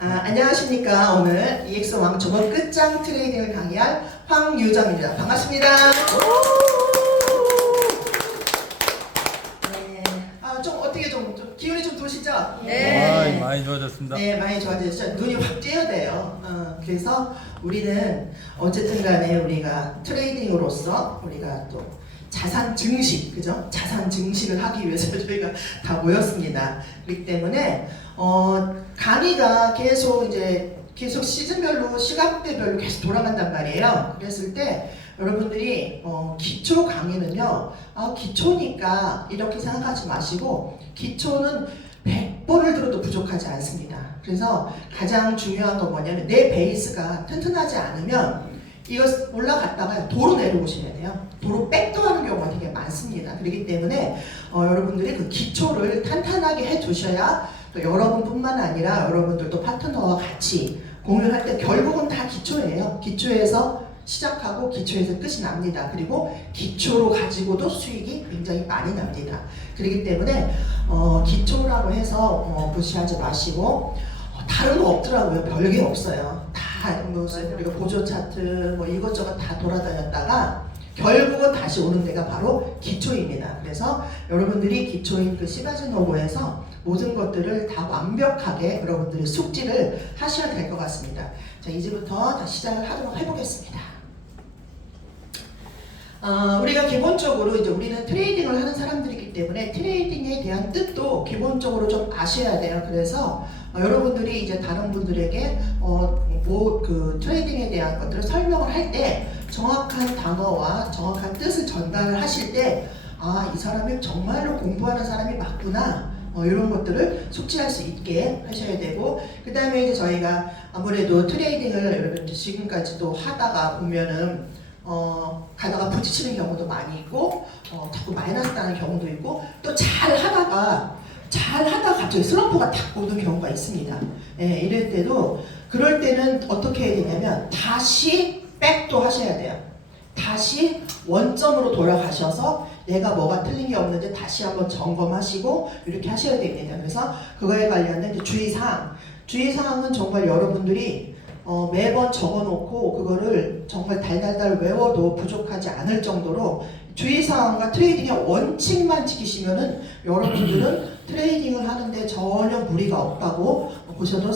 안녕하십니까. 오늘 EX 왕초보 끝장 트레이딩을 강의할 황유정입니다. 반갑습니다. 네. 좀 어떻게 좀 기운이 좀 도시죠? 네. 많이 좋아졌습니다. 네, 많이 좋아졌죠. 눈이 확 띄어대요. 그래서 우리는 어쨌든 간에 우리가 트레이딩으로서 우리가 또 자산 증식, 그죠? 자산 증식을 하기 위해서 저희가 다 모였습니다. 그렇기 때문에 강의가 계속 시즌별로 시간대별로 계속 돌아간단 말이에요. 그랬을 때 여러분들이 기초 강의는요, 기초니까 이렇게 생각하지 마시고 기초는 100번을 들어도 부족하지 않습니다. 그래서 가장 중요한 건 뭐냐면 내 베이스가 튼튼하지 않으면 이거 올라갔다가 도로 내려오셔야 돼요. 도로 백도하는 경우가 되게 많습니다. 그렇기 때문에 여러분들이 그 기초를 탄탄하게 해두셔야 또 여러분뿐만 아니라 여러분들도 파트너와 같이 공유할 때 결국은 다 기초예요. 기초에서 시작하고 기초에서 끝이 납니다. 그리고 기초로 가지고도 수익이 굉장히 많이 납니다. 그렇기 때문에 기초라고 해서 무시하지 마시고 다른 거 없더라고요. 별게 없어요. 다 우리가 보조 차트 이것저것 다 돌아다녔다가 결국은 다시 오는 데가 바로 기초입니다. 그래서 여러분들이 기초인 그 시가즈노고에서 모든 것들을 다 완벽하게 여러분들이 숙지를 하셔야 될 것 같습니다. 자, 이제부터 다 시작을 하도록 해보겠습니다. 우리가 기본적으로 이제 우리는 트레이딩을 하는 사람들이기 때문에 트레이딩에 대한 뜻도 기본적으로 좀 아셔야 돼요. 그래서 여러분들이 이제 다른 분들에게 그 트레이딩에 대한 것들을 설명을 할 때 정확한 단어와 정확한 뜻을 전달을 하실 때 이 사람이 정말로 공부하는 사람이 맞구나. 이런 것들을 숙지할 수 있게 하셔야 되고, 그 다음에 이제 저희가 아무래도 트레이딩을 여러분들 지금까지도 하다가 보면은 가다가 부딪히는 경우도 많이 있고 자꾸 마이너스 나는 경우도 있고 또 잘 하다가 갑자기 슬럼프가 탁 오는 경우가 있습니다. 이럴 때도 그럴 때는 어떻게 해야 되냐면 다시 백도 하셔야 돼요. 다시 원점으로 돌아가셔서 내가 뭐가 틀린 게 없는지 다시 한번 점검하시고 이렇게 하셔야 됩니다. 그래서 그거에 관련된 주의사항은 정말 여러분들이 매번 적어놓고 그거를 정말 달달달 외워도 부족하지 않을 정도로 주의사항과 트레이딩의 원칙만 지키시면은 여러분들은 트레이딩을 하는데 전혀 무리가 없다고 보셔도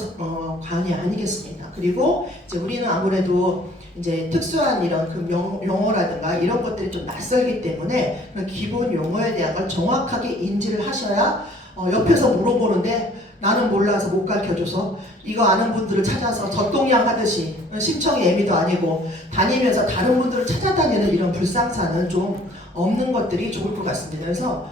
과언이 아니겠습니다. 그리고 이제 우리는 아무래도 이제 특수한 이런 그 용어라든가 이런 것들이 좀 낯설기 때문에 기본 용어에 대한 걸 정확하게 인지를 하셔야 옆에서 물어보는데 나는 몰라서 못 가르쳐줘서 이거 아는 분들을 찾아서 젖동양 하듯이 심청이 애미도 아니고 다니면서 다른 분들을 찾아다니는 이런 불상사는 좀 없는 것들이 좋을 것 같습니다. 그래서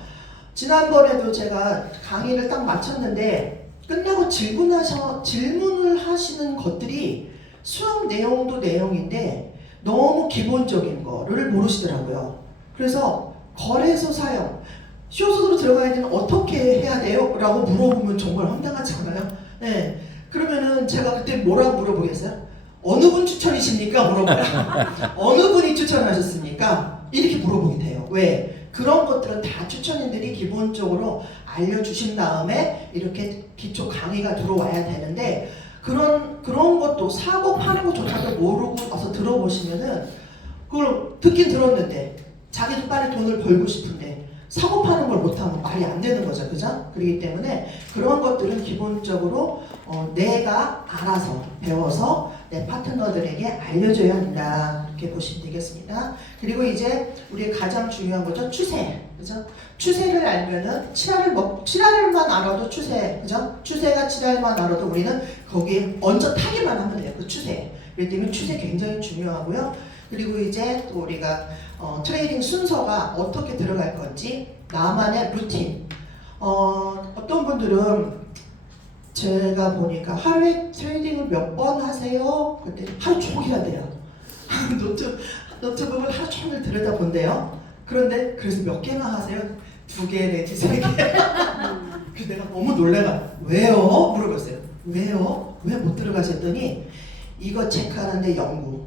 지난번에도 제가 강의를 딱 마쳤는데 끝나고 질문을 하시는 것들이 수업 내용도 내용인데 너무 기본적인 거를 모르시더라고요. 그래서 거래소 사용 쇼스로 들어가야 되면 어떻게 해야 돼요? 라고 물어보면 정말 황당하지 않아요? 네. 그러면은 제가 그때 뭐라고 물어보겠어요? 어느 분 추천이십니까? 물어봐요. 어느 분이 추천하셨습니까? 이렇게 물어보게 돼요. 왜? 그런 것들은 다 추천인들이 기본적으로 알려주신 다음에 이렇게 기초 강의가 들어와야 되는데 그런 것도 사고 파는 것조차도 모르고 와서 들어보시면은 그걸 듣긴 들었는데 자기도 빨리 돈을 벌고 싶은데 사고 파는 걸 못하면 말이 안 되는 거죠. 그죠? 그렇기 때문에 그런 것들은 기본적으로 내가 알아서 배워서 내 파트너들에게 알려줘야 한다. 이렇게 보시면 되겠습니다. 그리고 이제 우리 가장 중요한 거죠. 추세. 그죠? 추세를 알면은 7알만 알아도 추세. 그죠? 추세가 7알만 알아도 우리는 거기에 얹어 타기만 하면 돼요. 그 추세. 그렇기 때문에 추세 굉장히 중요하고요. 그리고 이제 또 우리가 트레이딩 순서가 어떻게 들어갈 건지 나만의 루틴. 어떤 분들은 제가 보니까 하루에 트레이딩을 몇 번 하세요? 그때 하루 종일 한대요. 노트북을 하루 종일 들여다본대요. 그런데 그래서 몇 개나 하세요? 2개 내지 3개. 그래서 내가 너무 놀래가. 왜요? 물어봤어요. 왜요? 왜 못 들어가셨더니 이거 체크하는데 연구,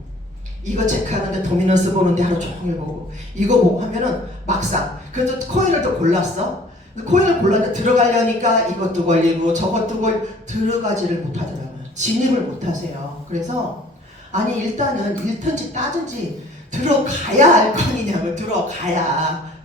이거 체크하는데 도미넌스 보는데 하루 종일 보고, 이거 보고 하면은 막상 그래도 코인을 또 골랐어. 코인을 골랐는데 들어가려니까 이것도 걸리고 저것도 들어가지를 못하더라고요. 진입을 못하세요. 그래서 아니 일단은 잃든지 따든지 들어가야 할 건이냐고.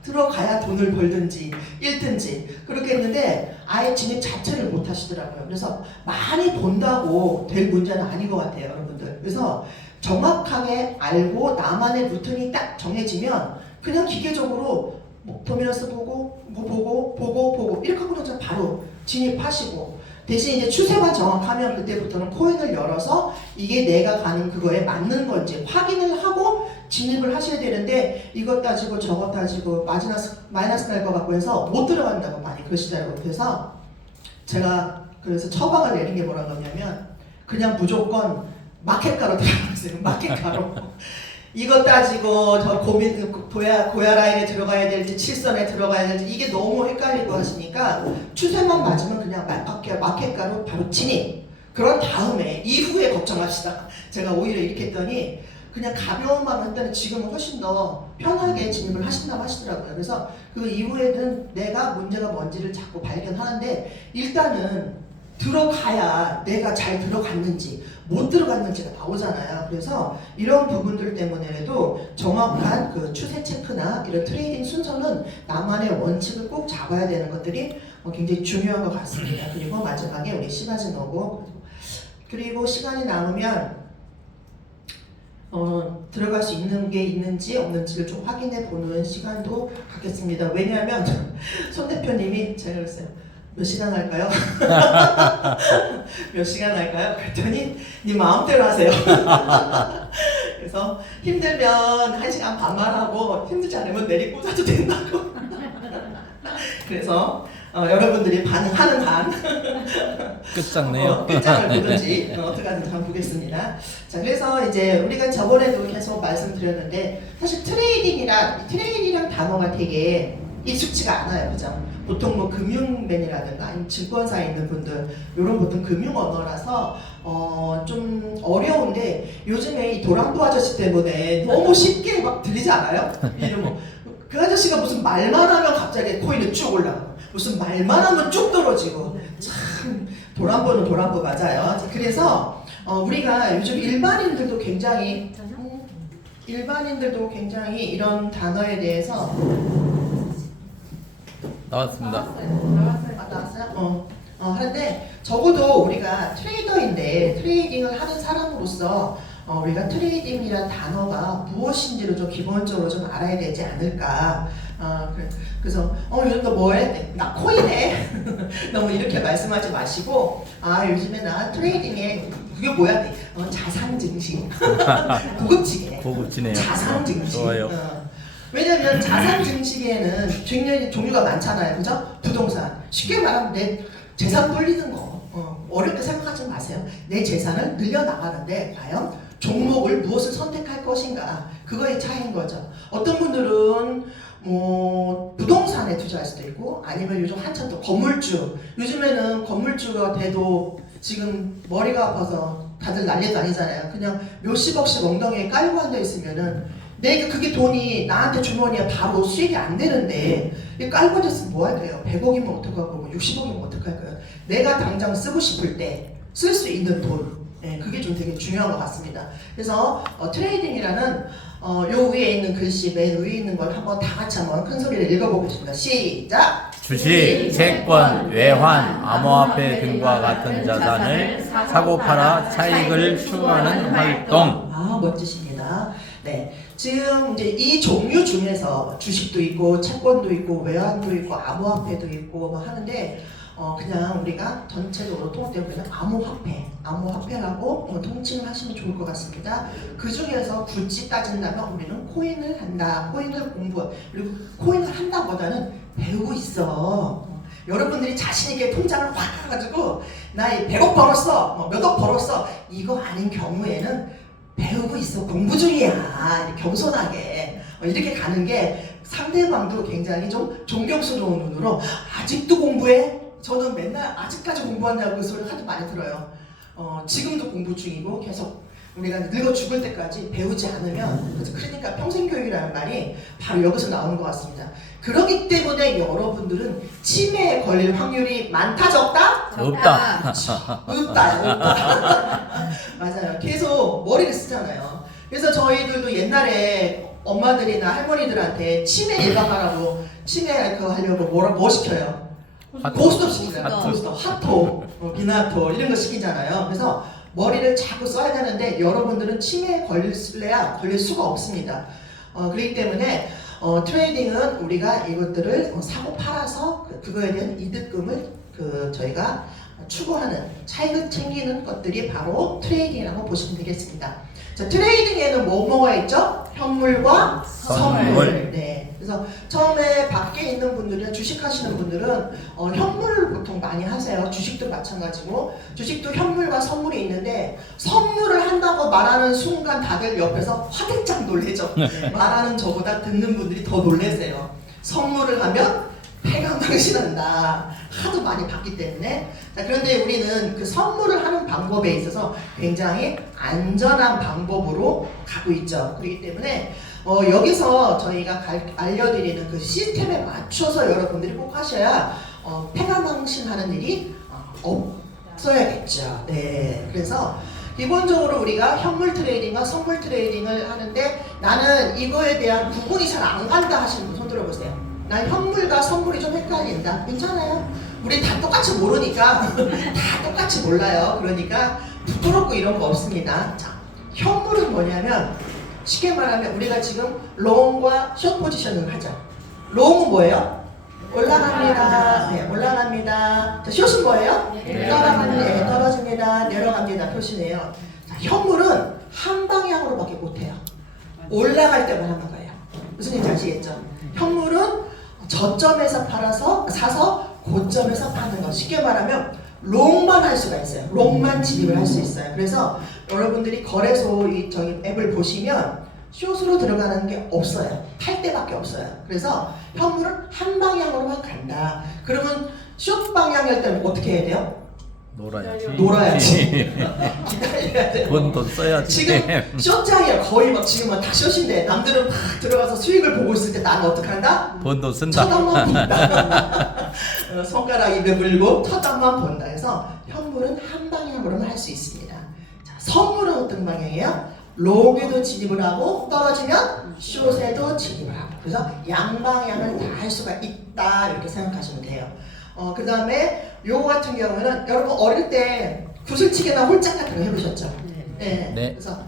들어가야 돈을 벌든지 잃든지 그렇게 했는데 아예 진입 자체를 못 하시더라고요. 그래서 많이 본다고 될 문제는 아닌 것 같아요, 여러분들. 그래서 정확하게 알고 나만의 루틴이 딱 정해지면 그냥 기계적으로 뭐 도미너스 보고 보고 이렇게 하고 나서 바로 진입하시고, 대신 이제 추세만 정확하면 그때부터는 코인을 열어서 이게 내가 가는 그거에 맞는 건지 확인을 하고 진입을 하셔야 되는데, 이것 따지고 저것 따지고 마이너스 날 것 같고 해서 못 들어간다고 많이 그러시더라고요. 그래서 제가 처방을 내린 게 뭐라고 하냐면 그냥 무조건 마켓가로 들어갔어요. 마켓가로. 이것 따지고 저 고민 고야 라인에 들어가야 될지 칠선에 들어가야 될지 이게 너무 헷갈릴 거 하시니까 추세만 맞으면 그냥 마켓가로 바로 진입. 그런 다음에 이후에 걱정합시다. 제가 오히려 이렇게 했더니 그냥 가벼운 마음 했더니 지금은 훨씬 더 편하게 진입을 하신다고 하시더라고요. 그래서 그 이후에는 내가 문제가 뭔지를 자꾸 발견하는데, 일단은 들어가야 내가 잘 들어갔는지 못 들어갔는지가 나오잖아요. 그래서 이런 부분들 때문에라도 정확한 그 추세 체크나 이런 트레이딩 순서는 나만의 원칙을 꼭 잡아야 되는 것들이 굉장히 중요한 것 같습니다. 그리고 마지막에 우리 시가지 넣고, 그리고 시간이 남으면 들어갈 수 있는 게 있는지 없는지를 좀 확인해 보는 시간도 갖겠습니다. 왜냐하면 손 대표님이 제가 그랬어요. 몇 시간 할까요? 몇 시간 할까요? 그랬더니 네 마음대로 하세요. 그래서 힘들면 1시간 반만 하고 힘들지 않으면 내리꽂아도 된다고. 그래서 여러분들이 반응하는 한 끝장내요. 끝장을 보든지 어떻게 하든지 한번 보겠습니다. 자, 그래서 이제 우리가 저번에도 계속 말씀드렸는데, 사실 트레이딩이란 단어가 되게 익숙지가 않아요, 그죠? 보통 뭐 금융맨이라든가 아니면 증권사에 있는 분들, 이런 보통 금융 언어라서 좀 어려운데, 요즘에 이 도랑도 아저씨 때문에 너무 쉽게 막 들리지 않아요? 이름 그 아저씨가 무슨 말만 하면 갑자기 코인이 쭉 올라가고, 무슨 말만 하면 쭉 떨어지고, 참 도랑보는 도랑보 맞아요. 그래서 우리가 요즘 일반인들도 굉장히 이런 단어에 대해서 나왔습니다. 나왔어요? 하는데 적어도 우리가 트레이더인데 트레이딩을 하는 사람으로서 우리가 트레이딩이란 단어가 무엇인지를 좀 기본적으로 좀 알아야 되지 않을까. 그래서 요즘 너 뭐해? 나 코인해. 너무 이렇게 말씀하지 마시고, 요즘에 나 트레이딩에 그게 뭐야? 자산 증시. 고급지게. 고급지네요. 자산 증시. 좋아요. 왜냐면 자산 증시에는 굉장히 종류가 많잖아요, 그죠? 부동산. 쉽게 말하면 내 재산 불리는 거. 어렵게 생각하지 마세요. 내 재산을 늘려나가는데 과연 종목을 무엇을 선택할 것인가, 그거의 차이인 거죠. 어떤 분들은 뭐 부동산에 투자할 수도 있고, 아니면 요즘 한참 또 건물주, 요즘에는 건물주가 돼도 지금 머리가 아파서 다들 난리도 아니잖아요. 그냥 몇십억씩 엉덩이에 깔고 앉아 있으면은 내가 그게 돈이 나한테 주머니에 바로 수익이 안 되는데 깔고 앉았으면 뭐 할 거예요? 100억이면 어떡하고 뭐 60억이면 어떡할 거예요? 내가 당장 쓰고 싶을 때 쓸 수 있는 돈, 그게 좀 되게 중요한 것 같습니다. 그래서 트레이딩이라는 요 위에 있는 글씨, 맨 위에 있는 걸 한번 다 같이 한번 큰 소리를 읽어보겠습니다. 시작! 주식, 채권, 외환, 암호화폐 등과 같은 자산을 사고 팔아 차익을 추구하는 활동. 멋지십니다. 네, 지금 이제 이 종류 중에서 주식도 있고 채권도 있고 외환도 있고 암호화폐도 있고 뭐 하는데, 그냥 우리가 전체적으로 통합되고 그냥 암호화폐라고 통칭을 하시면 좋을 것 같습니다. 그 중에서 굳이 따진다면 우리는 코인을 한다, 코인을 그리고 코인을 한다보다는 배우고 있어. 여러분들이 자신있게 통장을 확 해가지고 나 100억 벌었어, 몇 억 벌었어, 이거 아닌 경우에는 배우고 있어, 공부 중이야, 이렇게 겸손하게 이렇게 가는 게 상대방도 굉장히 좀 존경스러운 눈으로, 아직도 공부해? 저는 맨날 아직까지 공부한다고 그 소리 하도 많이 들어요. 지금도 공부 중이고 계속 우리가 늙어 죽을 때까지 배우지 않으면, 그러니까 평생교육이라는 말이 바로 여기서 나오는 것 같습니다. 그렇기 때문에 여러분들은 치매에 걸릴 확률이 많다 적다? 없다. 없다. 맞아요. 계속 머리를 쓰잖아요. 그래서 저희들도 옛날에 엄마들이나 할머니들한테 치매 예방하라고 치매 그거 하려고 뭐 시켜요? 고스톱 시키잖아요. 고스톱, 핫톱, 비나톨 이런 거 시키잖아요. 그래서 머리를 자꾸 써야 되는데 여러분들은 치매에 걸릴래야 걸릴 수가 없습니다. 그렇기 때문에 트레이딩은 우리가 이것들을 사고 팔아서 그거에 대한 이득금을 저희가 추구하는 차익을 챙기는 것들이 바로 트레이딩이라고 보시면 되겠습니다. 자, 트레이딩에는 뭐가 있죠? 현물과 선물. 네. 그래서 처음에 밖에 있는 분들이나 주식하시는 분들은 현물을 보통 많이 하세요. 주식도 마찬가지고 주식도 현물과 선물이 있는데 선물을 한다고 말하는 순간 다들 옆에서 화들짝 놀래죠. 말하는 저보다 듣는 분들이 더 놀래세요. 선물을 하면 폐가 망신한다. 하도 많이 봤기 때문에. 자, 그런데 우리는 그 선물을 하는 방법에 있어서 굉장히 안전한 방법으로 가고 있죠. 그렇기 때문에 여기서 저희가 알려드리는 그 시스템에 맞춰서 여러분들이 꼭 하셔야 폐가 망신하는 일이 없어야겠죠. 네, 그래서 기본적으로 우리가 현물 트레이딩과 선물 트레이딩을 하는데 나는 이거에 대한 구분이 잘 안 간다 하시는 분 손 들어보세요. 난 현물과 선물이 좀 헷갈린다. 괜찮아요. 우리 다 똑같이 모르니까 다 똑같이 몰라요. 그러니까 부끄럽고 이런 거 없습니다. 자, 현물은 뭐냐면 쉽게 말하면 우리가 지금 롱과 숏 포지션을 하죠. 롱은 뭐예요? 올라갑니다. 네, 올라갑니다. 자, 숏은 뭐예요? 떨어갑니다. 네, 떨어집니다. 내려갑니다. 표시네요. 자, 현물은 한 방향으로밖에 못해요. 올라갈 때만 하는 거예요. 무슨 얘기인지 아시겠죠? 현물은 저점에서 사서 고점에서 파는 거. 쉽게 말하면 롱만 할 수가 있어요. 롱만 진입을 할 수 있어요. 그래서 여러분들이 거래소 저희 앱을 보시면 숏으로 들어가는 게 없어요. 팔 때밖에 없어요. 그래서 현물은 한 방향으로만 간다. 그러면 숏 방향일 때는 어떻게 해야 돼요? 놀아야지. 기다려야 돼. 돈 써야지. 지금 숏장이야. 거의 막 지금은 다 숏인데 남들은 막 들어가서 수익을 보고 있을 때 나는 어떻게 한다? 돈도 쓴다. 쳐다만 본다. 손가락 입에 물고 쳐다만 본다. 그래서 현물은 한 방향으로만 할 수 있습니다. 자, 선물은 어떤 방향이에요? 롱에도 진입을 하고 떨어지면 숏에도 진입을 하고. 그래서 양방향을 다 할 수가 있다. 이렇게 생각하시면 돼요. 그 다음에 요거 같은 경우는 여러분 어릴 때 구슬치기나 홀짝 같은 거 해보셨죠? 네. 네. 그래서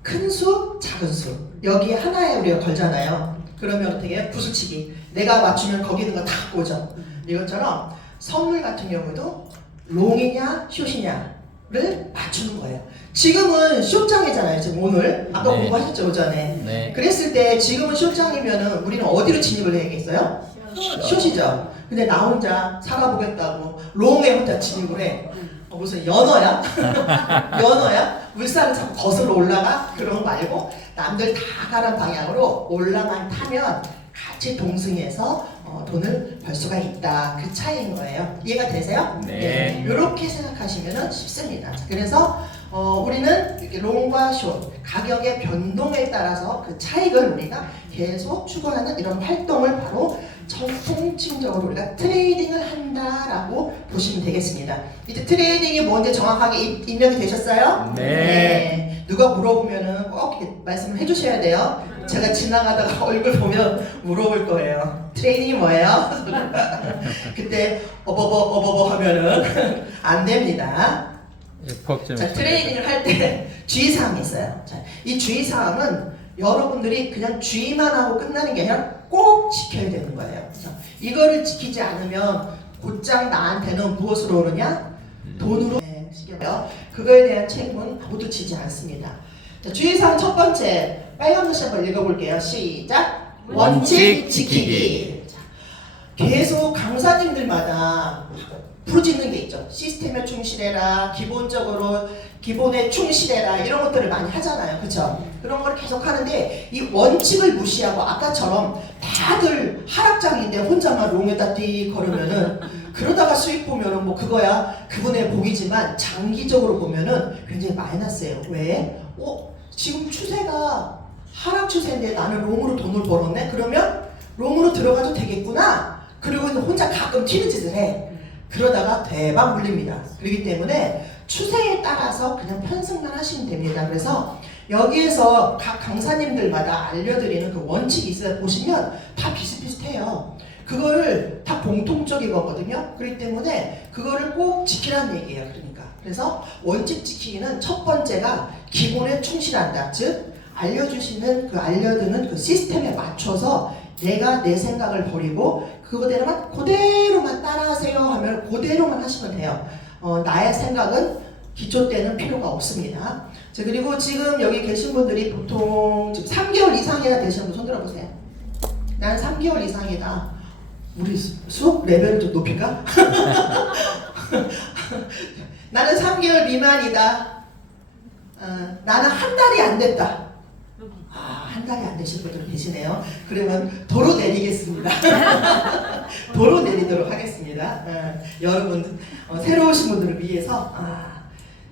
큰 수, 작은 수 여기 하나에 우리가 걸잖아요. 그러면 어떻게 해요? 구슬치기. 내가 맞추면 거기 있는 거 다 보죠. 이것처럼 선물 같은 경우도 롱이냐 숏이냐를 맞추는 거예요. 지금은 숏장이잖아요. 지금 오늘 아까 네. 공부하셨죠 오전에. 네. 그랬을 때 지금은 숏장이면은 우리는 어디로 진입을 해야겠어요? 숏이죠. 근데 나 혼자 살아보겠다고 롱에 혼자 진입을 해. 무슨 연어야? 연어야? 물살을 자꾸 거슬러 올라가? 그런 거 말고 남들 다 가는 방향으로 올라만 타면 같이 동승해서 돈을 벌 수가 있다. 그 차이인 거예요. 이해가 되세요? 네. 이렇게 생각하시면 쉽습니다. 그래서 우리는 이렇게 롱과 숏 가격의 변동에 따라서 그 차익을 우리가 계속 추구하는 이런 활동을 바로 통칭적으로 우리가 트레이딩을 한다라고 보시면 되겠습니다. 이제 트레이딩이 뭔지 정확하게 입력이 되셨어요? 네. 누가 물어보면은 꼭 이렇게 말씀을 해주셔야 돼요. 제가 지나가다가 얼굴 보면 물어볼 거예요. 트레이딩이 뭐예요? 그때 어버버 하면은 안 됩니다. 자, 트레이딩을 할 때 주의사항이 있어요. 자, 이 주의사항은 여러분들이 그냥 주의만 하고 끝나는 게 아니라 꼭 지켜야 되는 거예요. 그래서 이거를 지키지 않으면 곧장 나한테는 무엇으로 오느냐? 돈으로. 네, 그거에 대한 책임은 아무도 지지 않습니다. 자, 주의사항 첫 번째 빨간 글씨 한번 읽어볼게요. 시작. 원칙 지키기. 자, 계속 강사님들마다 부르짖는 게 있죠. 시스템에 충실해라, 기본에 충실해라 이런 것들을 많이 하잖아요. 그렇죠? 그런 걸 계속 하는데 이 원칙을 무시하고 아까처럼 다들 하락장인데 혼자만 롱에다 띠 걸으면은 그러다가 수익 보면은 뭐 그거야 그분의 복이지만 장기적으로 보면은 굉장히 마이너스예요. 왜? 지금 추세가 하락 추세인데 나는 롱으로 돈을 벌었네? 그러면 롱으로 들어가도 되겠구나. 그리고 혼자 가끔 튀는 짓을 해. 그러다가 대박 물립니다. 그렇기 때문에 추세에 따라서 그냥 편승만 하시면 됩니다. 그래서 여기에서 각 강사님들마다 알려드리는 그 원칙이 있어요. 보시면 다 비슷비슷해요. 그거를 다 공통적인 거거든요. 그렇기 때문에 그거를 꼭 지키라는 얘기예요. 그러니까. 그래서 원칙 지키기는 첫 번째가 기본에 충실한다. 즉 알려주시는 알려드는 그 시스템에 맞춰서 내가 내 생각을 버리고 그대로만 따라하세요 하면 그대로만 하시면 돼요. 나의 생각은 기초 때는 필요가 없습니다. 자, 그리고 지금 여기 계신 분들이 보통 지금 3개월 이상이나 되시는 분 손 들어보세요. 난 3개월 이상이다. 우리 수업 레벨을 좀 높일까? 나는 3개월 미만이다. 나는 한 달이 안 됐다. 한 달이 안 되신 분들 계시네요. 그러면 도로 내리겠습니다. 도로 내리도록 하겠습니다. 여러분 새로 오신 분들을 위해서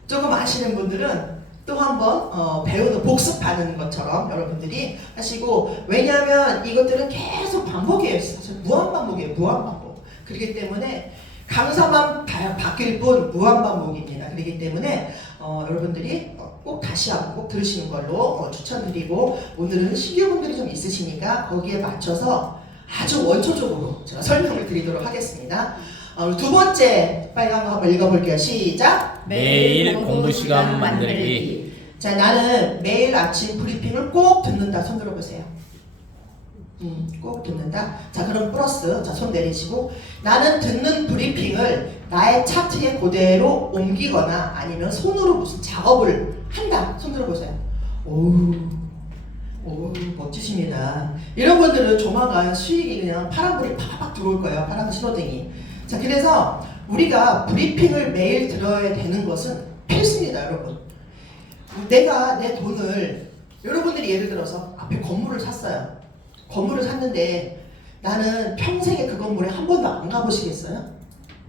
조금 아시는 분들은 또 한번 배우는 복습하는 것처럼 여러분들이 하시고, 왜냐하면 이것들은 계속 반복이에요. 무한 반복. 그렇기 때문에 강사만 바뀔 뿐 무한 반복입니다. 그렇기 때문에 여러분들이 꼭 다시 한번 꼭 들으시는 걸로 추천드리고, 오늘은 신규분들이 좀 있으시니까 거기에 맞춰서 아주 원초적으로 제가 설명을 드리도록 하겠습니다. 두 번째 빨간 거 한번 읽어볼게요. 시작! 매일 공부 시간 만들기. 자, 나는 매일 아침 브리핑을 꼭 듣는다. 손 들어보세요. 꼭 듣는다. 자, 그럼 플러스. 자, 손 내리시고, 나는 듣는 브리핑을 나의 차트에 그대로 옮기거나 아니면 손으로 무슨 작업을 한다. 손 들어보세요. 오, 멋지십니다. 이런 분들은 조만간 수익이 그냥 파란불이 팍팍 들어올 거예요. 파란 신호등이. 자, 그래서 우리가 브리핑을 매일 들어야 되는 것은 필수입니다, 여러분. 내가 내 돈을, 여러분들이 예를 들어서 앞에 건물을 샀어요. 건물을 샀는데 나는 평생에 그 건물에 한 번도 안 가보시겠어요?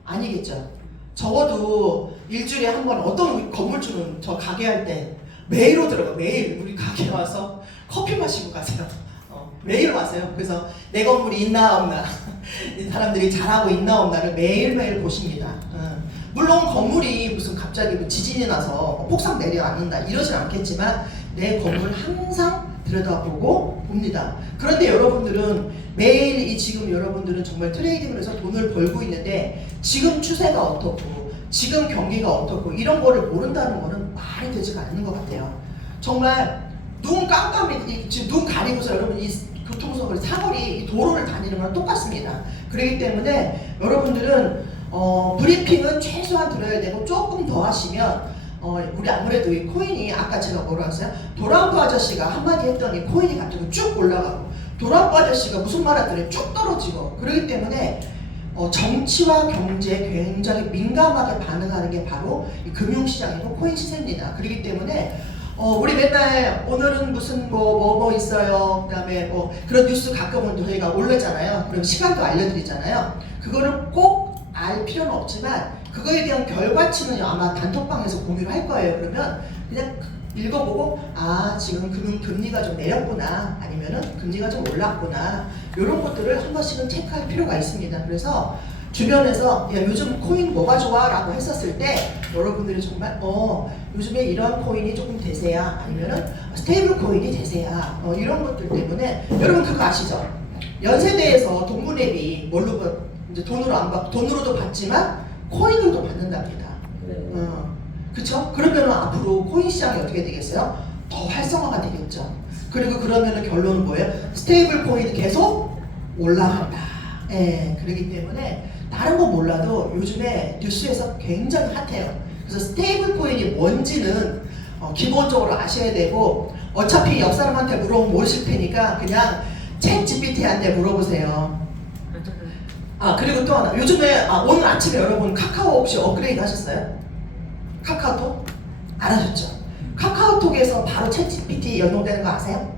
아니겠죠. 적어도 일주일에 한 번 어떤 건물주는 저 가게 할 때 매일 오더라고요. 매일 우리 가게에 와서 커피 마시고 가세요. 매일 와세요. 그래서 내 건물이 있나 없나 사람들이 잘하고 있나 없나를 매일매일 보십니다. 물론 건물이 무슨 갑자기 뭐 지진이 나서 폭삭 내려앉는다 이러진 않겠지만 내 건물 항상 들여다보고 봅니다. 그런데 여러분들은 매일 지금 여러분들은 정말 트레이딩을 해서 돈을 벌고 있는데 지금 추세가 어떻고 지금 경기가 어떻고 이런 거를 모른다는 거는 말이 되지가 않는 것 같아요. 정말 눈 깜깜이 지금 눈 가리고서 여러분 이 교통사고 사거리 이 도로를 다니는 거랑 똑같습니다. 그렇기 때문에 여러분들은 브리핑은 최소한 들어야 되고 조금 더 하시면 우리 아무래도 이 코인이 아까 제가 뭐라 했어요? 도란프 아저씨가 한마디 했더니 코인이 갑자기 쭉 올라가고 도란프 아저씨가 무슨 말 했더니 쭉 떨어지고 그렇기 때문에 정치와 경제에 굉장히 민감하게 반응하는 게 바로 이 금융시장이고 코인 시세입니다. 그렇기 때문에 우리 맨날 오늘은 무슨 뭐 있어요. 그 다음에 뭐 그런 뉴스 가끔은 저희가 올리잖아요. 그럼 시간도 알려드리잖아요. 그거를 꼭 알 필요는 없지만 그거에 대한 결과치는 아마 단톡방에서 공유를 할 거예요. 그러면 그냥 읽어보고 지금 금리가 좀 내렸구나 아니면은 금리가 좀 올랐구나 이런 것들을 한 번씩은 체크할 필요가 있습니다. 그래서 주변에서 야, 요즘 코인 뭐가 좋아? 라고 했었을 때 여러분들이 정말 요즘에 이런 코인이 조금 대세야 아니면은 스테이블 코인이 대세야 이런 것들 때문에 여러분 그거 아시죠? 연세대에서 동문회비 뭘로 이제 돈으로도 받지만 코인으로도 받는답니다. 그쵸? 그러면 앞으로 코인 시장이 어떻게 되겠어요? 더 활성화가 되겠죠. 그리고 그러면은 결론은 뭐예요? 스테이블 코인이 계속 올라간다. 그렇기 때문에 다른 거 몰라도 요즘에 뉴스에서 굉장히 핫해요. 그래서 스테이블 코인이 뭔지는 기본적으로 아셔야 되고 어차피 옆 사람한테 물어보면 모르실 테니까 그냥 챗 GPT한테 물어보세요. 그리고 또 하나 요즘에 오늘 아침에 여러분 카카오 혹시 업그레이드 하셨어요? 카카오톡? 안 하셨죠? 카카오톡에서 바로 챗 GPT 연동되는 거 아세요?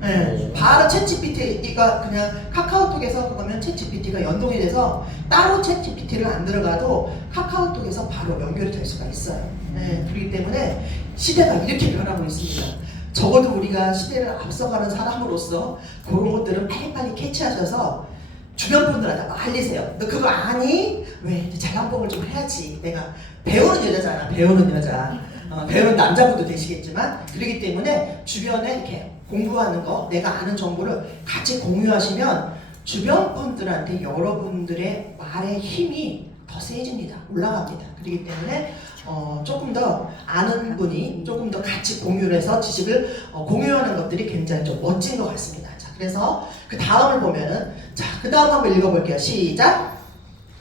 네, 바로 챗GPT가 그냥 카카오톡에서 그거면 챗GPT가 연동이 돼서 따로 챗GPT를 안 들어가도 카카오톡에서 바로 연결이 될 수가 있어요. 네, 그렇기 때문에 시대가 이렇게 변하고 있습니다. 적어도 우리가 시대를 앞서가는 사람으로서 그런 것들은 빨리빨리 캐치하셔서 주변 분들한테 알리세요. 너 그거 아니? 왜? 자랑법을 좀 해야지. 내가 배우는 여자잖아. 배우는 여자. 배우는 남자분도 되시겠지만 그렇기 때문에 주변에 이렇게 공부하는 거, 내가 아는 정보를 같이 공유하시면 주변 분들한테 여러분들의 말의 힘이 더 세집니다. 올라갑니다. 그렇기 때문에 조금 더 아는 분이 조금 더 같이 공유를 해서 지식을 공유하는 것들이 굉장히 좀 멋진 것 같습니다. 자, 그래서 그 다음을 보면은 그 다음 한번 읽어볼게요. 시작.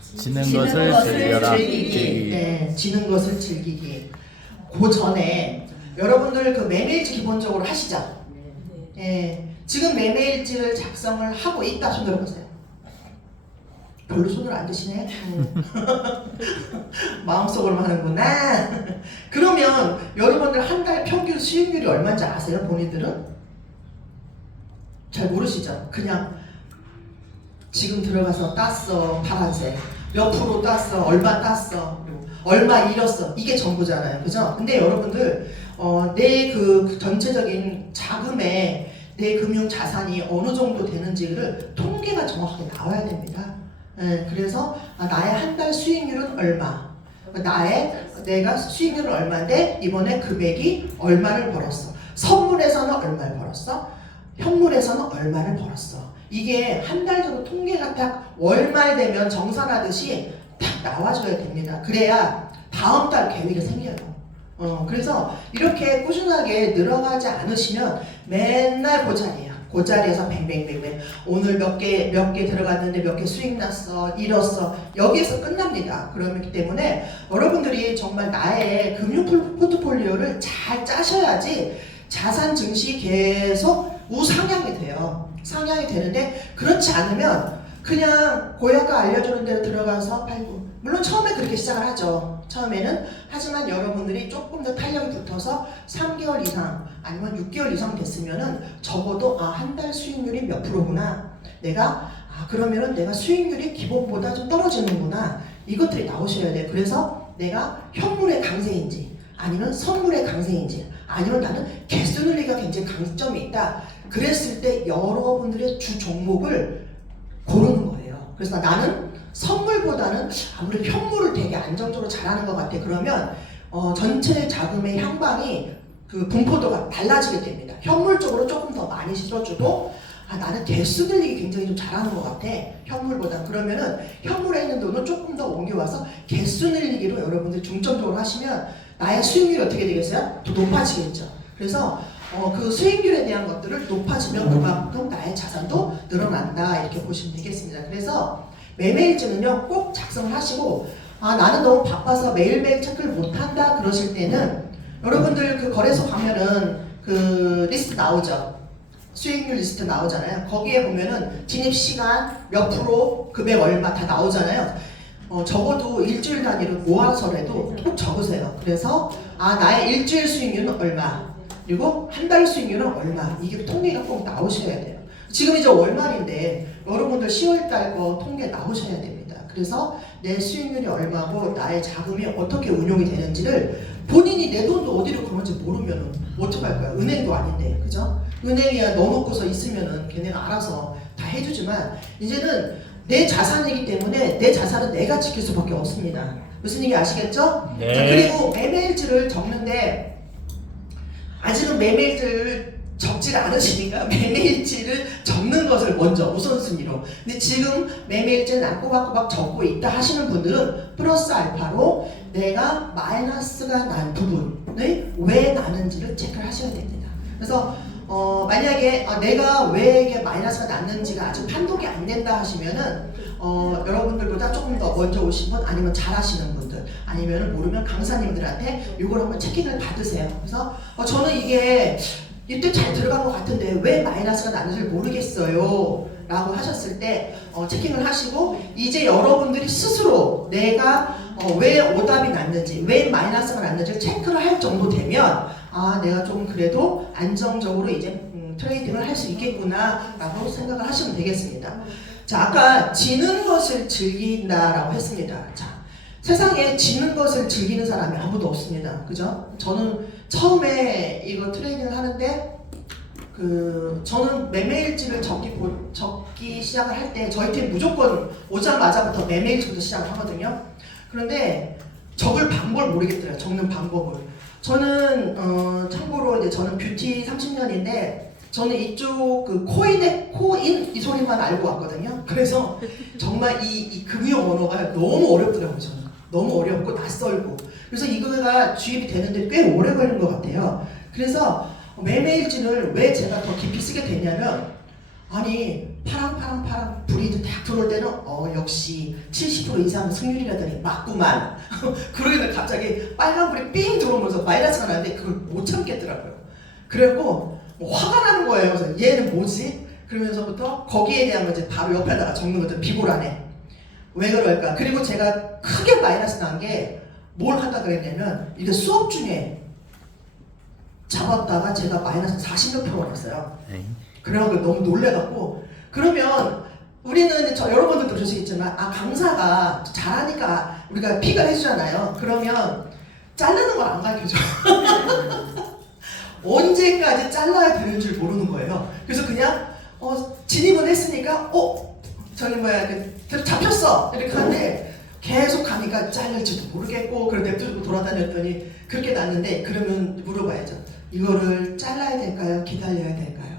지는 것을 즐겨라. 즐기기. 네, 지는 것을 즐기기. 그 전에 여러분들 그 매매일지 기본적으로 하시죠? 예, 지금 매매일지를 작성을 하고 있다. 손 들어보세요. 별로 손을 안 드시네. 마음속으로만 하는구나. 그러면 여러분들 한 달 평균 수익률이 얼마인지 아세요? 본인들은? 잘 모르시죠? 그냥 지금 들어가서 땄어. 파란색. 몇 프로 땄어. 얼마 땄어. 얼마 잃었어. 이게 전부잖아요. 그죠? 근데 여러분들 내 그 전체적인 자금에 내 금융 자산이 어느 정도 되는지를 통계가 정확하게 나와야 됩니다. 네, 그래서 나의 한 달 수익률은 얼마, 내가 수익률은 얼마인데 이번에 금액이 얼마를 벌었어, 선물에서는 얼마를 벌었어, 현물에서는 얼마를 벌었어. 이게 한 달 정도 통계가 딱 월말 되면 정산하듯이 딱 나와줘야 됩니다. 그래야 다음 달 계획이 생겨요. 그래서 이렇게 꾸준하게 늘어가지 않으시면 맨날 그 자리야. 그 자리에서 뱅뱅뱅뱅 오늘 몇 개 들어갔는데 몇 개 수익 났어, 잃었어. 여기에서 끝납니다. 그렇기 때문에 여러분들이 정말 나의 금융 포트폴리오를 잘 짜셔야지 자산 증시 계속 우상향이 돼요. 상향이 되는데 그렇지 않으면 그냥 고야가 알려주는 대로 들어가서 팔고, 물론 처음에 그렇게 시작을 하죠. 처음에는. 하지만 여러분들이 조금 더 탄력이 붙어서 3개월 이상 아니면 6개월 이상 됐으면은 적어도 한 달 수익률이 몇 프로구나, 내가 그러면은 내가 수익률이 기본보다 좀 떨어지는구나, 이것들이 나오셔야 돼요. 그래서 내가 현물의 강세인지 아니면 선물의 강세인지 아니면 나는 개수 늘리기가 굉장히 강점이 있다, 그랬을 때 여러분들의 주 종목을 고르는 거예요. 그래서 나는 선물보다는 아무래도 현물을 되게 안정적으로 잘하는 것 같아. 그러면 전체 자금의 향방이 그 분포도가 달라지게 됩니다. 현물 쪽으로 조금 더 많이 실어주고 나는 개수 늘리기 굉장히 좀 잘하는 것 같아, 현물보다. 그러면은 현물에 있는 돈을 조금 더 옮겨와서 개수 늘리기로 여러분들이 중점적으로 하시면 나의 수익률이 어떻게 되겠어요? 더 높아지겠죠. 그래서 그 수익률에 대한 것들을 높아지면 그만큼 나의 자산도 늘어난다, 이렇게 보시면 되겠습니다. 그래서 매매일지는요 꼭 작성을 하시고, 나는 너무 바빠서 매일매일 체크를 못한다 그러실 때는 여러분들 그 거래소 가면은 그 리스트 나오죠. 수익률 리스트 나오잖아요. 거기에 보면은 진입 시간 몇 프로, 금액 얼마 다 나오잖아요. 적어도 일주일 단위로 모아서라도 꼭 적으세요. 그래서 나의 일주일 수익률은 얼마, 그리고 한 달 수익률은 얼마, 이게 통계가 꼭 나오셔야 돼요. 지금 이제 월말인데 여러분들 10월달 거 통계 나오셔야 됩니다. 그래서 내 수익률이 얼마고 나의 자금이 어떻게 운용이 되는지를 본인이 내 돈도 어디로 가는지 모르면 어떡할 거야. 은행도 아닌데, 그죠? 은행이야 넣어놓고서 있으면은 걔네가 알아서 다 해주지만 이제는 내 자산이기 때문에 내 자산은 내가 지킬 수밖에 없습니다. 무슨 얘기 아시겠죠? 네. 자, 그리고 매매일지를 적는데 아직은 매매일지를 적지가 않으시니까 매매일지를 적는 것을 먼저 우선순위로. 근데 지금 매매일지를 난 꼬박꼬박 적고 있다 하시는 분들은 플러스 알파로 내가 마이너스가 난 부분을 왜 나는지를 체크를 하셔야 됩니다. 그래서 만약에 내가 왜 이게 마이너스가 났는지가 아직 판독이 안 된다 하시면은 여러분들보다 조금 더 먼저 오신 분, 아니면 잘하시는 분들, 아니면 모르면 강사님들한테 이걸 한번 체킹을 받으세요. 그래서 저는 이게 이때 잘 들어간 것 같은데 왜 마이너스가 났는지 모르겠어요 라고 하셨을 때 체킹을 하시고, 이제 여러분들이 스스로 내가 왜 오답이 났는지, 왜 마이너스가 났는지를 체크를 할 정도 되면 내가 좀 그래도 안정적으로 이제 트레이딩을 할 수 있겠구나라고 생각을 하시면 되겠습니다. 자, 아까 지는 것을 즐긴다라고 했습니다. 자, 세상에 지는 것을 즐기는 사람이 아무도 없습니다. 그죠? 저는 처음에 이거 트레이딩을 하는데 저는 매매일지를 적기 시작을 할 때 저희 팀 무조건 오자마자부터 매매일지부터 시작을 하거든요. 그런데 적을 방법을 모르겠더라고요. 적는 방법을. 저는 참고로 이제 저는 뷰티 30년인데 저는 이쪽 코인 이 소리만 알고 왔거든요. 그래서 정말 이 금융 언어가 너무 어렵더라고요. 저는 너무 어렵고 낯설고. 그래서 이거가 주입이 되는데 꽤 오래 걸린 것 같아요. 그래서 매매일지를 왜 제가 더 깊이 쓰게 됐냐면, 아니 파랑 불이 딱 들어올 때는 역시 70% 이상 승률이라더니 맞구만. 그러기는 갑자기 빨간불이 삥 들어오면서 마이너스가 나는데 그걸 못 참겠더라고요. 그래갖고 화가 나는 거예요. 그래서 얘는 뭐지? 그러면서부터 거기에 대한 거 이제 바로 옆에다가 적는 거죠. 비고란에. 왜 그럴까? 그리고 제가 크게 마이너스 난 게 뭘 하다 그랬냐면, 이게 수업 중에 잡았다가 제가 마이너스 40몇 프로 왔어요. 그래갖고 너무 놀래갖고, 그러면 우리는 여러분들도 그러시겠지만, 강사가 잘하니까 우리가 픽을 해주잖아요. 그러면 자르는 걸 안 가르쳐줘. 언제까지 잘라야 되는 줄 모르는 거예요. 그래서 그냥 진입은 했으니까 잡혔어 이렇게 하는데 계속 가니까 잘릴지도 모르겠고, 그런데 뚫고 돌아다녔더니 그렇게 났는데, 그러면 물어봐야죠. 이거를 잘라야 될까요? 기다려야 될까요?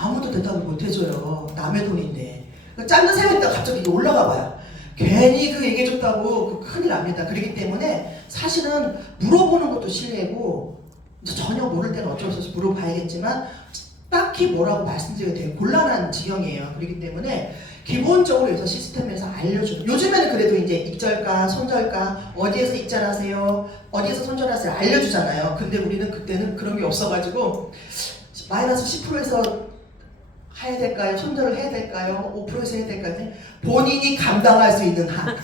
아무도 대답을 못 해줘요. 남의 돈인데. 자른 셈에다 갑자기 올라가 봐요. 괜히 그 얘기해줬다고 큰일 납니다. 그렇기 때문에 사실은 물어보는 것도 실례고, 전혀 모를 때는 어쩔 수 없이 물어봐야겠지만 딱히 뭐라고 말씀드리기가 되게 곤란한 지경이에요. 그렇기 때문에 기본적으로 여기서 시스템에서 알려주는, 요즘에는 그래도 이제 입절가, 손절가, 어디에서 입절하세요, 어디에서 손절하세요 알려주잖아요. 근데 우리는 그때는 그런 게 없어가지고 마이너스 10%에서 해야 될까요? 손절을 해야 될까요? 5%에서 해야 될까요? 본인이 감당할 수 있는 한.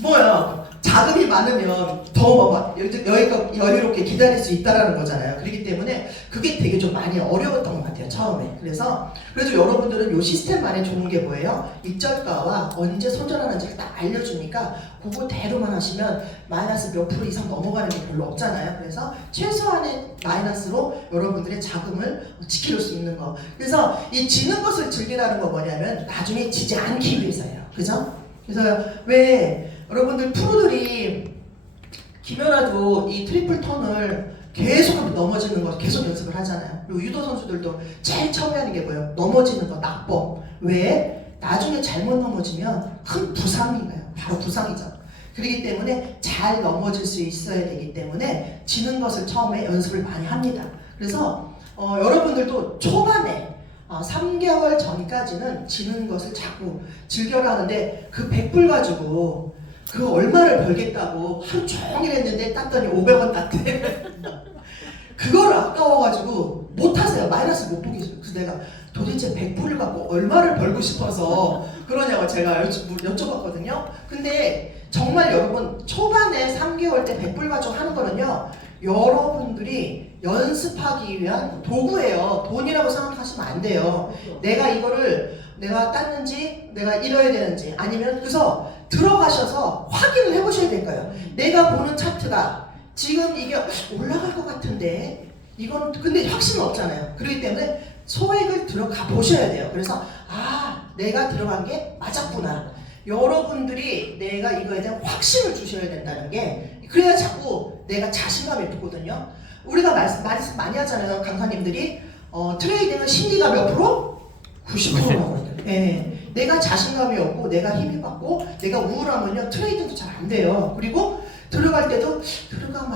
뭐야, 자금이 많으면 더 여유롭게 기다릴 수 있다라는 거잖아요. 그렇기 때문에 그게 되게 좀 많이 어려웠던 것 같아요, 처음에. 그래서 여러분들은 이 시스템만에 좋은 게 뭐예요? 입절가와 언제 손절하는지를 딱 알려주니까 그거대로만 하시면 마이너스 몇 프로 이상 넘어가는 게 별로 없잖아요. 그래서 최소한의 마이너스로 여러분들의 자금을 지킬 수 있는 거. 그래서 이 지는 것을 즐기라는 거 뭐냐면 나중에 지지 않기 위해서예요. 그죠? 그래서 왜 여러분들 프로들이 김연아도 이 트리플 턴을 계속 넘어지는 거 계속 연습을 하잖아요. 그리고 유도 선수들도 제일 처음에 하는 게 뭐예요? 넘어지는 거, 낙법. 왜? 나중에 잘못 넘어지면 큰 부상인가요? 바로 부상이죠. 그렇기 때문에 잘 넘어질 수 있어야 되기 때문에 지는 것을 처음에 연습을 많이 합니다. 그래서 여러분들도 초반에 3개월 전까지는 지는 것을 자꾸 즐겨라 하는데, 그 100불 가지고 그 얼마를 벌겠다고 하루 종일 했는데 땄더니 500원 땄대. 그걸 아까워가지고 못하세요. 마이너스 못 보겠어요. 그래서 내가 도대체 100불을 갖고 얼마를 벌고 싶어서 그러냐고 제가 여쭤봤거든요. 근데 정말 여러분, 초반에 3개월 때 100불 가지고 하는 거는요, 여러분들이 연습하기 위한 도구예요. 돈이라고 생각하시면 안 돼요. 내가 땄는지, 내가 잃어야 되는지, 아니면 그래서 들어가셔서 확인을 해보셔야 될 거예요. 내가 보는 차트가 지금 이게 올라갈 것 같은데, 이건 근데 확신은 없잖아요. 그렇기 때문에 소액을 들어가 보셔야 돼요. 그래서 내가 들어간 게 맞았구나. 여러분들이 내가 이거에 대한 확신을 주셔야 된다는 게, 그래야 자꾸 내가 자신감이 붙거든요. 우리가 말씀 많이 하잖아요. 강사님들이 트레이딩은 심리가 몇 프로? 90%라고. 네. 내가 자신감이 없고 내가 힘이 받고 내가 우울하면요, 트레이딩도 잘 안 돼요. 그리고 들어갈 때도 들어가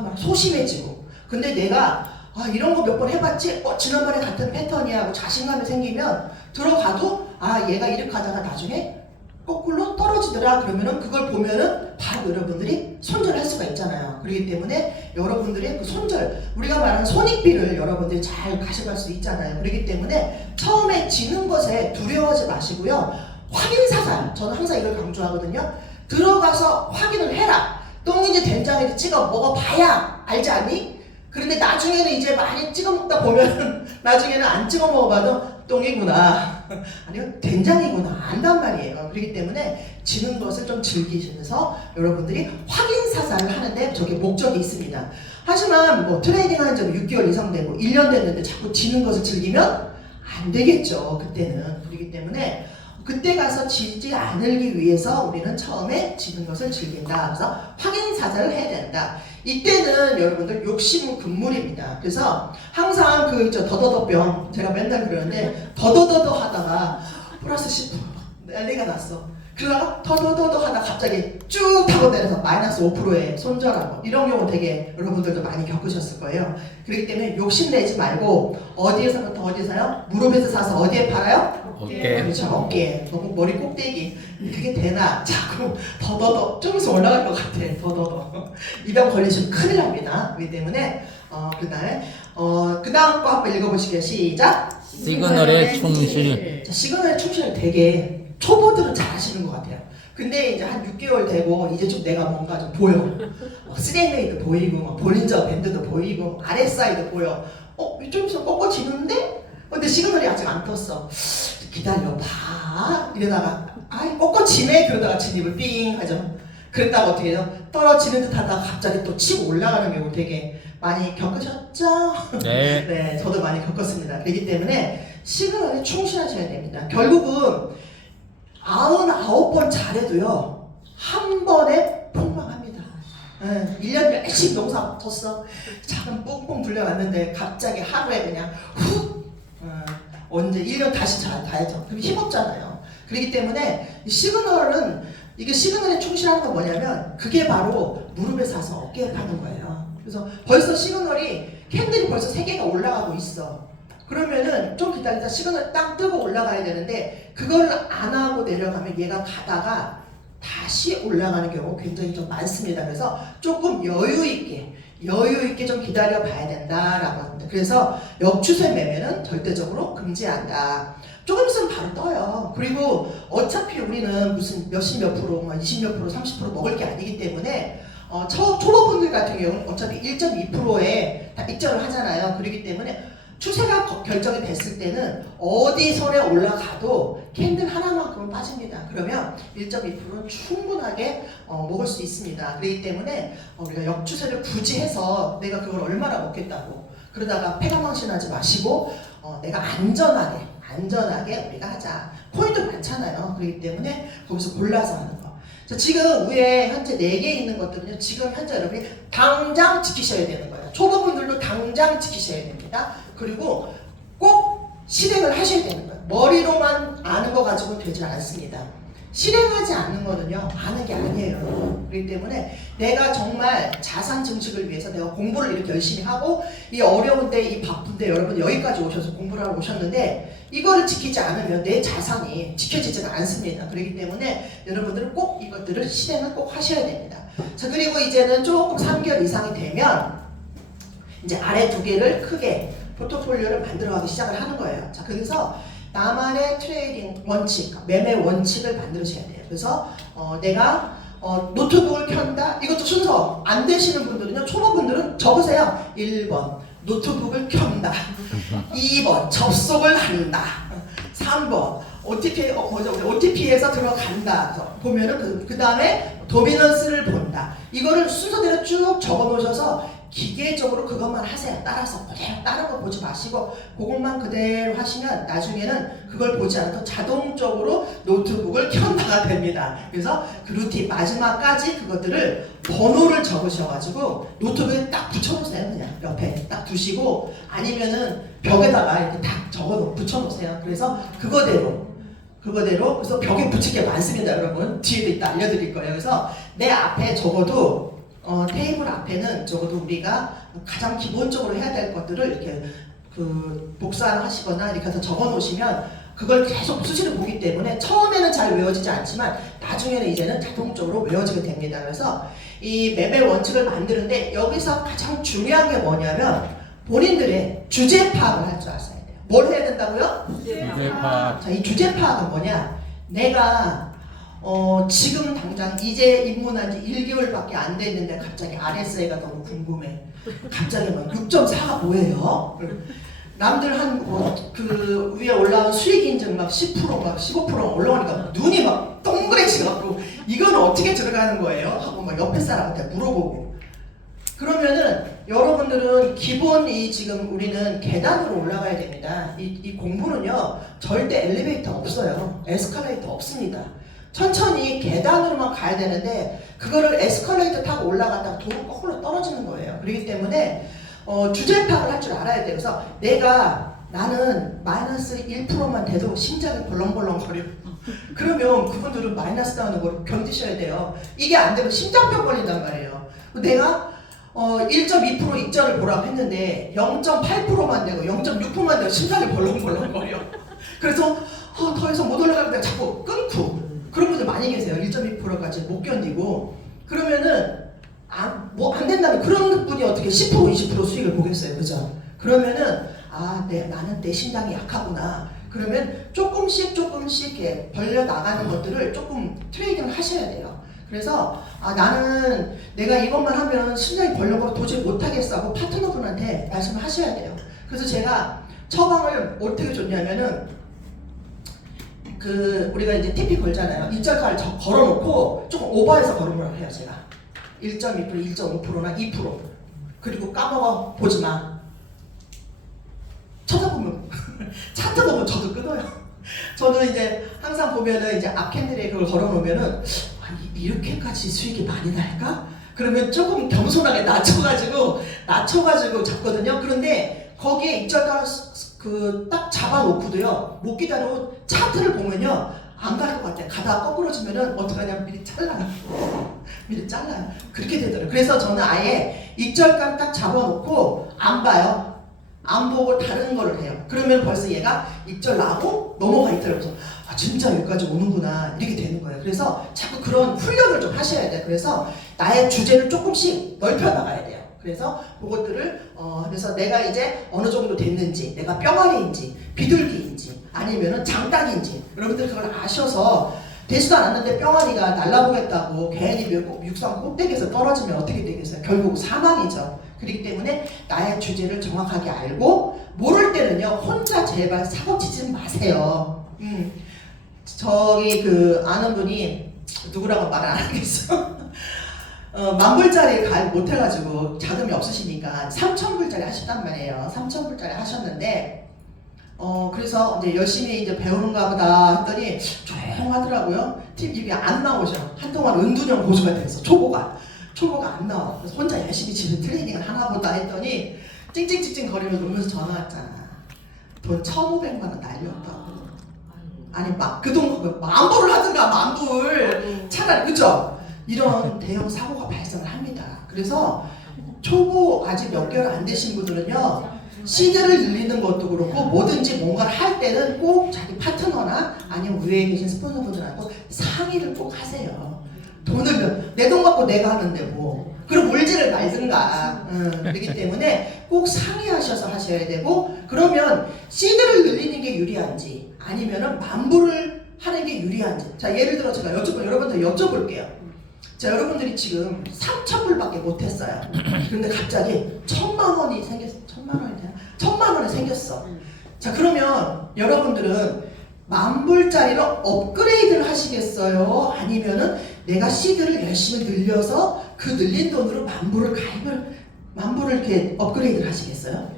마라 소심해지고. 근데 내가 이런 거 몇 번 해봤지? 지난번에 같은 패턴이야 하고 자신감이 생기면 들어가도 얘가 이렇게 하다가 나중에 거꾸로 떨어지더라. 그러면은 그걸 보면은 바로 여러분들이 손절할 수가 있잖아요. 그렇기 때문에 여러분들의 그 손절, 우리가 말하는 손익비를 여러분들이 잘 가져갈 수 있잖아요. 그렇기 때문에 처음에 지는 것에 두려워하지 마시고요. 확인 사살, 저는 항상 이걸 강조하거든요. 들어가서 확인을 해라. 똥인지 된장인지 찍어 먹어봐야 알지 않니? 그런데 나중에는 이제 많이 찍어 먹다 보면 나중에는 안 찍어 먹어봐도 똥이구나 아니면 된장이구나 안단 말이에요. 그렇기 때문에 지는 것을 좀 즐기시면서 여러분들이 확인 사살을 하는데 저게 목적이 있습니다. 하지만 뭐 트레이딩 한 지 6개월 이상 되고 1년 됐는데 자꾸 지는 것을 즐기면 안 되겠죠. 그때는. 그렇기 때문에 그때 가서 지지 않기 위해서 우리는 처음에 지는 것을 즐긴다. 그래서 확인 사살을 해야 된다. 이때는 여러분들 욕심은 금물입니다. 그래서 항상 그 더더더병 제가 맨날 그러는데 더더더더 하다가 플러스 10% 난리가 났어. 그러다가 더더더더 하다가 갑자기 쭉 타고 내려서 마이너스 5%에 손절하고 이런 경우 되게 여러분들도 많이 겪으셨을 거예요. 그렇기 때문에 욕심내지 말고 어디에서부터 어디서요? 무릎에서 사서 어디에 팔아요? 어깨. 그렇죠. 어깨. 너무 머리 꼭대기. 그게 되나? 자꾸 더더더 좀 있으면 올라갈 것 같아. 더더더. 이 병 걸리시면 큰일 납니다. 그렇기 때문에 그 다음 거 한번 읽어보시게요. 시작. 시그널의 충실. 자, 시그널의 충실을 되게 초보들은 잘 하시는 것 같아요. 근데 이제 한 6개월 되고 이제 좀 내가 뭔가 좀 보여. 스랭메이도 보이고 볼린저 밴드도 보이고 RSI도 보여. 좀 있으면 꺾어지는데? 근데 시그널이 아직 안 떴어. 기다려봐. 이러다가 꺾어지네. 그러다가 진입을 삥 하죠. 그랬다가 어떻게 해요? 떨어지는 듯 하다가 갑자기 또 치고 올라가는 경우 되게 많이 겪으셨죠? 네. 네, 저도 많이 겪었습니다. 그렇기 때문에 시그널에 충실하셔야 됩니다. 결국은 99번 잘해도요 한 번에 폭망합니다. 1년 열심히 농사 텄어. 작은 뿡뿡 불려놨는데 갑자기 하루에 그냥 훅 언제 1년 다시 잘 가야죠. 그럼 힘없잖아요. 그렇기 때문에 이게 시그널에 충실하는 건 뭐냐면 그게 바로 무릎에 사서 어깨에 파는 거예요. 그래서 벌써 시그널이 캔들이 벌써 3개가 올라가고 있어. 그러면은 좀 기다리다 시그널 딱 뜨고 올라가야 되는데 그걸 안 하고 내려가면 얘가 가다가 다시 올라가는 경우 굉장히 좀 많습니다. 그래서 조금 여유 있게 좀 기다려 봐야 된다라고 합니다. 그래서 역추세 매매는 절대적으로 금지한다. 조금 있으면 바로 떠요. 그리고 어차피 우리는 무슨 몇십 몇 프로, 20 몇 프로, 30% 먹을 게 아니기 때문에 초보분들 같은 경우는 어차피 1.2%에 다 입점을 하잖아요. 그렇기 때문에 추세가 결정이 됐을 때는 어디 선에 올라가도 캔들 하나만큼은 빠집니다. 그러면 1.2%는 충분하게 먹을 수 있습니다. 그렇기 때문에 우리가 역추세를 굳이 해서 내가 그걸 얼마나 먹겠다고 그러다가 패가망신하지 마시고 내가 안전하게 우리가 하자. 코인도 많잖아요. 그렇기 때문에 거기서 골라서 하는 거. 자, 지금 위에 현재 4개 있는 것들은요. 지금 현재 여러분이 당장 지키셔야 되는 거예요. 초보분들도 당장 지키셔야 됩니다. 그리고 꼭 실행을 하셔야 되는 거예요. 머리로만 아는 거 가지고는 되지 않습니다. 실행하지 않는 거는요 아는 게 아니에요. 그렇기 때문에 내가 정말 자산 증식을 위해서 내가 공부를 이렇게 열심히 하고 이 어려운데 이 바쁜데 여러분 여기까지 오셔서 공부를 하러 오셨는데 이거를 지키지 않으면 내 자산이 지켜지지가 않습니다. 그렇기 때문에 여러분들은 꼭 이것들을 실행을 꼭 하셔야 됩니다. 자, 그리고 이제는 조금 3개월 이상이 되면 이제 아래 2개를 크게 포트폴리오를 만들어가기 시작을 하는 거예요. 자, 그래서 나만의 트레이딩 원칙, 매매 원칙을 만들으셔야 돼요. 그래서 내가 노트북을 켠다. 이것도 순서 안 되시는 분들은요, 초보분들은 적으세요. 1번 노트북을 켠다. 2번 접속을 한다. 3번 OTP에서 들어간다. 그래서 보면은 그 다음에 도미넌스를 본다. 이거를 순서대로 쭉 적어 놓으셔서 기계적으로 그것만 하세요. 따라서 그대로 다른 거 보지 마시고 그것만 그대로 하시면 나중에는 그걸 보지 않아도 자동적으로 노트북을 켠다가 됩니다. 그래서 그 루틴 마지막까지 그것들을 번호를 적으셔가지고 노트북에 딱 붙여놓으세요. 그냥 옆에 딱 두시고 아니면은 벽에다가 이렇게 딱 붙여놓으세요. 그래서 그거대로 그래서 벽에 붙일 게 많습니다. 여러분 뒤에도 이따 알려드릴 거예요. 그래서 내 앞에 적어도 테이블 앞에는 적어도 우리가 가장 기본적으로 해야 될 것들을 이렇게 복사하시거나 이렇게 해서 적어 놓으시면 그걸 계속 수시로 보기 때문에 처음에는 잘 외워지지 않지만 나중에는 이제는 자동적으로 외워지게 됩니다. 그래서 이 매매 원칙을 만드는데 여기서 가장 중요한 게 뭐냐면 본인들의 주제 파악을 할 줄 아셔야 돼요. 뭘 해야 된다고요? 주제 파악. 자, 이 주제 파악은 뭐냐? 내가 지금 당장 이제 입문한 지 1개월밖에 안 됐는데 갑자기 RSI가 너무 궁금해. 갑자기 막 6.4가 뭐예요? 남들 그 위에 올라온 수익 인증 막 10% 막 15% 올라오니까 눈이 막 동그래지갖고 이건 어떻게 들어가는 거예요? 하고 막 옆에 사람한테 물어보고. 그러면은 여러분들은 기본이 지금 우리는 계단으로 올라가야 됩니다. 이 공부는요 절대 엘리베이터 없어요. 에스컬레이터 없습니다. 천천히 계단으로만 가야 되는데 그거를 에스컬레이터 타고 올라갔다가 도로 거꾸로 떨어지는 거예요. 그렇기 때문에 주제 파악을 할 줄 알아야 돼요. 그래서 나는 마이너스 1%만 돼도 심장이 벌렁벌렁거려. 그러면 그분들은 마이너스 나오는 걸 견디셔야 돼요. 이게 안 되면 심장병 걸린단 말이에요. 내가 1.2% 익절을 보라고 했는데 0.8%만 되고 0.6%만 되고 심장이 벌렁벌렁거려. 그래서 더 이상 못 올라가는데 자꾸 끊고 그런 분들 많이 계세요. 1.2%까지 못 견디고 그러면은 뭐 안 된다면 그런 분이 어떻게 10% 20% 수익을 보겠어요. 그죠? 그러면은 나는 내 심장이 약하구나. 그러면 조금씩 이렇게 벌려 나가는 것들을 조금 트레이딩을 하셔야 돼요. 그래서 나는 내가 이것만 하면 심장이 벌려고 도저히 못하겠어 하고 파트너분한테 말씀을 하셔야 돼요. 그래서 제가 처방을 어떻게 줬냐면은 우리가 이제 TP 걸잖아요. 입자가를 걸어놓고 조금 오버해서 걸으라고 해요. 제가 1.2%, 1.5%나 2% 그리고 까먹어 보지 마. 쳐다보면 차트 보면 저도 끊어요. 저는 이제 항상 보면은 이제 앞캔들에 그걸 걸어놓으면은 이렇게까지 수익이 많이 날까? 그러면 조금 겸손하게 낮춰가지고 잡거든요. 그런데 거기에 입자가 딱 잡아놓고도요 못 기다려 차트를 보면요 안 갈 것 같아. 가다가 거꾸로지면은 어떡하냐면 미리 잘라요. 그렇게 되더라고요. 그래서 저는 아예 익절감 딱 잡아놓고 안 봐요. 안 보고 다른 거를 해요. 그러면 벌써 얘가 익절 나고 넘어가 있더라고요. 진짜 여기까지 오는구나 이렇게 되는 거예요. 그래서 자꾸 그런 훈련을 좀 하셔야 돼요. 그래서 나의 주제를 조금씩 넓혀 나가야 돼요. 그래서 그것들을 그래서 내가 이제 어느 정도 됐는지, 내가 뿅아리인지 비둘기인지 아니면은 장닭인지 여러분들 그걸 아셔서 되지도 않았는데 뿅아리가 날라보겠다고 괜히 육상 꼭대기에서 떨어지면 어떻게 되겠어요? 결국 사망이죠. 그렇기 때문에 나의 주제를 정확하게 알고 모를 때는요 혼자 제발 사고치지 마세요. 저기 아는 분이 누구라고 말을 안 하겠어. 10,000불짜리 갈 못해가지고 자금이 없으시니까 3,000불짜리 하셨단 말이에요. 3,000불짜리 하셨는데 그래서 이제 열심히 이제 배우는가 보다 했더니 조용하더라고요. 팀 입이 안 나오셔. 한동안 은둔형 고수가 됐어. 초보가 안 나와. 그래서 혼자 열심히 집에 트레이닝을 하나 보다 했더니 찡찡찡찡 거리면서 오면서 전화 왔잖아. 돈 1,500만 원 날렸다고. 아니 막 그 돈 만불을 하든가 만불 차라리 그죠? 이런 대형 사고가 발생을 합니다. 그래서 초보 아직 몇 개월 안 되신 분들은요 시드를 늘리는 것도 그렇고 뭐든지 뭔가를 할 때는 꼭 자기 파트너나 아니면 위에 계신 스폰서분들하고 상의를 꼭 하세요. 돈을 내 돈 갖고 내가 하는데 뭐 그럼 울지를 말든가. 그렇기 때문에 꼭 상의하셔서 하셔야 되고 그러면 시드를 늘리는 게 유리한지 아니면은 만불을 하는 게 유리한지. 자 예를 들어 제가 여러분들 여쭤볼게요. 자 여러분들이 지금 3,000불밖에 못했어요. 그런데 갑자기 1,000만 원이 생겼어. 1,000만 원이 되나? 1,000만 원이 생겼어. 자 그러면 여러분들은 10,000불짜리로 업그레이드를 하시겠어요? 아니면은 내가 시드를 열심히 늘려서 그 늘린 돈으로 만불을 이렇게 업그레이드를 하시겠어요?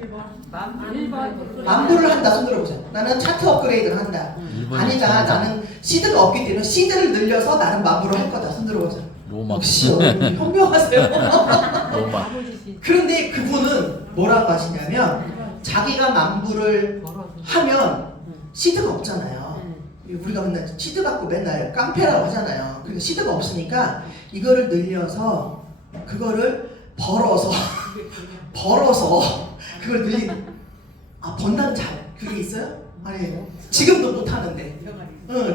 10,000불을 한다. 손 들어보세요. 나는 차트 업그레이드를 한다. 아니다. 나는 시드가 없기 때문에 시드를 늘려서 나는 10,000불을 할 거다. 손 들어보세요. 역시 현명하세요. 그런데 그분은 뭐라고 하시냐면 자기가 10,000불을 하면 시드가 없잖아요. 우리가 맨날 시드 갖고 맨날 깡패라고 하잖아요. 그러니까 시드가 없으니까 이거를 늘려서 그거를 벌어서 그걸 번다는 그게 있어요? 아니 지금도 못 하는데.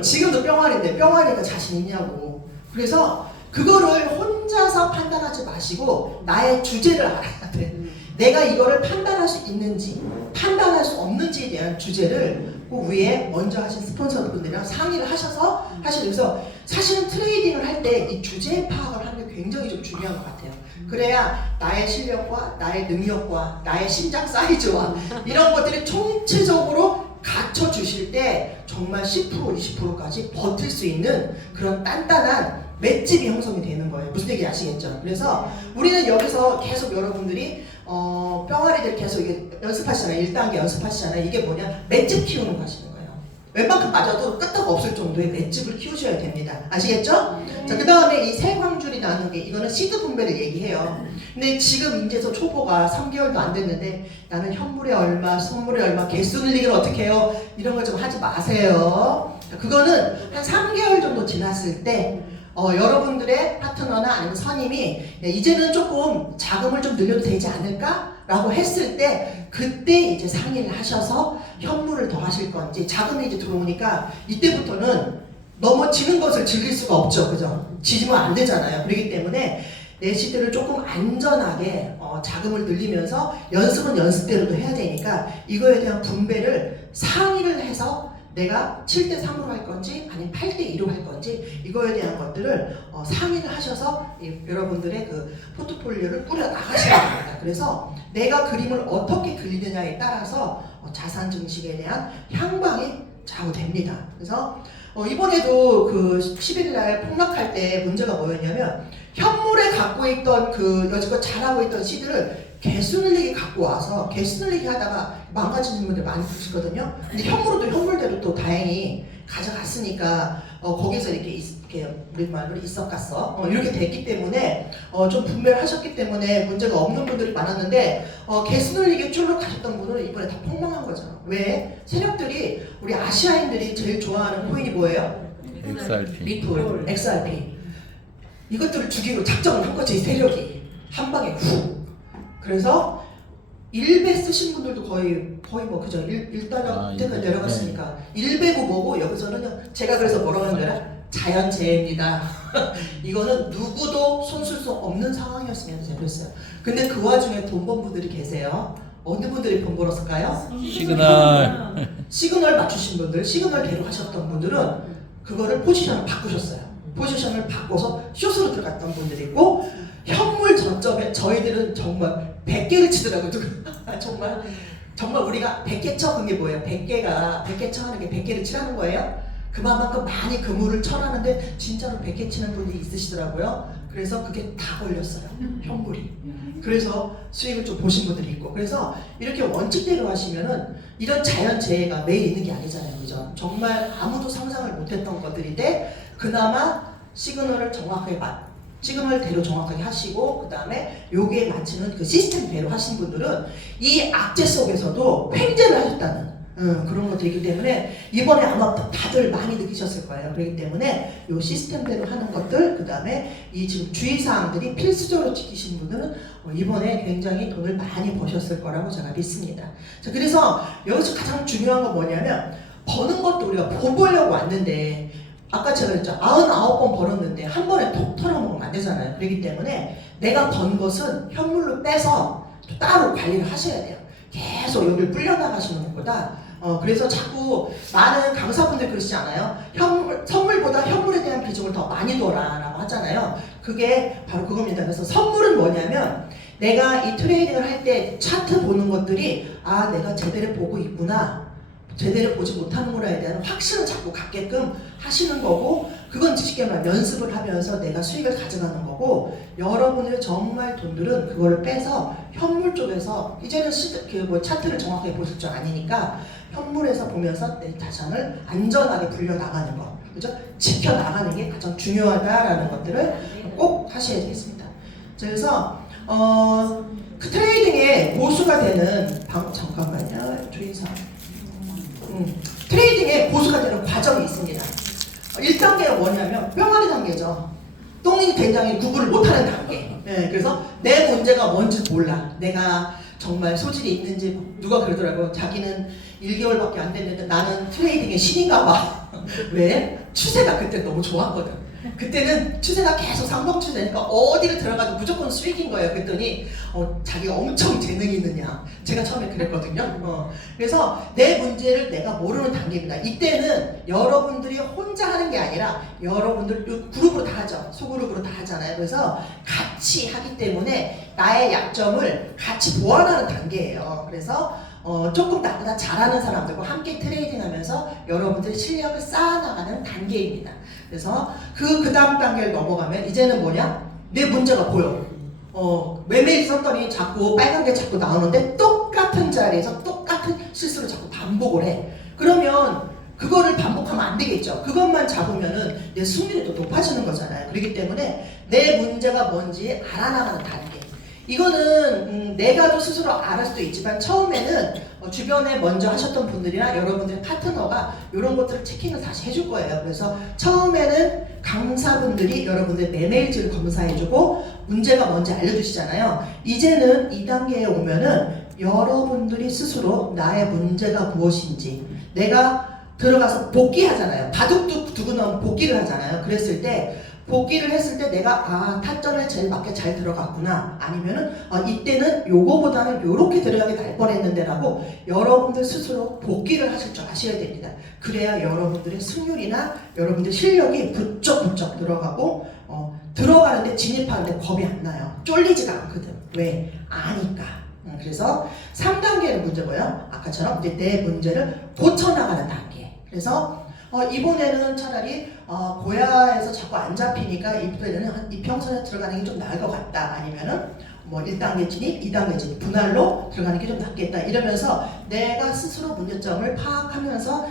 지금도 뿅아리인데 뿅아리가 자신 있냐고. 그래서 그거를 혼자서 판단하지 마시고 나의 주제를 알아야 돼. 내가 이거를 판단할 수 있는지 판단할 수 없는지에 대한 주제를 꼭 위에 먼저 하신 스폰서분들이랑 상의를 하셔서 그래서 사실은 트레이딩을 할 때 이 주제 파악을 하는 게 굉장히 좀 중요한 것 같아요. 그래야 나의 실력과 나의 능력과 나의 심장 사이즈와 이런 것들이 총체적으로 갖춰주실 때 정말 10% 20%까지 버틸 수 있는 그런 단단한 맷집이 형성이 되는 거예요. 무슨 얘기 아시겠죠? 그래서 우리는 여기서 계속 여러분들이 뿅아리들 계속 이게 연습하시잖아요. 1단계 연습하시잖아요. 이게 뭐냐? 맷집 키우는 거 하시는 거예요. 웬만큼 맞아도 끄떡 없을 정도의 맷집을 키우셔야 됩니다. 아시겠죠? 자, 그 다음에 이 세 광줄이 나는 게 이거는 시드 분배를 얘기해요. 근데 지금 이제서 초보가 3개월도 안 됐는데 나는 현물에 얼마, 선물에 얼마, 개수 늘리기를 어떻게 해요? 이런 걸 좀 하지 마세요. 그거는 한 3개월 정도 지났을 때 여러분들의 파트너나 아니면 선임이 이제는 조금 자금을 좀 늘려도 되지 않을까? 라고 했을 때 그때 이제 상의를 하셔서 현물을 더 하실 건지 자금이 이제 들어오니까 이때부터는 넘어지는 것을 즐길 수가 없죠. 그죠? 지지면 안 되잖아요. 그렇기 때문에 내 시대를 조금 안전하게 자금을 늘리면서 연습은 연습대로도 해야 되니까 이거에 대한 분배를 상의를 해서 내가 7대3으로 할 건지 아니면 8대2로 할 건지 이거에 대한 것들을 상의를 하셔서 여러분들의 그 포트폴리오를 꾸려 나가셔야 됩니다. 그래서 내가 그림을 어떻게 그리느냐에 따라서 자산 증식에 대한 향방이 좌우됩니다. 그래서 이번에도 그 11일날 폭락할 때 문제가 뭐였냐면 현물에 갖고 있던 그 여지껏 잘하고 있던 시드를 개수 늘리기 갖고 와서 개수 늘리기 하다가 망가지는 분들 많이 보시거든요. 근데 현물도 현물대로 또 다행히 가져갔으니까 거기서 이렇게 우리 말로 있어갔어 이렇게 됐기 때문에 좀 분배를 하셨기 때문에 문제가 없는 분들이 많았는데 개수 늘리기 줄로 가셨던 분들은 이번에 다 폭망한 거죠. 왜? 세력들이 우리 아시아인들이 제일 좋아하는 코인이 뭐예요? XRP. 리플, XRP 이것들을 주기로 작정을 한 거지. 이 세력이 한 방에 훅. 그래서 1배 쓰신 분들도 거의 뭐 그죠. 1달러 때까지 내려갔으니까 1배고 뭐고 여기서는 제가 그래서 뭐라고 하는 거야? 자연재해입니다. 이거는 누구도 손쓸 수 없는 상황이었으면 제가 그랬어요. 근데 그 와중에 돈 번 분들이 계세요. 어느 분들이 돈 벌었을까요? 시그널 맞추신 분들, 시그널 대로 하셨던 분들은 그거를 포지션을 바꾸셨어요. 포지션을 바꿔서 숏으로 들어갔던 분들이 있고 현물 전점에 저희들은 정말 100개를 치더라고요. 정말 우리가 100개 쳐 그게 뭐예요? 100개 쳐하는 게 100개를 치라는 거예요? 그만큼 많이 그물을 쳐라는데 진짜로 100개 치는 분이 있으시더라고요. 그래서 그게 다 걸렸어요. 현물이. 그래서 수익을 좀 보신 분들이 있고 그래서 이렇게 원칙대로 하시면은 이런 자연재해가 매일 있는 게 아니잖아요. 그죠? 정말 아무도 상상을 못했던 것들인데 그나마 시그널을 시그널대로 정확하게 하시고 그 다음에 여기에 맞추는 그 시스템대로 하신 분들은 이 악재 속에서도 횡재를 하셨다는 그런 것들이기 때문에 이번에 아마 다들 많이 느끼셨을 거예요. 그렇기 때문에 이 시스템대로 하는 것들 그 다음에 이 지금 주의사항들이 필수적으로 지키신 분들은 이번에 굉장히 돈을 많이 버셨을 거라고 제가 믿습니다. 자, 그래서 여기서 가장 중요한 건 뭐냐면 버는 것도 우리가 돈 벌려고 왔는데 아까 제가 그랬죠. 99번 벌었는데 한 번에 톡 털어먹으면 안 되잖아요. 그렇기 때문에 내가 번 것은 현물로 빼서 따로 관리를 하셔야 돼요. 계속 여기를 불려나가시는 것보다 그래서 자꾸 많은 강사분들 그러시지 않아요? 선물보다 현물에 대한 비중을 더 많이 둬라 라고 하잖아요. 그게 바로 그겁니다. 그래서 선물은 뭐냐면 내가 이 트레이딩을 할 때 차트 보는 것들이 내가 제대로 보고 있구나 제대로 보지 못하는구나에 대한 확신을 자꾸 갖게끔 하시는 거고 그건 쉽게 말하면 연습을 하면서 내가 수익을 가져가는 거고 여러분의 정말 돈들은 그걸 빼서 현물 쪽에서 이제는 차트를 정확하게 보실 줄 아니니까 현물에서 보면서 내 자산을 안전하게 불려 나가는 거 그죠? 지켜 나가는 게 가장 중요하다라는 것들을 꼭 하셔야 되겠습니다. 그래서 그 트레이딩의 고수가 되는 잠깐만요. 조인사 트레이딩에 고수가 되는 과정이 있습니다. 1단계가 뭐냐면 뿅아리 단계죠. 똥이 된장이 구분을 못하는 단계. 그래서 내 문제가 뭔지 몰라. 내가 정말 소질이 있는지 누가 그러더라고요. 자기는 1개월밖에 안 됐는데 나는 트레이딩의 신인가 봐. 왜? 추세가 그때 너무 좋았거든. 그때는 추세가 계속 상승 추세니까 어디를 들어가도 무조건 수익인 거예요. 그랬더니 자기가 엄청 재능이 있느냐. 제가 처음에 그랬거든요. 그래서 내 문제를 내가 모르는 단계입니다. 이때는 여러분들이 혼자 하는 게 아니라 여러분들 그룹으로 다 하죠. 소그룹으로 다 하잖아요. 그래서 같이 하기 때문에 나의 약점을 같이 보완하는 단계예요. 그래서 조금 나보다 잘하는 사람들과 함께 트레이딩하면서 여러분들의 실력을 쌓아나가는 단계입니다. 그래서 그 다음 단계를 넘어가면 이제는 뭐냐? 내 문제가 보여. 매매일 썼더니 자꾸 빨간 게 자꾸 나오는데 똑같은 자리에서 똑같은 실수를 자꾸 반복을 해. 그러면 그거를 반복하면 안 되겠죠. 그것만 잡으면은 내 승률이 또 높아지는 거잖아요. 그렇기 때문에 내 문제가 뭔지 알아나가는 단계. 이거는 내가도 스스로 알을 수도 있지만 처음에는 주변에 먼저 하셨던 분들이나 여러분들의 파트너가 이런 것들을 체킹을 다시 해줄 거예요. 그래서 처음에는 강사분들이 여러분들의 매매일지를 검사해주고 문제가 뭔지 알려주시잖아요. 이제는 2단계에 오면은 여러분들이 스스로 나의 문제가 무엇인지 내가 들어가서 복귀하잖아요. 바둑 두고 나면 복귀를 하잖아요. 그랬을 때 복귀를 했을 때 내가 타점에 제일 맞게 잘 들어갔구나, 아니면은 이때는 요거보다는 요렇게 들어가게 날 뻔했는데 라고 여러분들 스스로 복귀를 하실 줄 아셔야 됩니다. 그래야 여러분들의 승률이나 여러분들 실력이 부쩍부쩍 들어가고 들어가는데 진입하는데 겁이 안 나요. 쫄리지가 않거든. 왜? 아니까. 그래서 3단계는 문제 뭐예요? 아까처럼 이제 내 문제를 고쳐나가는 단계. 그래서 이번에는 차라리 고야에서 자꾸 안 잡히니까 이번에는 이평선에 들어가는 게 좀 나을 것 같다. 아니면은 뭐 1단계 진입, 2단계 진입, 분할로 들어가는 게 좀 낫겠다. 이러면서 내가 스스로 문제점을 파악하면서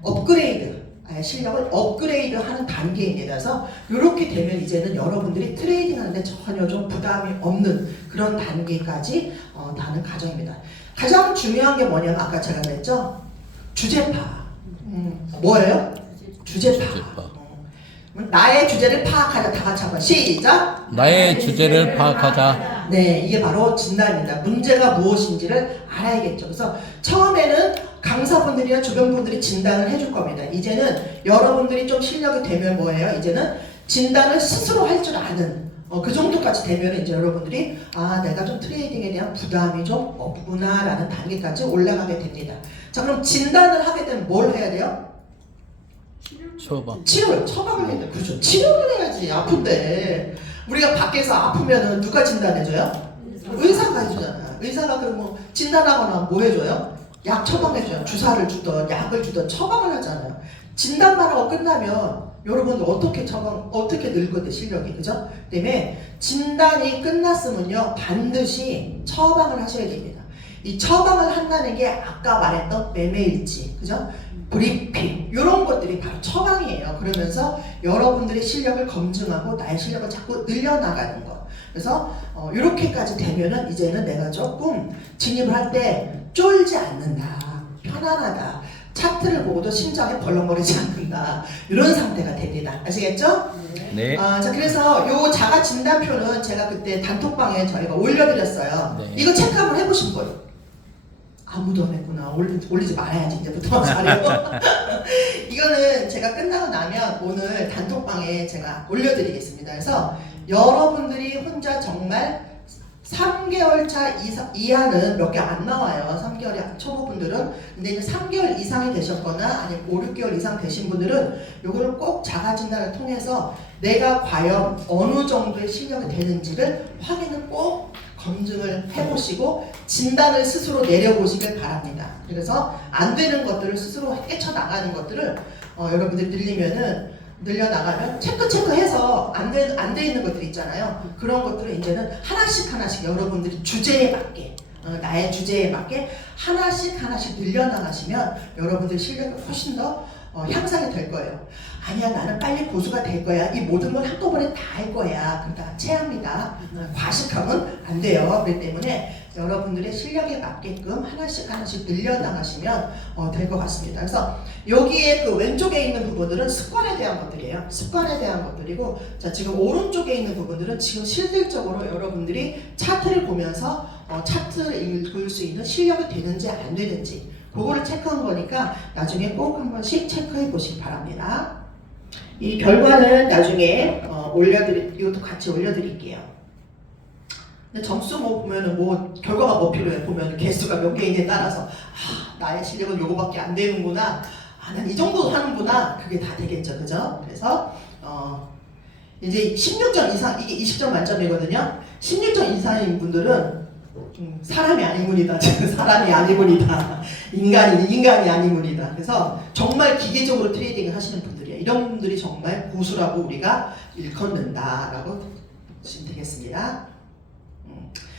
업그레이드, 실력을 업그레이드하는 단계입니다. 그래서 이렇게 되면 이제는 여러분들이 트레이딩 하는데 전혀 좀 부담이 없는 그런 단계까지 가는 과정입니다. 가장 중요한 게 뭐냐면 아까 제가 그랬죠? 주제파. 뭐예요? 주제파. 나의 주제를 파악하자. 다 같이 한번 시작. 나의 주제를 파악하자. 네, 이게 바로 진단입니다. 문제가 무엇인지를 알아야겠죠. 그래서 처음에는 강사분들이나 주변 분들이 진단을 해줄 겁니다. 이제는 여러분들이 좀 실력이 되면 뭐예요? 이제는 진단을 스스로 할 줄 아는 그 정도까지 되면 이제 여러분들이 내가 좀 트레이딩에 대한 부담이 좀 없구나 라는 단계까지 올라가게 됩니다. 자, 그럼 진단을 하게 되면 뭘 해야 돼요? 처방을 해야 돼요. 그렇죠. 치료를 해야지. 아픈데 우리가 밖에서 아프면은 누가 진단해줘요? 의사가 해주잖아. 의사가 그럼 뭐 진단하거나 뭐 해줘요? 약 처방해줘요. 주사를 주던 약을 주던 처방을 하잖아요. 진단만 하고 끝나면 여러분들 어떻게 늙거든 실력이, 그죠? 때문에 진단이 끝났으면요 반드시 처방을 하셔야 됩니다. 이 처방을 한다는 게 아까 말했던 매매일지, 그죠? 브리핑 이런 것들이 바로 처방이에요. 그러면서 여러분들의 실력을 검증하고 나의 실력을 자꾸 늘려나가는 거. 그래서 이렇게까지 되면은 이제는 내가 조금 진입을 할 때 쫄지 않는다, 편안하다, 차트를 보고도 심장이 벌렁거리지 않는다, 이런 상태가 됩니다. 아시겠죠? 네. 자, 그래서 요 자가 진단표는 제가 그때 단톡방에 저희가 올려드렸어요. 네. 이거 체크 한번 해보신 거예요? 아무도 안 했구나. 올리지 말아야지 이제부터 잘해요. 이거는 제가 끝나고 나면 오늘 단톡방에 제가 올려드리겠습니다. 그래서 여러분들이 혼자 정말 3개월 차 이하는 몇 개 안 나와요. 3개월 초보분들은. 근데 이제 3개월 이상이 되셨거나 아니면 5, 6개월 이상 되신 분들은 요거를 꼭 자가진단을 통해서 내가 과연 어느 정도의 실력이 되는지를 확인을 꼭 검증을 해보시고 진단을 스스로 내려보시길 바랍니다. 그래서 안 되는 것들을 스스로 깨쳐나가는 것들을 여러분들이 늘려나가면 체크해서 안 돼 있는 것들 있잖아요. 그런 것들을 이제는 하나씩 여러분들이 주제에 맞게 나의 주제에 맞게 하나씩 늘려나가시면 여러분들 실력이 훨씬 더 향상이 될 거예요. 아니야, 나는 빨리 고수가 될 거야. 이 모든 걸 한꺼번에 다 할 거야. 그러니까 체합니다. 과식하면 안 돼요. 그렇기 때문에 여러분들의 실력에 맞게끔 하나씩 늘려나가시면 될 것 같습니다. 그래서 여기에 그 왼쪽에 있는 부분들은 습관에 대한 것들이에요. 습관에 대한 것들이고, 자, 지금 오른쪽에 있는 부분들은 지금 실질적으로 여러분들이 차트를 보면서 차트를 읽을 수 있는 실력이 되는지 안 되는지 그거를 체크한 거니까 나중에 꼭 한 번씩 체크해 보시기 바랍니다. 이 결과는 나중에 이것도 같이 올려드릴게요. 근데 점수 뭐 보면은 뭐 결과가 뭐 필요해 보면 개수가 몇 개인지에 따라서 나의 실력은 요거밖에 안 되는구나. 난 이 정도 하는구나. 그게 다 되겠죠, 그죠? 그래서 이제 16점 이상 이게 20점 만점이거든요. 16점 이상인 분들은 사람이 아니문이다. 사람이 아니문이다. 인간이 아니문이다. 그래서 정말 기계적으로 트레이딩을 하시는 분들이에요. 이런 분들이 정말 고수라고 우리가 일컫는다라고 보시면 되겠습니다.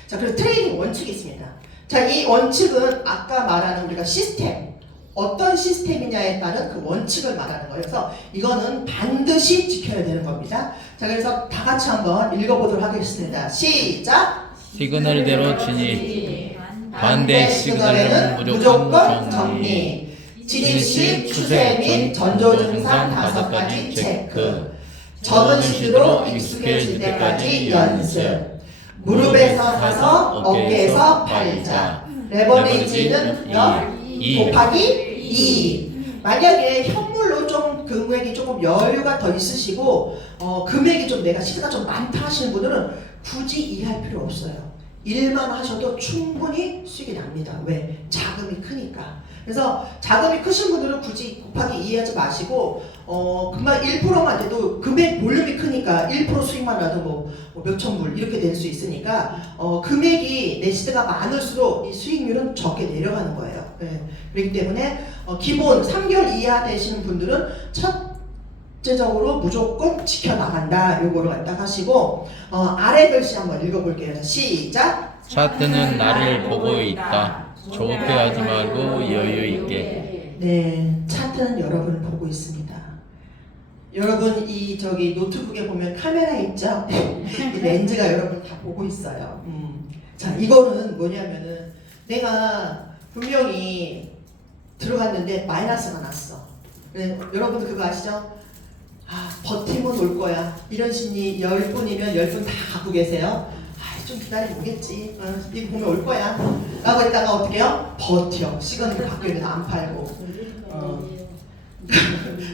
자, 그래서 트레이딩 원칙이 있습니다. 자, 이 원칙은 아까 말하는 우리가 시스템, 어떤 시스템이냐에 따른 그 원칙을 말하는 거예요. 그래서 이거는 반드시 지켜야 되는 겁니다. 자, 그래서 다 같이 한번 읽어보도록 하겠습니다. 시작! 시그널대로 진입. 반대 시그널은 무조건 정리. 진입, 추세 및 전조 증상 5가지 체크. 적은 시드로 익숙해질 때까지 연습. 무릎에서 서서 어깨에서 팔자. 레버리지는 몇? 곱하기 2. 만약에 현물로 좀 금액이 조금 여유가 더 있으시고 금액이 좀 내가 시세가 좀 많다 하시는 분들은 굳이 이해할 필요 없어요. 1만 하셔도 충분히 수익이 납니다. 왜? 자금이 크니까. 그래서 자금이 크신 분들은 굳이 곱하기 2 하지 마시고 금방 1%만 돼도 금액 볼륨이 크니까 1% 수익만 나도 뭐 몇천 불 이렇게 될 수 있으니까 금액이 내 시대가 많을수록 이 수익률은 적게 내려가는 거예요. 네. 그렇기 때문에 기본 3개월 이하 되시는 분들은 첫째적으로 무조건 지켜나간다. 요거를 갖다 하시고 아래 글씨 한번 읽어볼게요. 시작! 차트는 나를 보고 있다. 조급해하지 말고 여유 있게. 네, 차트는 여러분을 보고 있습니다. 여러분 이 저기 노트북에 보면 카메라 있죠? 이 렌즈가 여러분 다 보고 있어요. 자, 이거는 뭐냐면은 내가 분명히 들어갔는데 마이너스가 났어. 네, 여러분도 그거 아시죠? 버티면 올 거야. 이런 심리 10분이면 10분 다 갖고 계세요. 좀 기다리고 오겠지. 이거 보면 올 거야. 라고 했다가 어떻게 해요? 버텨. 시간을 바뀌면 안 팔고.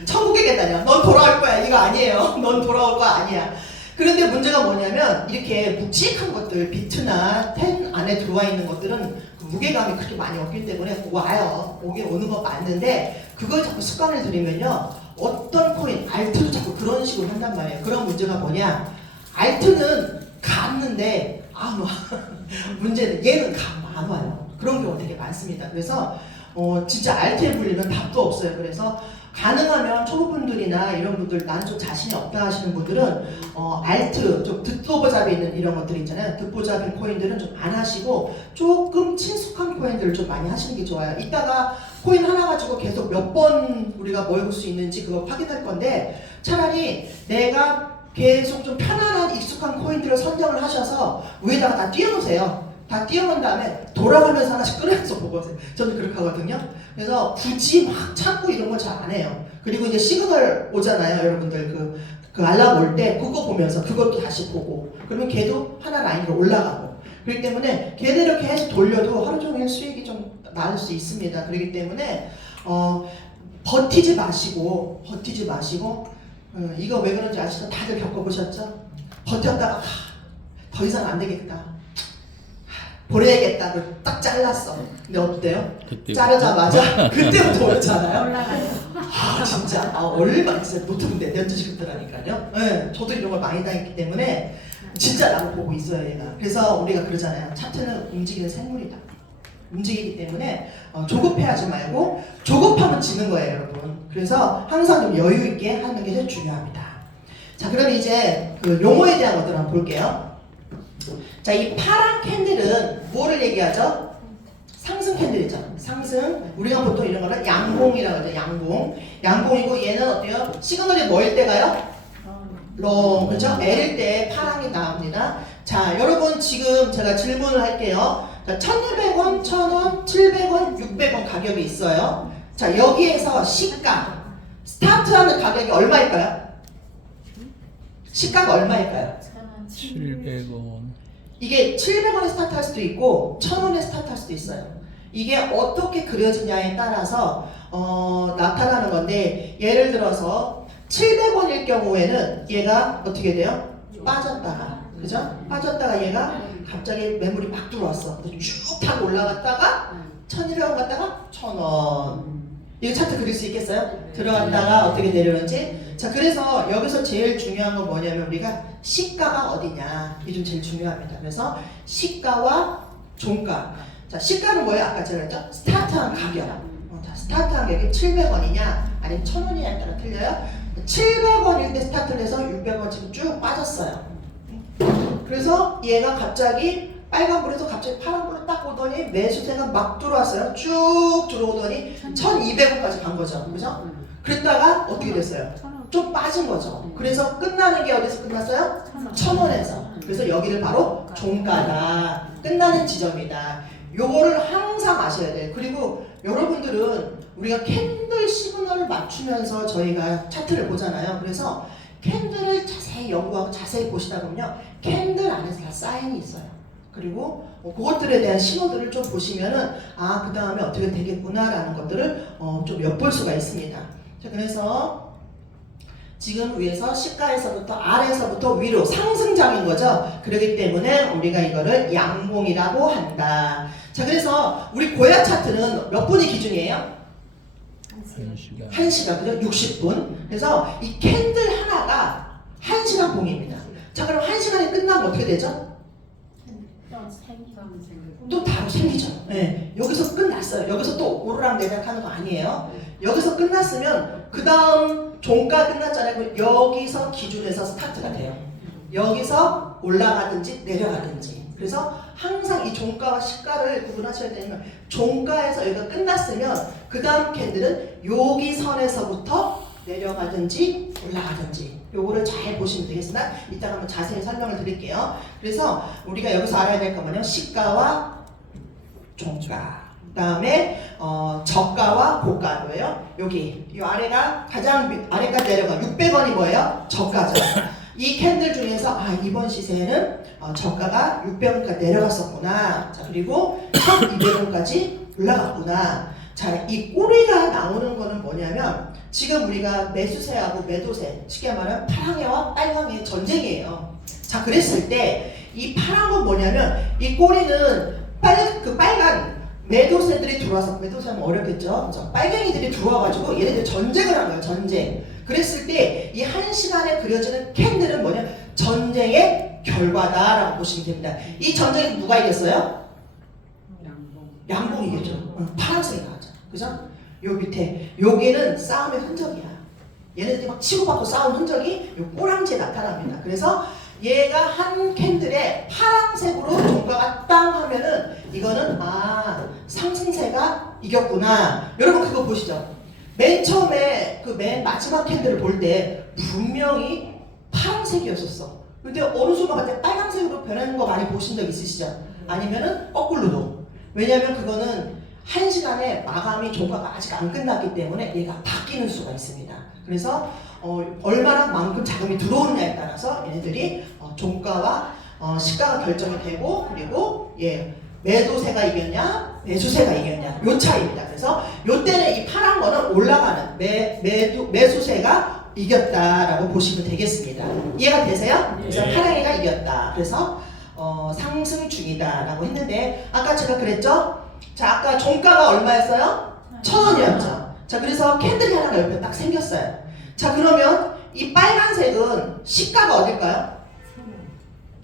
천국에 계다냐. 넌 돌아올 거야. 이거 아니에요. 넌 돌아올 거 아니야. 그런데 문제가 뭐냐면 이렇게 묵직한 것들, 비트나 텐 안에 들어와 있는 것들은 그 무게감이 그렇게 많이 없기 때문에 와요. 오는 거 맞는데 그걸 자꾸 습관을 들이면요. 어떤 코인, 알트도 자꾸 그런 식으로 한단 말이에요. 그런 문제가 뭐냐. 알트는 갔는데 안 와. 문제는 얘는 가면 안 와요. 그런 경우가 되게 많습니다. 그래서 진짜 알트에 물리면 답도 없어요. 그래서 가능하면 초보분들이나 이런 분들 난 좀 자신이 없다 하시는 분들은 알트 좀 듣보잡이 있는 이런 것들 있잖아요. 듣보잡인 코인들은 좀 안 하시고 조금 친숙한 코인들을 좀 많이 하시는 게 좋아요. 이따가 코인 하나 가지고 계속 몇 번 우리가 모을 수 있는지 그거 확인할 건데 차라리 내가 계속 좀 편안한 익숙한 코인들을 선정을 하셔서 위에다가 다 띄워놓으세요. 다 띄워놓은 다음에 돌아가면서 하나씩 꺼내서 보고 오세요. 저는 그렇게 하거든요. 그래서 굳이 막 찾고 이런 걸 잘 안 해요. 그리고 이제 시그널 오잖아요. 여러분들 그 알람 올 때 그거 보면서 그것도 다시 보고 그러면 걔도 하나 라인으로 올라가고 그렇기 때문에 걔를 이렇게 해서 돌려도 하루 종일 수익이 좀 나올 수 있습니다. 그렇기 때문에 버티지 마시고 이거 왜 그런지 아시죠? 다들 겪어보셨죠? 버텼다가 더 이상 안 되겠다. 보내야겠다. 딱 잘랐어. 근데 어때요? 자르자마자 그때부터 오르잖아요. 진짜 얼마 진짜 노트북 내던지시더라니까요. 네, 저도 이런 걸 많이 당했기 때문에 진짜 나를 보고 있어요, 얘가. 그래서 우리가 그러잖아요. 차트는 움직이는 생물이다. 움직이기 때문에 조급해하지 말고 조급하면 지는 거예요, 여러분. 그래서 항상 좀 여유 있게 하는 게 제일 중요합니다. 자, 그럼 이제 그 용어에 대한 것들 한번 볼게요. 자, 이 파란 캔들은 뭐를 얘기하죠? 상승 캔들이죠. 상승. 우리가 보통 이런 거는 양봉이라고 하죠. 양봉이고 얘는 어때요? 시그널이 뭐일 때가요? 롱. 그렇죠? L일 때 파랑이 나옵니다. 자, 여러분 지금 제가 질문을 할게요. 자, 1,200원, 1,000원, 700원, 600원 가격이 있어요. 자, 여기에서 시가 스타트하는 가격이 얼마일까요? 시가가 얼마일까요? 700원. 이게 700원에 스타트할 수도 있고 1,000원에 스타트할 수도 있어요. 이게 어떻게 그려지냐에 따라서 나타나는 건데 예를 들어서 700원일 경우에는 얘가 어떻게 돼요? 빠졌다가, 그죠? 빠졌다가 얘가 갑자기 매물이 막 들어왔어. 쭉 타고 올라갔다가 1,200원 갔다가 1,000원. 이거 차트 그릴 수 있겠어요? 들어갔다가 어떻게 내려오는지. 자, 그래서 여기서 제일 중요한 건 뭐냐면 우리가 시가가 어디냐. 이게 좀 제일 중요합니다. 그래서 시가와 종가. 자, 시가는 뭐예요? 아까 제가 했죠? 스타트한 가격. 자, 스타트한 가격이 700원이냐 아니면 1,000원이냐에 따라 틀려요. 700원일 때 스타트를 해서 600원 지금 쭉 빠졌어요. 그래서 얘가 갑자기 빨간불에서 갑자기 파란불로 딱 오더니 매수세가 막 들어왔어요. 쭉 들어오더니 1,200원까지 간 거죠. 그죠? 그랬다가 어떻게 됐어요? 좀 빠진 거죠. 그래서 끝나는 게 어디서 끝났어요? 1,000원에서. 그래서 여기를 바로 종가다. 끝나는 지점이다. 요거를 항상 아셔야 돼요. 그리고 여러분들은 우리가 캔들 시그널을 맞추면서 저희가 차트를 보잖아요. 그래서 캔들을 자세히 연구하고 자세히 보시다 보면요. 캔들 안에서 다 사인이 있어요. 그리고 그것들에 대한 신호들을 좀 보시면은 아, 그 다음에 어떻게 되겠구나라는 것들을 좀 엿볼 수가 있습니다. 자, 그래서 지금 위에서 시가에서부터 아래에서부터 위로 상승장인 거죠. 그렇기 때문에 우리가 이거를 양봉이라고 한다. 자, 그래서 우리 고야 차트는 몇 분이 기준이에요? 1시간, 그죠? 60분. 그래서 이 캔들 하나가 1시간 봉입니다. 자, 그럼 1시간이 끝나면 어떻게 되죠? 또 바로 생기죠. 네. 여기서 끝났어요. 여기서 또 오르락내리락 하는 거 아니에요. 여기서 끝났으면 그 다음 종가 끝났잖아요. 여기서 기준에서 스타트가 돼요. 여기서 올라가든지 내려가든지. 그래서 항상 이 종가와 시가를 구분하셔야 되면 종가에서 여기가 끝났으면 그 다음 캔들은 여기 선에서부터 내려가든지 올라가든지 요거를 잘 보시면 되겠습니다. 이따가 한번 자세히 설명을 드릴게요. 그래서 우리가 여기서 알아야 될 건 뭐냐면 시가와 종가, 그 다음에 저가와 고가도예요. 여기 이 아래가 가장 아래까지 내려가 600원이 뭐예요? 저가죠. 이 캔들 중에서 아, 이번 시세는 저가가 600원까지 내려갔었구나. 자, 그리고 1200원까지 올라갔구나. 자, 이 꼬리가 나오는 거는 뭐냐면 지금 우리가 매수세하고 매도세, 쉽게 말하면 파랑해와 빨강해의 전쟁이에요. 자, 그랬을 때 이 파란 건 뭐냐면 이 꼬리는 빨간 매도세들이 들어와서, 매도세하면 어렵겠죠? 그죠? 빨갱이들이 들어와가지고 얘네들 전쟁을 한 거예요. 전쟁. 그랬을 때 이 한 시간에 그려지는 캔들은 뭐냐? 전쟁의 결과다라고 보시면 됩니다. 이 전쟁에 누가 이겼어요? 양봉이 이겼죠. 파란색이 나왔죠. 그죠? 요 밑에 여기는 싸움의 흔적이야. 얘네들이 막 치고받고 싸운 흔적이 요 꼬랑지에 나타납니다. 그래서 얘가 한 캔들에 파란색으로 종가가 땅 하면은 이거는 아, 상승세가 이겼구나. 여러분 그거 보시죠. 맨 처음에 그 맨 마지막 캔들을 볼 때 분명히 파란색이었었어. 근데 어느 순간 갑자기 빨간색으로 변하는 거 많이 보신 적 있으시죠? 아니면은 거꾸로도. 왜냐면 그거는 한 시간에 마감이 종가가 아직 안 끝났기 때문에 얘가 바뀌는 수가 있습니다. 그래서 얼마나 만큼 자금이 들어오느냐에 따라서 얘네들이 종가와 시가가 결정이 되고 그리고 매도세가 이겼냐 매수세가 이겼냐 요 차이입니다. 그래서 요 때는 이 파란 거는 올라가는 매수세가 이겼다라고 보시면 되겠습니다. 이해가 되세요? 그래서 파랑이가 이겼다. 그래서 상승 중이다라고 했는데 아까 제가 그랬죠? 자, 아까 종가가 얼마였어요? 1,000원이었죠. 자, 그래서 캔들이 하나가 옆에 딱 생겼어요. 자, 그러면 이 빨간색은 시가가 어딜까요?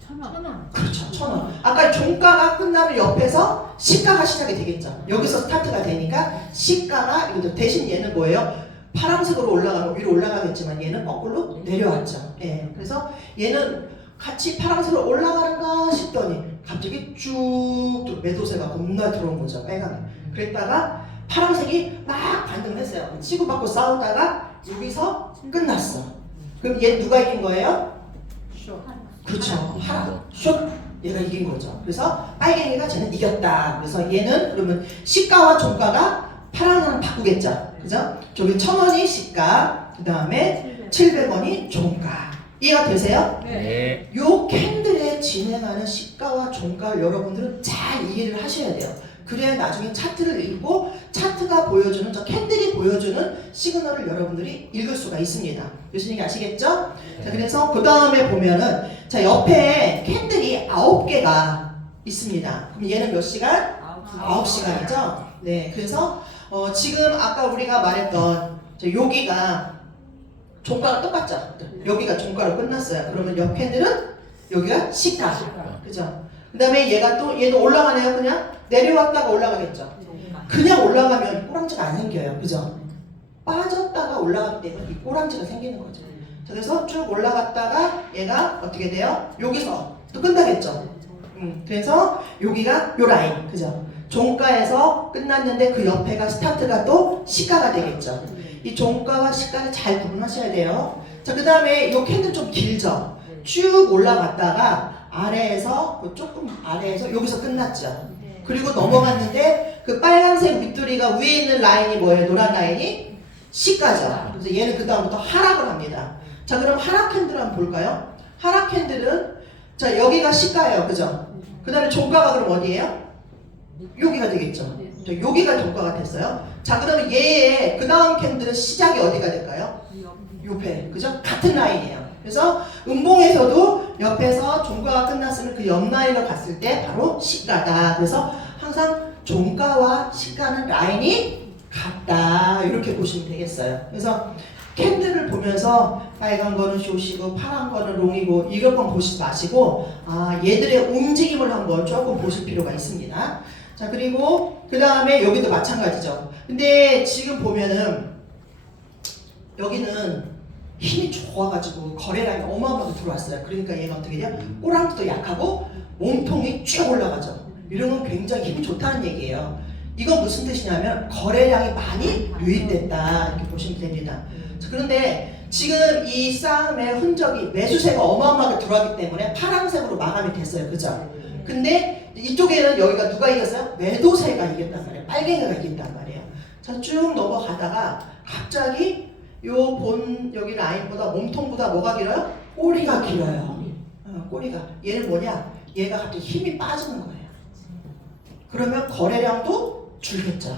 1,000원. 그렇죠, 1,000원. 아까 종가가 끝나면 옆에서 시가가 시작이 되겠죠. 여기서 스타트가 되니까 시가가 이거 대신 얘는 뭐예요? 파란색으로 올라가고 위로 올라가겠지만 얘는 거꾸로 내려왔죠. 예, 그래서 얘는 같이 파란색으로 올라가는가 싶더니 갑자기 쭉 매도세가 겁나 들어온 거죠. 빨간. 그랬다가 파란색이 막 반등했어요. 치고받고 싸우다가 여기서 끝났어. 그럼 얘 누가 이긴 거예요? 그렇죠. 파란. 숏. 얘가 이긴 거죠. 그래서 빨갱이가 쟤는 이겼다. 그래서 얘는 그러면 시가와 종가가 파란을 바꾸겠죠. 그죠? 저기 1,000원이 시가, 그 다음에 700원이 종가. 이해가 되세요? 네. 요 캔들에 진행하는 시가와 종가를 여러분들은 잘 이해를 하셔야 돼요. 그래야 나중에 차트를 읽고 차트가 보여주는 저 캔들이 보여주는 시그널을 여러분들이 읽을 수가 있습니다. 무슨 얘기 아시겠죠? 자, 그래서 그 다음에 보면은 자 옆에 캔들이 9개가 있습니다. 그럼 얘는 몇 시간? 9시간이죠? 네, 그래서 지금 아까 우리가 말했던 여기가 종가가 똑같죠? 여기가 종가로 끝났어요. 그러면 옆 캔들은 여기가 시가. 그죠? 그 다음에 얘도 올라가네요. 그냥 내려왔다가 올라가겠죠. 그냥 올라가면 꼬랑지가 안 생겨요. 그죠? 빠졌다가 올라가기 때문에 이 꼬랑지가 생기는 거죠. 자, 그래서 쭉 올라갔다가 얘가 어떻게 돼요? 여기서 또 끝나겠죠. 그래서 여기가 요 라인. 그죠? 종가에서 끝났는데 그 옆에가 스타트가 또 시가가 되겠죠. 이 종가와 시가를 잘 구분하셔야 돼요. 자, 그 다음에 이 캔들 좀 길죠? 쭉 올라갔다가 아래에서 조금 아래에서 여기서 끝났죠. 그리고 넘어갔는데 그 빨간색 윗두리가 위에 있는 라인이 뭐예요? 노란 라인이 시가죠. 그래서 얘는 그 다음부터 하락을 합니다. 자, 그럼 하락 캔들 한번 볼까요? 하락 캔들은 자 여기가 시가예요. 그죠? 그 다음에 종가가 그럼 어디예요? 여기가 되겠죠. 자, 여기가 종가가 됐어요. 자, 그러면 얘의 그 다음 캔들은 시작이 어디가 될까요? 옆에. 그죠? 같은 라인이에요. 그래서 음봉에서도 옆에서 종가가 끝났으면 그 옆 라인으로 갔을 때 바로 시가다. 그래서 항상 종가와 시가는 라인이 같다. 이렇게 보시면 되겠어요. 그래서 캔들을 보면서 빨간 거는 숏이고 파란 거는 롱이고 이것만 보시지 마시고 얘들의 움직임을 한번 조금 보실 필요가 있습니다. 자, 그리고 그 다음에 여기도 마찬가지죠. 근데 지금 보면은 여기는 힘이 좋아가지고 거래량이 어마어마하게 들어왔어요. 그러니까 얘가 어떻게 돼요? 꼬랑지도 약하고 몸통이 쭉 올라가죠. 이런 건 굉장히 힘이 좋다는 얘기예요. 이건 무슨 뜻이냐면 거래량이 많이 유입됐다 이렇게 보시면 됩니다. 자, 그런데 지금 이 싸움의 흔적이 매수세가 어마어마하게 들어왔기 때문에 파란색으로 마감이 됐어요. 그죠? 근데 이쪽에는 여기가 누가 이겼어요? 매도세가 이겼단 말이에요. 빨갱이가 이겼단 말이에요. 자, 쭉 넘어가다가 갑자기 여기 라인보다 몸통보다 뭐가 길어요? 꼬리가 길어요. 꼬리가. 얘는 뭐냐? 얘가 갑자기 힘이 빠지는 거예요. 그러면 거래량도 줄겠죠.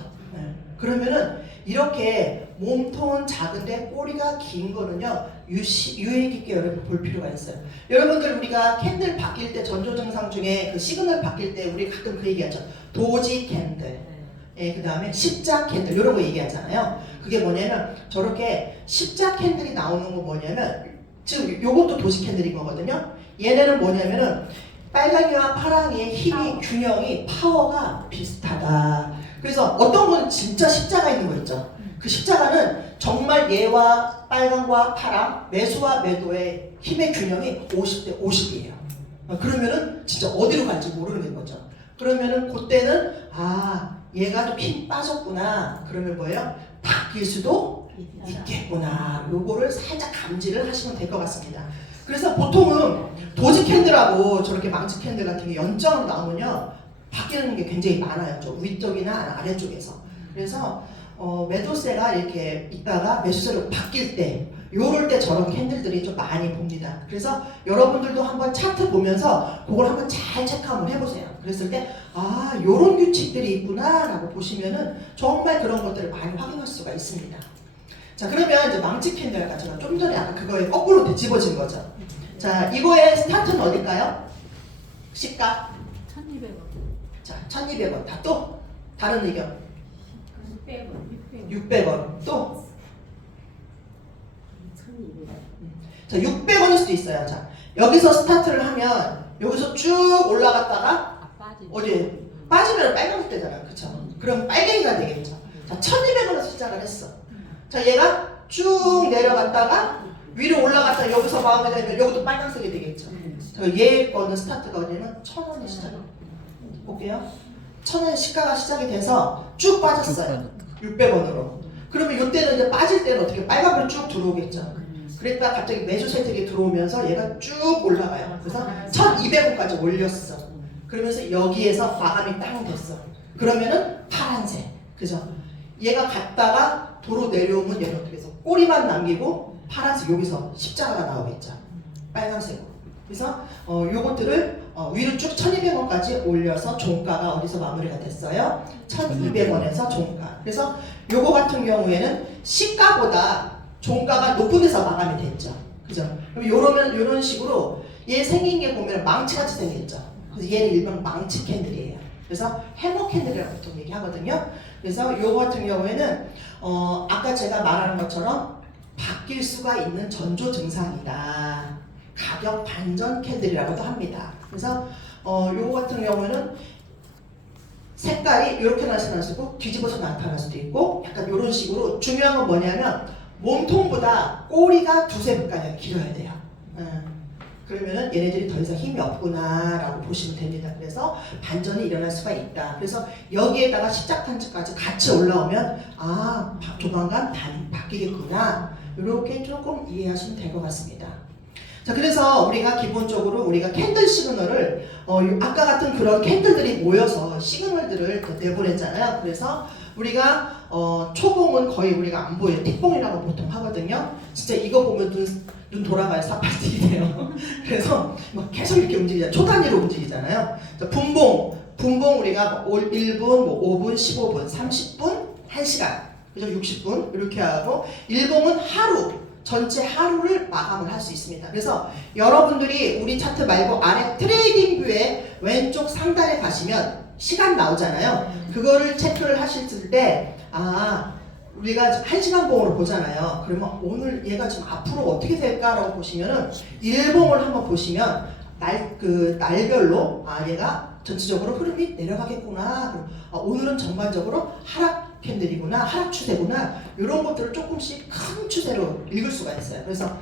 그러면은 이렇게 몸통은 작은데 꼬리가 긴 거는요 유의 깊게 여러분 볼 필요가 있어요. 여러분들 우리가 캔들 바뀔 때 전조 증상 중에 그 시그널 바뀔 때 우리 가끔 그 얘기하죠. 도지 캔들, 그 다음에 십자 캔들 이런 거 얘기하잖아요. 그게 뭐냐면 저렇게 십자 캔들이 나오는 거 뭐냐면 지금 요것도 도지 캔들인 거거든요. 얘네는 뭐냐면은 빨강이와 파랑이의 힘이 균형이 파워가 비슷하다. 그래서 어떤 거는 진짜 십자가 있는 거 있죠. 그 십자가는 정말 얘와 빨강과 파랑, 매수와 매도의 힘의 균형이 50대 50이에요. 그러면은 진짜 어디로 갈지 모르는 거죠. 그러면은 그때는 얘가 좀 힘 빠졌구나. 그러면 뭐예요? 바뀔 수도 있겠구나. 요거를 살짝 감지를 하시면 될 것 같습니다. 그래서 보통은 도지 캔들하고 저렇게 망치 캔들 같은 게 연장으로 나오면요 바뀌는 게 굉장히 많아요. 저 위쪽이나 아래쪽에서. 그래서 매도세가 이렇게 있다가 매수세로 바뀔 때 요럴 때 저런 캔들들이 좀 많이 봅니다. 그래서 여러분들도 한번 차트 보면서 그걸 한번 잘 체크 한번 해보세요. 그랬을 때 요런 규칙들이 있구나 라고 보시면은 정말 그런 것들을 많이 확인할 수가 있습니다. 자, 그러면 이제 망치 캔들 아까 제가 좀 전에 아까 그거에 거꾸로 뒤집어진 거죠. 자, 이거의 스타트는 어딜까요? 시가 1,200원. 자, 1,200원. 또 다른 의견 600원. 600원. 또 1,200원. 자, 600원일 수도 있어요. 자, 여기서 스타트를 하면 여기서 쭉 올라갔다가 어디 빠지면 빨간색 되잖아요. 그쵸? 그럼 빨갱이가 되겠죠. 자, 1,200원에서 시작을 했어. 자, 얘가 쭉 내려갔다가 위로 올라갔다 여기서 마음에 들면 여기도 빨간색이 되겠죠. 자, 얘 거는 스타트가 어디냐면 1,000원에 시작을 볼게요. 1,000원 시가가 시작이 돼서 쭉 빠졌어요. 600원으로. 그러면 이때는 이제 빠질 때는 어떻게 빨간불이 쭉 들어오겠죠. 그랬다 갑자기 매수 세력이 들어오면서 얘가 쭉 올라가요. 그래서 1,200원까지 올렸어. 그러면서 여기에서 마감이 땅 됐어. 그러면은 파란색. 그죠? 얘가 갔다가 도로 내려오면 얘는 어떻게 해서 꼬리만 남기고 파란색 여기서 십자가가 나오겠죠. 빨간색으로. 그래서 요것들을 위로 쭉 1200원까지 올려서 종가가 어디서 마무리가 됐어요? 1200원에서 종가. 그래서 요거 같은 경우에는 시가보다 종가가 높은 데서 마감이 됐죠. 그죠? 그럼 요런 식으로 얘 생긴 게 보면 망치같이 생겼죠. 그래서 얘는 일명 망치 캔들이에요. 그래서 해머 캔들이라고 보통 얘기하거든요. 그래서 요거 같은 경우에는 아까 제가 말하는 것처럼 바뀔 수가 있는 전조 증상이다. 가격 반전 캔들이라고도 합니다. 그래서 요거 같은 경우에는 색깔이 이렇게 나타날 수도 있고 뒤집어서 나타날 수도 있고 약간 이런 식으로 중요한 건 뭐냐면 몸통보다 꼬리가 두세 배가량 길어야 돼요. 그러면은 얘네들이 더 이상 힘이 없구나 라고 보시면 됩니다. 그래서 반전이 일어날 수가 있다. 그래서 여기에다가 십자판지까지 같이 올라오면 조만간 바뀌겠구나 이렇게 조금 이해하시면 될 것 같습니다. 자, 그래서 우리가 기본적으로 우리가 캔들 시그널을 아까 같은 그런 캔들들이 모여서 시그널들을 내보냈잖아요. 그래서 우리가 초봉은 거의 우리가 안 보여요. 틱봉이라고 보통 하거든요. 진짜 이거 보면 눈 돌아가요. 사파들이 돼요. 그래서 막 계속 이렇게 움직이잖아요. 초단위로 움직이잖아요. 자, 분봉 우리가 1분, 5분, 15분, 30분, 1시간, 그죠? 60분 이렇게 하고 일봉은 하루. 전체 하루를 마감을 할 수 있습니다. 그래서 여러분들이 우리 차트 말고 아래 트레이딩 뷰의 왼쪽 상단에 가시면 시간 나오잖아요. 그거를 체크를 하실 때 우리가 1시간 봉으로 보잖아요. 그러면 오늘 얘가 지금 앞으로 어떻게 될까라고 보시면은 일봉을 한번 보시면 날별로 얘가 전체적으로 흐름이 내려가겠구나. 오늘은 전반적으로 하락 캔들이구나, 하락 추세구나 이런 것들을 조금씩 큰 추세로 읽을 수가 있어요. 그래서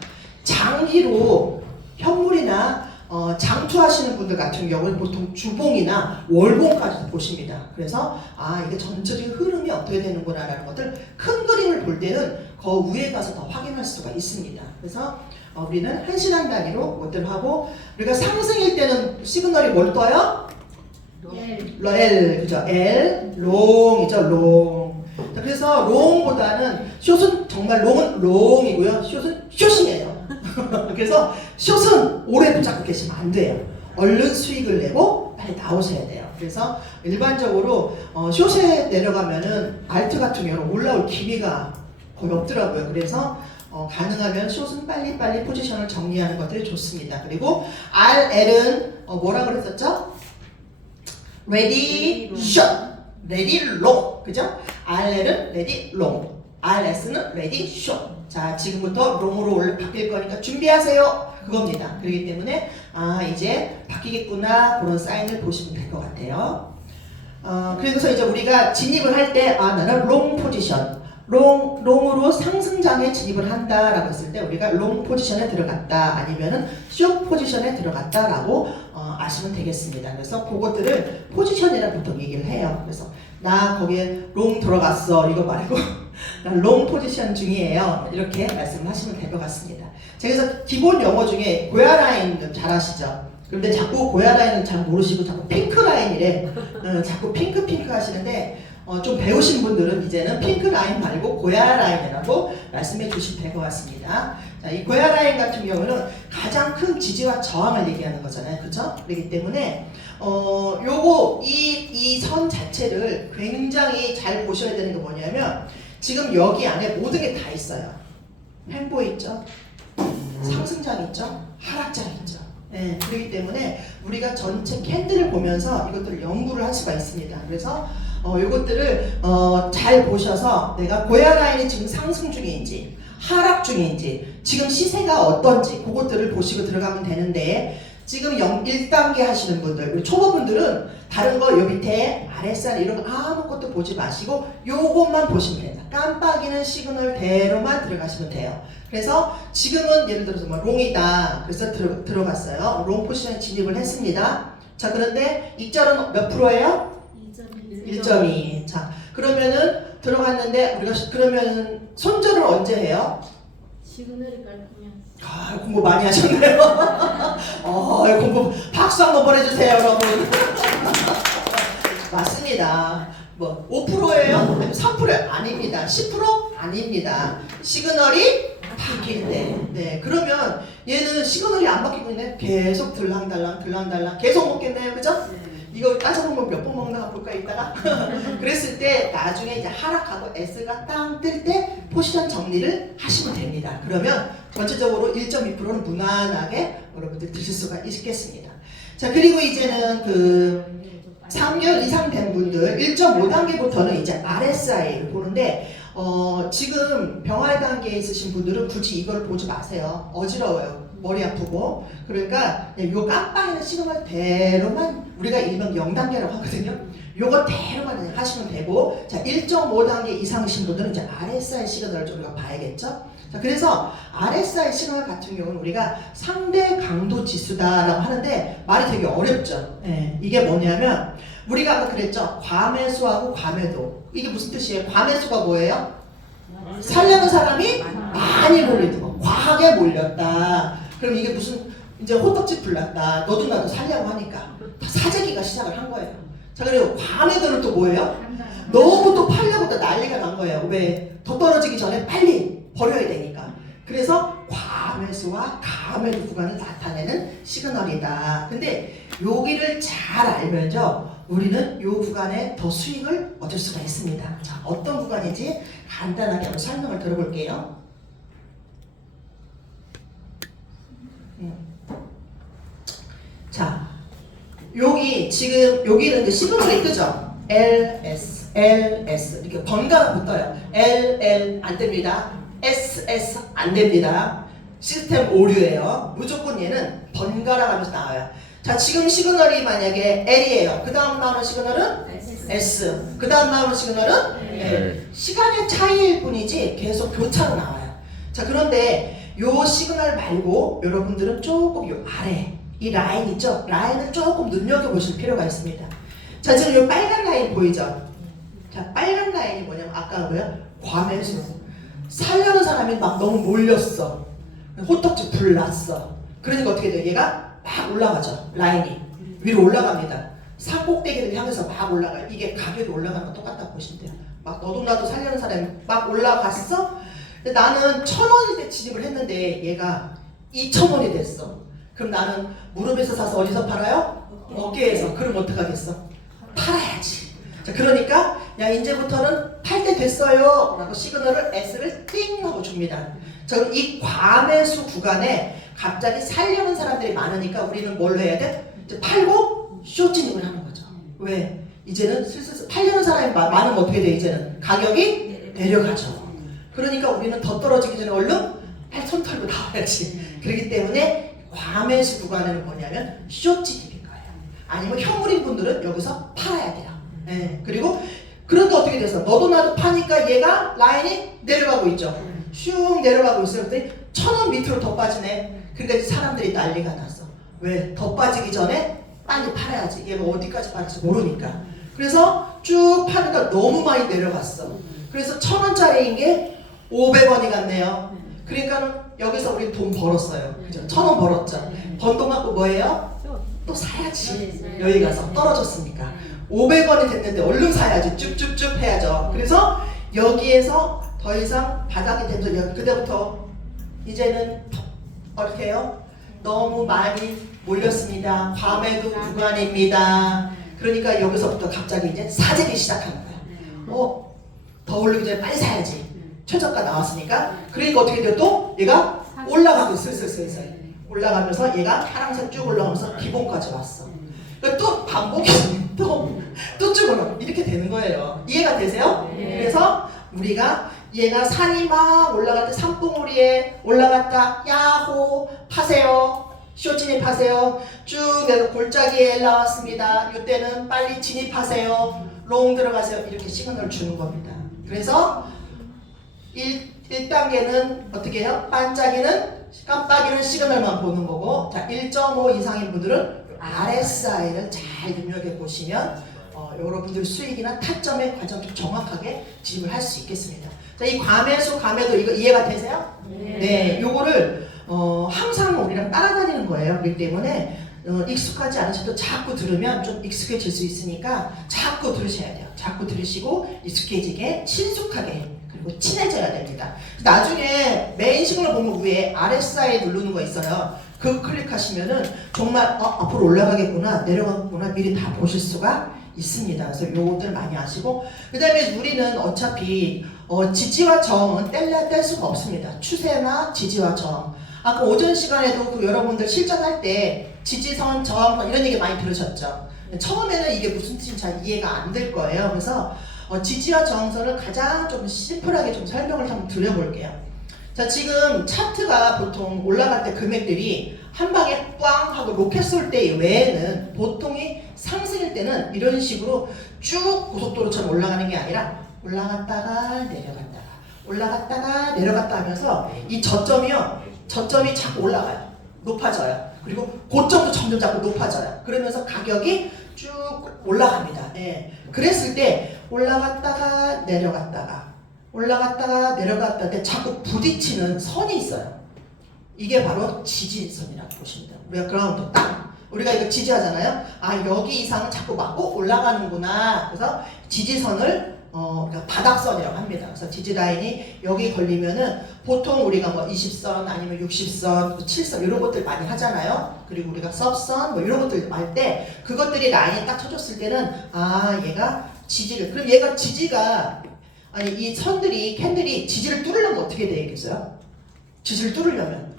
장기로 현물이나 장투하시는 분들 같은 경우는 보통 주봉이나 월봉까지도 보십니다. 그래서 이게 전체적인 흐름이 어떻게 되는구나 라는 것들 큰 그림을 볼 때는 그 위에 가서 더 확인할 수가 있습니다. 그래서 우리는 1시간 단위로 그것들 하고 우리가 상승일 때는 시그널이 뭘 떠요? L, 그죠? L, 롱이죠, 롱. 자, 그래서 롱보다는 숏은 정말 롱은 롱이고요. 숏은 숏이에요. 그래서 숏은 오래 붙잡고 계시면 안 돼요. 얼른 수익을 내고 빨리 나오셔야 돼요. 그래서 일반적으로 숏에 내려가면은 알트 같은 경우는 올라올 기미가 거의 없더라고요. 그래서 가능하면 숏은 빨리빨리 포지션을 정리하는 것들이 좋습니다. 그리고 RL은 뭐라 그랬었죠? Ready, short, ready, long, 그죠? RL은 ready, long, RS는 ready, short. 자, 지금부터 롱으로 바뀔 거니까 준비하세요. 그겁니다. 그렇기 때문에 이제 바뀌겠구나 그런 사인을 보시면 될 것 같아요. 그래서 이제 우리가 진입을 할 때 나는 롱 포지션, 롱으로 상승장에 진입을 한다라고 했을 때 우리가 롱 포지션에 들어갔다 아니면은 숏 포지션에 들어갔다라고 아시면 되겠습니다. 그래서 그것들을 포지션이라 보통 얘기를 해요. 그래서 나 거기에 롱 들어갔어 이거 말고 나 롱 포지션 중이에요. 이렇게 말씀을 하시면 될 것 같습니다. 그래서 기본 영어 중에 고야 라인 잘 아시죠? 그런데 자꾸 고야 라인은 잘 모르시고 자꾸 핑크 라인이래. 자꾸 핑크 하시는데 좀 배우신 분들은 이제는 핑크 라인 말고 고야 라인이라고 말씀해 주시면 될 것 같습니다. 자, 이 고야 라인 같은 경우는 가장 큰 지지와 저항을 얘기하는 거잖아요. 그렇죠? 그렇기 때문에 요거 이 선 자체를 굉장히 잘 보셔야 되는 게 뭐냐면 지금 여기 안에 모든 게 다 있어요. 횡보 있죠? 상승장 있죠? 하락장 있죠? 네, 그렇기 때문에 우리가 전체 캔들을 보면서 이것들을 연구를 할 수가 있습니다. 그래서 이것들을 잘 보셔서 내가 고야 라인이 지금 상승 중인지 하락 중인지 지금 시세가 어떤지 그것들을 보시고 들어가면 되는데 지금 1단계 하시는 분들 초보분들은 다른 거 요 밑에 RSI 이런 거 아무것도 보지 마시고 요것만 보시면 됩니다. 깜빡이는 시그널대로만 들어가시면 돼요. 그래서 지금은 예를 들어서 뭐 롱이다 그래서 들어갔어요. 롱 포지션에 진입을 했습니다. 자, 그런데 익절은 몇 프로예요? 1.2. 자, 그러면은 들어갔는데 우리가 그러면 손절을 언제 해요? 시그널이 깔끔해요. 공부 많이 하셨네요. 공부 박수 한번 보내주세요, 여러분. 맞습니다. 뭐 5%예요? 3%예요? 아닙니다. 10% 아닙니다. 시그널이 바뀔 때. 네, 그러면 얘는 시그널이 안 바뀌고 있네. 계속 들랑달랑 계속 먹겠네요, 그죠? 이거 따져보면 몇 번 먹나 볼까 이따가. 그랬을 때 나중에 이제 하락하고 S가 땅 뜰 때 포지션 정리를 하시면 됩니다. 그러면 전체적으로 1.2%는 무난하게 여러분들 드실 수가 있겠습니다. 자, 그리고 이제는 그 3개월 이상 된 분들 1.5단계부터는 이제 RSI를 보는데 지금 병활 단계에 있으신 분들은 굳이 이걸 보지 마세요. 어지러워요. 머리 아프고. 그러니까 요 깜빡이는 시그널대로만 우리가 일명 0단계라고 하거든요. 요거 대로만 하시면 되고, 자 1.5단계 이상이신 분들은 이제 RSI 시그널을 좀 우리가 봐야겠죠. 자, 그래서 RSI 시그널 같은 경우는 우리가 상대 강도 지수다라고 하는데 말이 되게 어렵죠. 예, 이게 뭐냐면 우리가 아까 그랬죠. 과매수하고 과매도. 이게 무슨 뜻이에요? 과매수가 뭐예요? 살려는 사람이 많이 몰리는 거. 과하게 몰렸다. 그럼 이게 무슨 이제 호떡집 불났다. 너도 나도 살려고 하니까 사재기가 시작을 한 거예요. 자, 그리고 과매도는 또 뭐예요? 너무 또 팔려고 또 난리가 난 거예요. 왜? 더 떨어지기 전에 빨리 버려야 되니까. 그래서 과매수와 가매도 구간을 나타내는 시그널이다. 근데 여기를 잘 알면요, 우리는 이 구간에 더 수익을 얻을 수가 있습니다. 자, 어떤 구간인지 간단하게 한번 설명을 들어볼게요. 자, 여기 지금 여기는 이제 시그널이 뜨죠. LS, LS 이렇게 번갈아 붙어요. LL 안 됩니다. SS 안 됩니다. 시스템 오류예요. 무조건 얘는 번갈아 가면서 나와요. 자, 지금 시그널이 만약에 L이에요. 그 다음 나오는 시그널은 S. 그 다음 나오는 시그널은 L. 시간의 차이일 뿐이지 계속 교차로 나와요. 자, 그런데 요 시그널 말고 여러분들은 조금 요 아래 이 라인 있죠? 라인을 조금 눈여겨보실 필요가 있습니다. 자, 지금 요 빨간 라인 보이죠? 자, 빨간 라인이 뭐냐면 아까 뭐야? 과매수. 살려는 사람이 막 너무 몰렸어. 호떡집 불났어. 그러니까 어떻게 돼요? 얘가 막 올라가죠. 라인이 위로 올라갑니다. 산 꼭대기를 향해서 막 올라가요. 이게 가격이 올라가는 거 똑같다고 보시면 돼요. 막 너도 나도 살려는 사람이 막 올라갔어. 근데 나는 1,000원일 때 진입을 했는데 얘가 2,000원이 됐어. 그럼 나는 무릎에서 사서 어디서 팔아요? 어깨에서. 그럼 어떡하겠어? 팔아야지. 자, 그러니까 야, 이제부터는 팔 때 됐어요 라고 시그널을 S를 띵 하고 줍니다. 자, 그럼 이 과매수 구간에 갑자기 살려는 사람들이 많으니까 우리는 뭘 해야 돼? 이제 팔고 숏 진입을 하는 거죠. 왜? 이제는 슬슬 팔려는 사람이 많으면 어떻게 돼? 이제는 가격이 내려가죠. 그러니까 우리는 더 떨어지기 전에 얼른 빨리 손 털고 나와야지. 그렇기 때문에 과매수 구간에는 뭐냐면 숏 진입인 거예요. 아니면 현물인 분들은 여기서 팔아야 돼요. 네. 그리고 그런데 어떻게 돼서 너도 나도 파니까 얘가 라인이 내려가고 있죠. 슉 내려가고 있어요. 그랬더니 1,000원 밑으로 더 빠지네. 그러니까 이제 사람들이 난리가 났어. 왜? 더 빠지기 전에 빨리 팔아야지. 얘가 어디까지 빠질지 모르니까. 그래서 쭉 파니까 너무 많이 내려갔어. 그래서 1,000원짜리인 게 500원이 갔네요. 그러니까 여기서 우리 돈 벌었어요. 그죠? 1,000원 벌었죠. 번 돈 갖고 뭐예요? 또 사야지. 여기 가서 떨어졌으니까. 500원이 됐는데 얼른 사야지. 쭉쭉쭉 해야죠. 그래서 여기에서 더 이상 바닥이 되면 그때부터 이제는 어떻게 해요? 너무 많이 몰렸습니다. 과매도 구간입니다. 그러니까 여기서부터 갑자기 이제 사재기 시작하는 거예요. 더 오르기 전에 빨리 사야지. 최저가 나왔으니까. 그러니까 어떻게 돼요? 또 얘가 올라가고 슬슬 올라가면서 얘가 파란색 쭉 올라가면서 기본까지 왔어. 그러니까 또 반복이 또 쭉 올라 이렇게 되는 거예요. 이해가 되세요? 네. 그래서 우리가 얘가 산이 막 올라갈 때 산봉우리에 올라갔다 야호 파세요. 숏 진입하세요. 쭉 내가 골짜기에 나왔습니다. 이때는 빨리 진입하세요. 롱 들어가세요. 이렇게 시그널을 주는 겁니다. 그래서 1단계는 어떻게 해요? 반짝이는 깜빡이는 시그널만 보는 거고, 자 1.5 이상인 분들은 RSI를 잘 눈여겨보시면 여러분들 수익이나 타점의 과정 좀 정확하게 진입을 할 수 있겠습니다. 자, 이 과매수, 가매도 이거 이해가 되세요? 네, 요거를 항상 우리랑 따라다니는 거예요. 그렇기 때문에 익숙하지 않으셔도 자꾸 들으면 좀 익숙해질 수 있으니까 자꾸 들으셔야 돼요. 자꾸 들으시고 익숙해지게 친숙하게 그리고 그리고 친해져야 됩니다. 나중에 메인 시그널 보면 위에 RSI 누르는 거 있어요. 그거 클릭하시면은 정말 앞으로 올라가겠구나 내려가겠구나 미리 다 보실 수가 있습니다. 그래서 요것들 많이 아시고, 그 다음에 우리는 어차피 지지와 저항은 뗄 수가 없습니다. 추세나 지지와 저항. 아까 오전 시간에도 그 여러분들 실전할 때 지지선, 저항선 이런 얘기 많이 들으셨죠? 처음에는 이게 무슨 뜻인지 잘 이해가 안 될 거예요. 그래서 지지와 저항선을 가장 좀 심플하게 좀 설명을 한번 드려볼게요. 자, 지금 차트가 보통 올라갈 때 금액들이 한 방에 꽝 하고 로켓 쏠 때 외에는 보통이 상승일 때는 이런 식으로 쭉 고속도로처럼 올라가는 게 아니라 올라갔다가 내려갔다가 올라갔다가 내려갔다 하면서 이 저점이 자꾸 올라가요. 높아져요. 그리고 고점도 점점 자꾸 높아져요. 그러면서 가격이 쭉 올라갑니다. 예. 그랬을 때 올라갔다가 내려갔다가 올라갔다가 내려갔다 때 자꾸 부딪히는 선이 있어요. 이게 바로 지지선이라고 보시면 돼요. 우리가 그라운드 땅. 우리가 이거 지지하잖아요. 아, 여기 이상은 자꾸 맞고 올라가는구나. 그래서 지지선을 그러니까 바닥선이라고 합니다. 그래서 지지라인이 여기 걸리면은 보통 우리가 뭐 20선 아니면 60선, 7선 이런 것들 많이 하잖아요. 그리고 우리가 섭선 뭐 이런 것들 할 때 그것들이 라인에 딱 쳐줬을 때는 아, 얘가 지지를, 그럼 얘가 지지가 아니 이 선들이 캔들이 지지를 뚫으려면 어떻게 되겠어요? 지지를 뚫으려면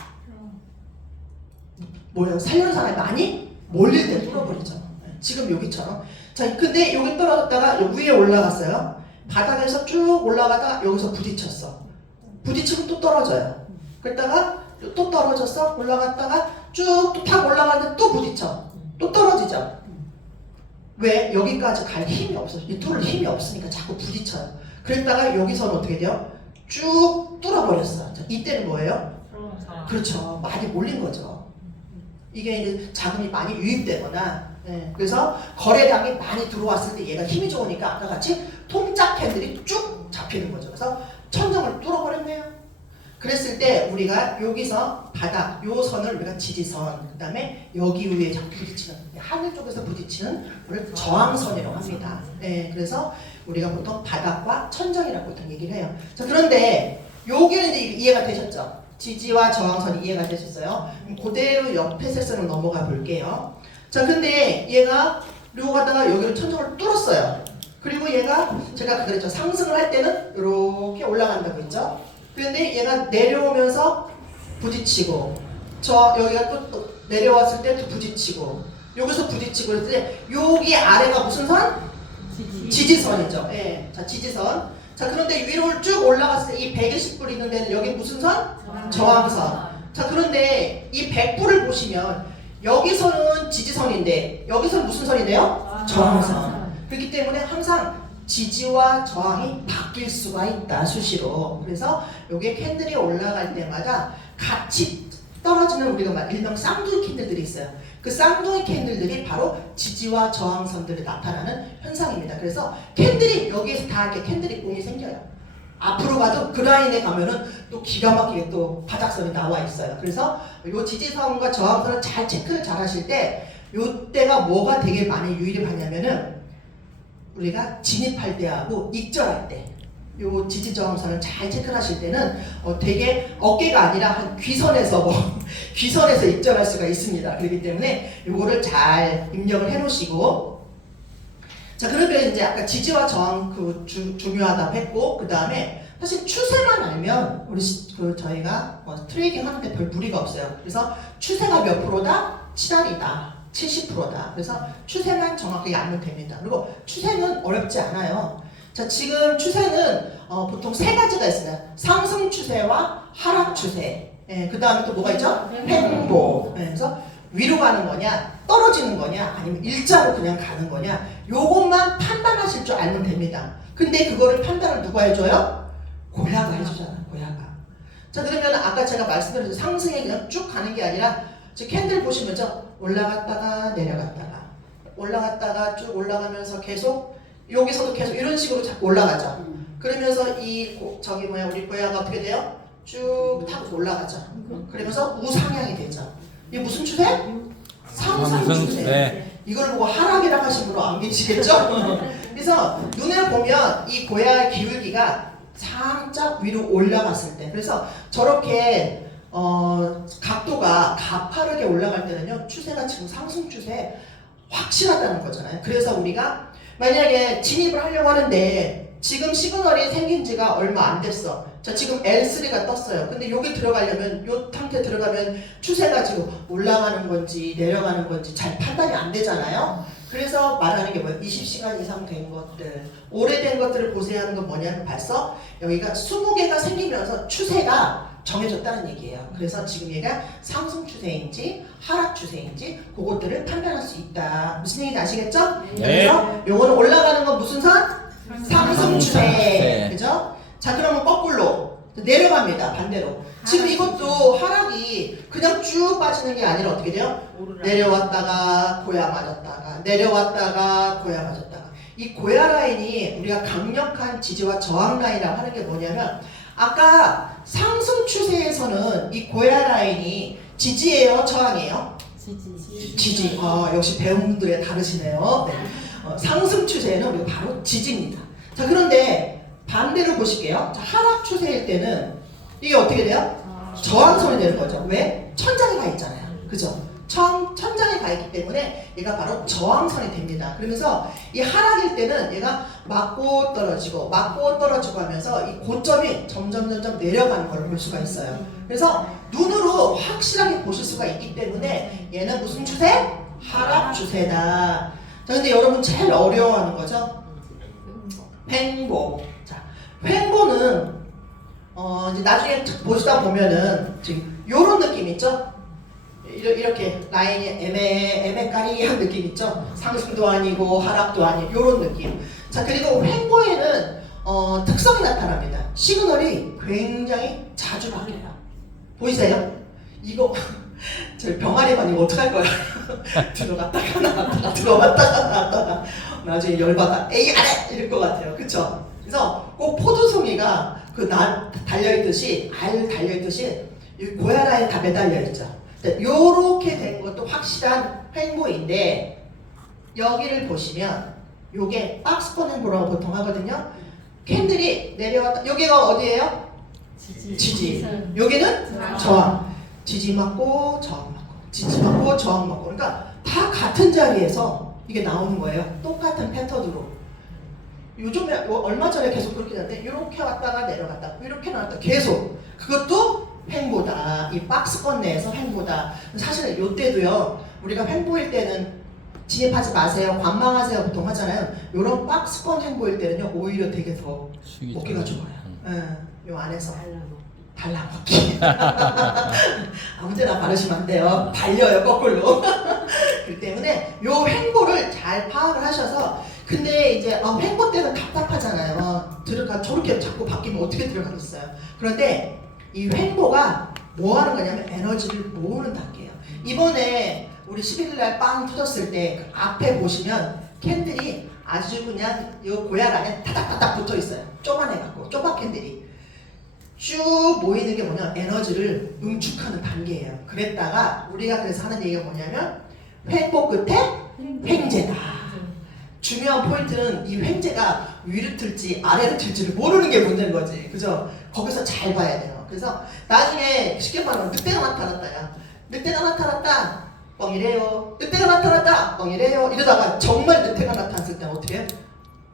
뭐예요? 살려는 사람이 많이 몰릴 때 뚫어버리죠. 지금 여기처럼. 자, 근데 여기 떨어졌다가 위에 올라갔어요. 바닥에서 쭉 올라가다가 여기서 부딪혔어. 부딪히면 또 떨어져요. 그랬다가 또 떨어졌어. 올라갔다가 쭉 또 탁 올라가는데 또 부딪혀. 또 떨어지죠. 왜? 여기까지 갈 힘이 없어. 이 뚫을 힘이 없으니까 자꾸 부딪혀요. 그랬다가 여기서는 어떻게 돼요? 쭉 뚫어버렸어. 자, 이때는 뭐예요? 그렇죠. 많이 몰린 거죠. 이게 이제 자금이 많이 유입되거나, 그래서 거래량이 많이 들어왔을 때 얘가 힘이 좋으니까 아까 같이 통짝 캔들이 쭉 잡히는 거죠. 그래서 천정을 뚫어버렸네요. 그랬을 때 우리가 여기서 바닥, 요 선을 우리가 지지선, 그 다음에 여기 위에 자꾸 부딪히는, 하늘 쪽에서 부딪히는 걸 저항선이라고 합니다. 그래서 우리가 보통 바닥과 천정이라고 보통 얘기를 해요. 자, 그런데 여기는 이제 이해가 되셨죠? 지지와 저항선이 이해가 되셨어요? 그대로 옆에 세선으로 넘어가 볼게요. 자, 근데 얘가 이러고 가다가 여기로 천정을 뚫었어요. 그리고 얘가 제가 그랬죠. 상승을 할 때는 이렇게 올라간다고 했죠. 그런데 얘가 내려오면서 부딪히고, 여기가 또 내려왔을 때 또 부딪히고, 여기서 부딪히고 그랬을 때 여기 아래가 무슨 선? 지지선이죠. 자, 지지선. 자, 그런데 위로 쭉 올라갔을 때 이 120불 있는 데는 여기 무슨 선? 저항선. 자, 그런데 이 100불을 보시면 여기서는 지지선인데 여기서는 무슨 선인데요? 저항선. 그렇기 때문에 항상 지지와 저항이 바뀔 수가 있다, 수시로. 그래서 여기에 캔들이 올라갈 때마다 같이 떨어지는 우리가 일명 쌍둥이 캔들들이 있어요. 그 쌍둥이 캔들들이 바로 지지와 저항선들이 나타나는 현상입니다. 그래서 캔들이 여기에서 다 이렇게 캔들이 공이 생겨요. 앞으로 가도 그 라인에 가면은 또 기가 막히게 또 바닥선이 나와 있어요. 그래서 요 지지선과 저항선을 잘 체크를 잘 하실 때 요때가 뭐가 되게 많이 유의하냐면은 우리가 진입할 때하고 익절할 때 요 지지저항선을 잘 체크하실 때는 되게 어깨가 아니라 한 귀선에서 귀선에서 익절할 수가 있습니다. 그렇기 때문에 요거를 잘 입력을 해 놓으시고, 자, 그러면 이제 아까 지지와 저항 중요하다고 했고, 그 다음에 사실 추세만 알면 우리 저희가 트레이딩 하는데 별 무리가 없어요. 그래서 추세가 몇 프로다? 7알이다. 70%다. 그래서 추세만 정확하게 알면 됩니다. 그리고 추세는 어렵지 않아요. 자, 지금 추세는 보통 세 가지가 있어요. 상승 추세와 하락 추세. 그 다음에 또 뭐가 있죠? 횡보. 그래서 위로 가는 거냐, 떨어지는 거냐, 아니면 일자로 그냥 가는 거냐, 요것만 판단하실 줄 알면 됩니다. 근데 그거를 판단을 누가 해줘요? 고야가 해주잖아요. 고야가. 자, 그러면 아까 제가 말씀드린 상승에 그냥 쭉 가는 게 아니라 지금 캔들 보시면서 올라갔다가 내려갔다가 올라갔다가 쭉 올라가면서 계속 여기서도 계속 이런 식으로 자꾸 올라가죠. 그러면서 우리 고야가 어떻게 돼요? 쭉 타고 올라가죠. 그러면서 우상향이 되죠. 이게 무슨 추세? 상승 추세. 이걸 보고 하락이라고 하신 분은 안 계시겠죠? 그래서 눈에 보면 이 고야의 기울기가 살짝 위로 올라갔을 때, 그래서 저렇게 각도가 가파르게 올라갈 때는요, 추세가 지금 상승 추세 확실하다는 거잖아요. 그래서 우리가 만약에 진입을 하려고 하는데 지금 시그널이 생긴 지가 얼마 안 됐어. 자, 지금 L3가 떴어요. 근데 여기 들어가려면, 요 상태 들어가면 추세가 지금 올라가는 건지 내려가는 건지 잘 판단이 안 되잖아요. 그래서 말하는 게 뭐예요? 20시간 이상 된 것들, 오래된 것들을 보세요 하는 건 뭐냐면 벌써 여기가 20개가 생기면서 추세가 정해졌다는 얘기예요. 그래서 지금 얘가 상승 추세인지 하락 추세인지 그것들을 판단할 수 있다. 무슨 얘기인지 아시겠죠? 네. 그래서 요거는 올라가는 건 무슨 선? 상승 추세. 추세. 그죠? 자, 그러면 거꾸로 내려갑니다. 반대로. 지금 이것도 하락이 그냥 쭉 빠지는 게 아니라 어떻게 돼요? 내려왔다가 고야 맞았다가 내려왔다가 고야 맞았다가. 이 고야 라인이 우리가 강력한 지지와 저항 라인이라고 하는 게 뭐냐면, 아까 상승 추세에서는 이 고야 라인이 지지예요, 저항이에요? 지지. 역시 배우분들이 다르시네요. 네. 상승 추세는 우리가 바로 지지입니다. 자, 그런데 반대로 보실게요. 자, 하락 추세일 때는 이게 어떻게 돼요? 저항선이 되는 거죠. 왜? 천장에 가 있잖아요. 그죠? 천장에 가 있기 때문에 얘가 바로 저항선이 됩니다. 그러면서 이 하락일 때는 얘가 맞고 떨어지고 하면서 이 고점이 점점 내려가는 걸 볼 수가 있어요. 그래서 눈으로 확실하게 보실 수가 있기 때문에 얘는 무슨 추세? 하락 추세다. 자, 근데 여러분 제일 어려워하는 거죠? 횡보. 자, 횡보는 이제 나중에 보시다 보면은 지금 요런 느낌 있죠? 이렇게 라인이 애매까리한 느낌 있죠? 상승도 아니고 하락도 아니고 요런 느낌. 자, 그리고 횡보에는 특성이 나타납니다. 시그널이 굉장히 자주 바뀌어요. 보이세요? 이거 저 병아리만 이거 어떡할 거야? 들어갔다가 나왔다가 들어갔다가 나왔다가 나중에 열받아 에이 아래 이럴 것 같아요. 그쵸? 그래서 꼭 포도송이가 그 달려있듯이 알 달려있듯이 이 고야라에 다 매달려있죠. 요렇게 된 것도 확실한 횡보인데, 여기를 보시면 요게 박스권 횡보라고 보통 하거든요. 캔들이 내려왔다. 여기가 어디예요? 지지. 여기는 저항. 지지 맞고 저항 맞고 지지 맞고 저항 맞고. 그러니까 다 같은 자리에서 이게 나오는 거예요. 똑같은 패턴으로. 요즘에 얼마 전에 계속 그렇게 됐는데 이렇게 왔다가 내려갔다 이렇게 나왔다 계속. 그것도 횡보다. 이 박스권 내에서 횡보다. 사실 이때도요, 우리가 횡보일 때는 진입하지 마세요, 관망하세요 보통 하잖아요. 이런 박스권 횡보일 때는요, 오히려 되게 더 먹기가 좋아요. 요 안에서 발라먹기. 아무데나 바르시면 안 돼요. 발려요, 거꾸로. 그렇기 때문에 요 횡보를 잘 파악을 하셔서. 근데 이제 횡보 때는 답답하잖아요. 저렇게 자꾸 바뀌면 어떻게 들어가겠어요. 그런데 이 횡보가 뭐 하는 거냐면 에너지를 모으는 단계예요. 이번에 우리 11일날 빵 터졌을 때 그 앞에 보시면 캔들이 아주 그냥 이 고약 안에 타닥타닥 붙어 있어요. 쪼만해갖고 쪼박 캔들이 쭉 모이는 게 뭐냐, 에너지를 응축하는 단계예요. 그랬다가 우리가 그래서 하는 얘기가 뭐냐면 횡보 끝에 횡재다. 중요한 포인트는 이 횡재가 위로 틀지 아래로 틀지를 모르는 게 문제인 거지. 그죠? 거기서 잘 봐야 돼요. 그래서 나중에 쉽게 말하면 늑대가 나타났다야. 늑대가 나타났다. 뻥이래요. 늑대가 나타났다. 뻥이래요. 이러다가 정말 늑대가 나타났을 때는 어떻게 해요?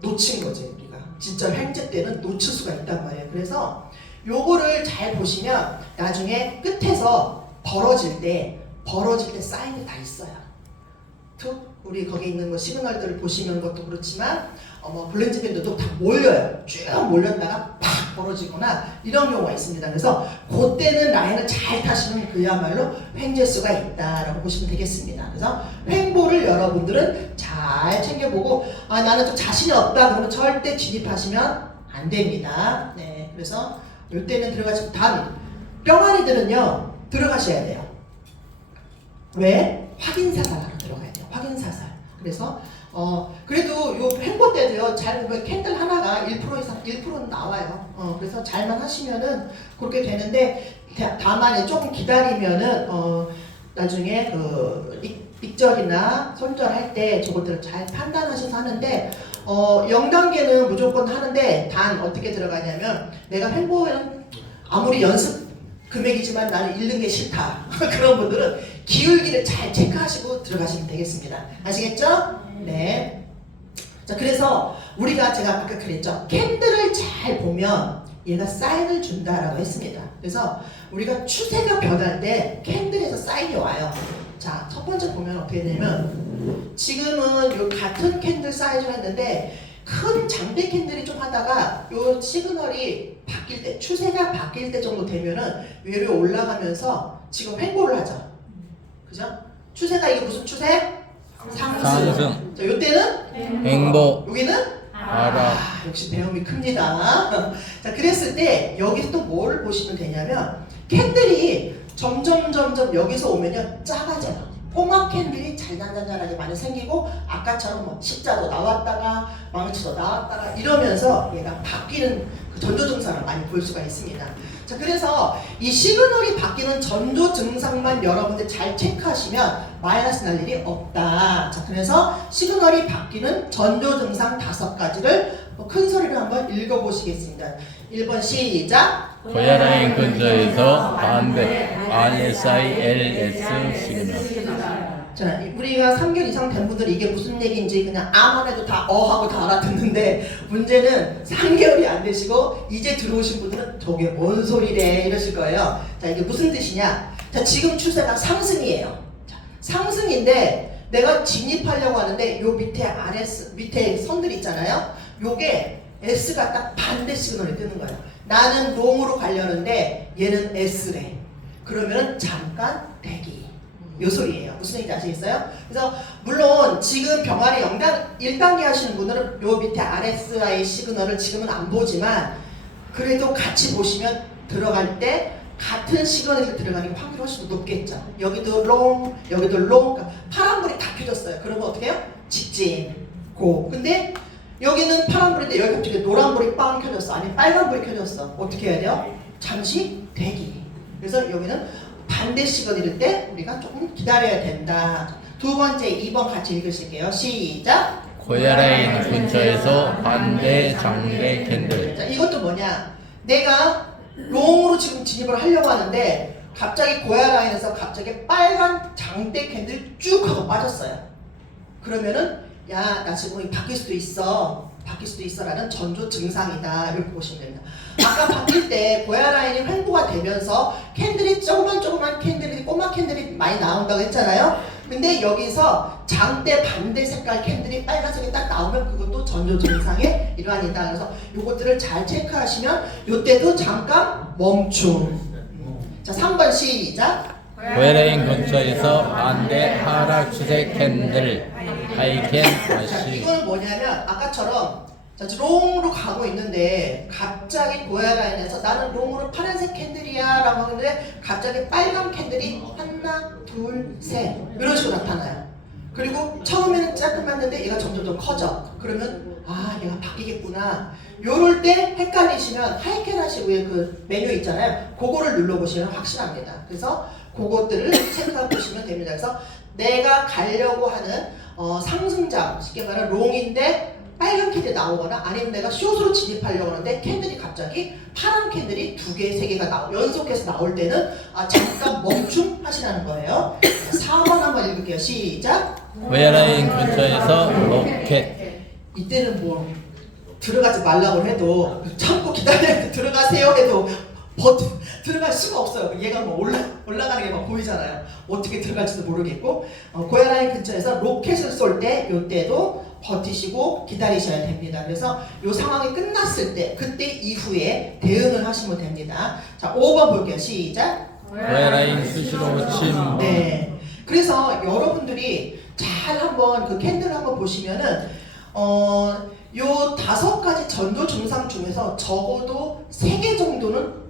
놓친 거지. 우리가 진짜 횡재 때는 놓칠 수가 있단 말이에요. 그래서 요거를 잘 보시면 나중에 끝에서 벌어질 때 사인이 다 있어요. 툭 우리 거기 있는 거 시그널들을 보시는 것도 그렇지만 블렌즈 밴드도 다 몰려요. 쭉 몰렸다가 팍 벌어지거나 이런 경우가 있습니다. 그래서 그때는 라인을 잘 타시면 그야말로 횡재수가 있다라고 보시면 되겠습니다. 그래서 횡보를 여러분들은 잘 챙겨보고, 나는 좀 자신이 없다 그러면 절대 진입하시면 안 됩니다. 네, 그래서 이때는 들어가시면 뿅아리들은요 들어가셔야 돼요. 왜? 확인사살하러 들어가야 돼요. 확인사살. 그래서 그래도 요 횡보 때도요, 잘 보면 캔들 하나가 1% 이상 1%는 나와요. 그래서 잘만 하시면은 그렇게 되는데, 다만 조금 기다리면은 나중에 그 익절이나 손절할 때 저것들을 잘 판단하셔서 하는데, 0단계는 무조건 하는데 단 어떻게 들어가냐면 내가 횡보는 아무리 연습 금액이지만 나는 잃는 게 싫다. 그런 분들은 기울기를 잘 체크하시고 들어가시면 되겠습니다. 아시겠죠? 네. 자, 그래서 우리가 제가 아까 그랬죠. 캔들을 잘 보면 얘가 사인을 준다라고 했습니다. 그래서 우리가 추세가 변할 때 캔들에서 사인이 와요. 자, 첫 번째 보면 어떻게 되냐면 지금은 요 같은 캔들 사이즈를 했는데 큰 장대 캔들이 좀 하다가 요 시그널이 바뀔 때 추세가 바뀔 때 정도 되면은 위로 올라가면서 지금 횡보를 하죠. 그죠? 추세가 이게 무슨 추세? 상승. 자, 요때는 행복 여기는 하락. 역시 배움이 큽니다. 자, 그랬을 때 여기서 또 뭘 보시면 되냐면 캔들이 점점 여기서 오면요 작아져요. 꼬마 캔들이 잘단단하게 많이 생기고 아까처럼 뭐 십자도 나왔다가 망치도 나왔다가 이러면서 얘가 바뀌는 그 전조 증상을 많이 볼 수가 있습니다. 자, 그래서 이 시그널이 바뀌는 전조 증상만 여러분들 잘 체크하시면 마이너스 날 일이 없다. 자, 그래서 시그널이 바뀌는 전조 증상 5가지를 큰 소리로 한번 읽어보시겠습니다. 1번 시작. 고야라인 근처에서 반대 RSILS 시그널. 자, 우리가 3개월 이상 된 분들이 이게 무슨 얘기인지 그냥 아만 해도 다 하고 다 알아듣는데 문제는 3개월이 안 되시고 이제 들어오신 분들은 저게 뭔 소리래 이러실 거예요. 자, 이게 무슨 뜻이냐? 자, 지금 추세가 상승이에요. 자, 상승인데 내가 진입하려고 하는데 요 밑에 밑에 선들 있잖아요. 요게 S가 딱 반대 시그널이 뜨는 거예요. 나는 롱으로 가려는데 얘는 S래. 그러면은 잠깐 대기. 요 소리예요. 무슨 얘기인지 아시겠어요? 그래서 물론 지금 병아리 1단계 하시는 분들은 요 밑에 RSI 시그널을 지금은 안 보지만 그래도 같이 보시면 들어갈 때 같은 시그널이 들어가는 확률이 훨씬 더 높겠죠. 여기도 롱, 여기도 롱. 그러니까 파란불이 다 켜졌어요. 그러면 어떻게 해요? 직진, 고. 근데 여기는 파란불인데 여기 갑자기 노란불이 빵 켜졌어. 아니 빨간불이 켜졌어. 어떻게 해야 돼요? 잠시 대기. 그래서 여기는 반대 시그널일 때 우리가 조금 기다려야 된다. 두 번째 2번 같이 읽으실게요. 시작. 고야라인 근처에서 반대 장대 캔들. 자, 이것도 뭐냐? 내가 롱으로 지금 진입을 하려고 하는데 갑자기 고야 라인에서 갑자기 빨간 장대 캔들 쭉 하고 빠졌어요. 그러면은 야, 나 지금 바뀔 수도 있어 라는 전조 증상이다. 이렇게 보시면 됩니다. 아까 바뀔 때 고야 라인이 횡보가 되면서 캔들이 조그만 캔들이 꼬마 캔들이 많이 나온다고 했잖아요. 근데 여기서 장대 반대 색깔 캔들이 빨간색이 딱 나오면 그것도 전조 증상의 일환이다. 그래서 요것들을 잘 체크하시면 요때도 잠깐 멈춤. 자, 3번 시작. 고야라인 근처에서 반대 하락 추세 캔들 하이캔 자, 다시. 이거는 뭐냐면 아까처럼 자, 롱으로 가고 있는데 갑자기 고야 라인에서 나는 롱으로 파란색 캔들이야 라고 하는데 갑자기 빨간 캔들이 하나 둘 셋 이런 식으로 나타나요. 그리고 처음에는 조그맣는데 얘가 점점 커져. 그러면 아, 얘가 바뀌겠구나. 요럴 때 헷갈리시면 하이캔 하시고 그 메뉴 있잖아요. 그거를 눌러보시면 확실합니다. 그래서 그것들을 체크해 보시면 됩니다. 그래서 내가 가려고 하는 상승장, 쉽게 말하면 롱인데 빨간 캔들이 나오거나 아니면 내가 숏으로 진입하려고 하는데 캔들이 갑자기 파란 캔들이 2개, 3개가 연속해서 나올 때는 아, 잠깐 멈춤 하시라는 거예요. 4번 한번 읽을게요. 시작. 고야라인 근처에서 로켓. 이때는 뭐 들어가지 말라고 해도 참고 기다려야 돼. 들어가세요 해도 들어갈 수가 없어요. 얘가 뭐 올라가는 게 막 보이잖아요. 어떻게 들어갈지도 모르겠고 고야 라인 근처에서 로켓을 쏠 때 이때도 버티시고 기다리셔야 됩니다. 그래서 이 상황이 끝났을 때 그때 이후에 대응을 하시면 됩니다. 자, 5번 볼게요. 시작. 고야라인 수시로 침. 네. 그래서 여러분들이 잘 한번 그 캔들 한번 보시면은 요 5가지 전조 증상 중에서 적어도 3개 정도는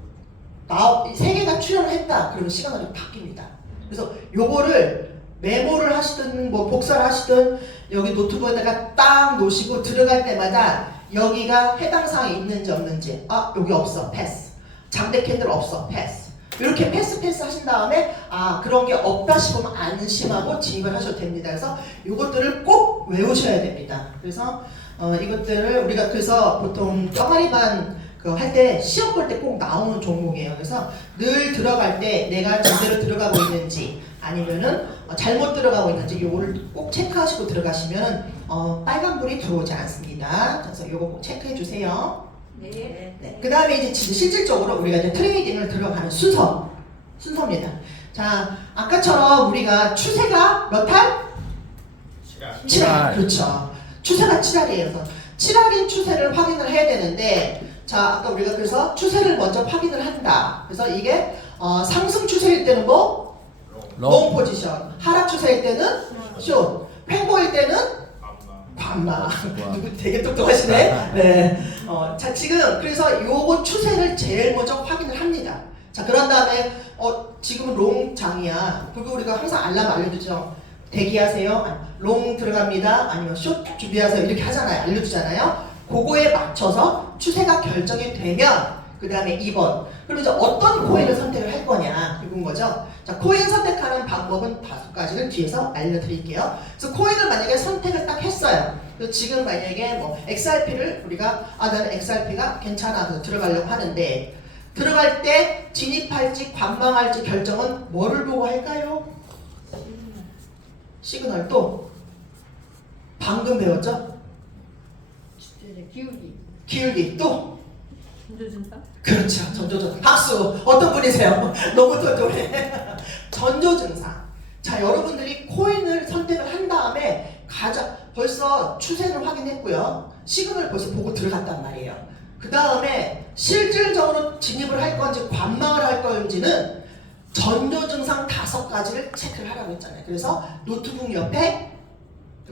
3개가 출현을 했다. 그러면 시간이 바뀝니다. 그래서 요거를 메모를 하시든 뭐 복사를 하시든 여기 노트북에다가 딱 놓으시고 들어갈 때마다 여기가 해당 사항이 있는지 없는지 아, 여기 없어. 패스. 장대 캔들 없어. 패스. 이렇게 패스 하신 다음에 아, 그런 게 없다 싶으면 안심하고 진입을 하셔도 됩니다. 그래서 이것들을 꼭 외우셔야 됩니다. 그래서 이것들을 우리가 그래서 보통 병아리반 할 때 시험 볼 때 꼭 나오는 종목이에요. 그래서 늘 들어갈 때 내가 제대로 들어가고 있는지 아니면은 잘못 들어가고 있는지 요거를 꼭 체크하시고 들어가시면 빨간불이 들어오지 않습니다. 그래서 요거 꼭 체크해 주세요. 네. 네. 그 다음에 이제 진짜 실질적으로 우리가 이제 트레이딩을 들어가는 순서입니다. 자, 아까처럼 우리가 추세가 몇 할? 7할. 그렇죠. 추세가 7할이에요. 그래서 7할인 추세를 확인을 해야 되는데, 자, 아까 우리가 그래서 추세를 먼저 확인을 한다. 그래서 이게 상승 추세일 때는 뭐? 롱 포지션. 하락 추세일 때는 숏. 횡보일 때는 관마. 누구 되게 똑똑하시네. 네. 자, 지금 그래서 요거 추세를 제일 먼저 확인을 합니다. 자, 그런 다음에 지금은 롱장이야. 그리고 우리가 항상 알람 알려주죠. 대기하세요. 롱 들어갑니다. 아니면 숏 준비하세요. 이렇게 하잖아요. 알려주잖아요. 그거에 맞춰서 추세가 결정이 되면 그 다음에 2번. 그럼 이제 어떤 코인을 선택을 할 거냐 이건 거죠. 자, 코인 선택하는 방법은 5가지를 뒤에서 알려드릴게요. 그래서 코인을 만약에 선택을 딱 했어요. 그래서 지금 만약에 뭐 XRP를 우리가 나는 XRP가 괜찮아 그래서 들어가려고 하는데 들어갈 때 진입할지 관망할지 결정은 뭐를 보고 할까요? 시그널. 또 방금 배웠죠? 기울기. 또 전조증상? 그렇죠. 전조증상. 박수. 어떤 분이세요? 너무 똑똑해. 전조증상. 자, 여러분들이 코인을 선택을 한 다음에 벌써 추세를 확인했고요. 시그널 벌써 보고 들어갔단 말이에요. 그 다음에 실질적으로 진입을 할 건지 관망을 할 건지는 전조증상 5가지를 체크를 하라고 했잖아요. 그래서 노트북 옆에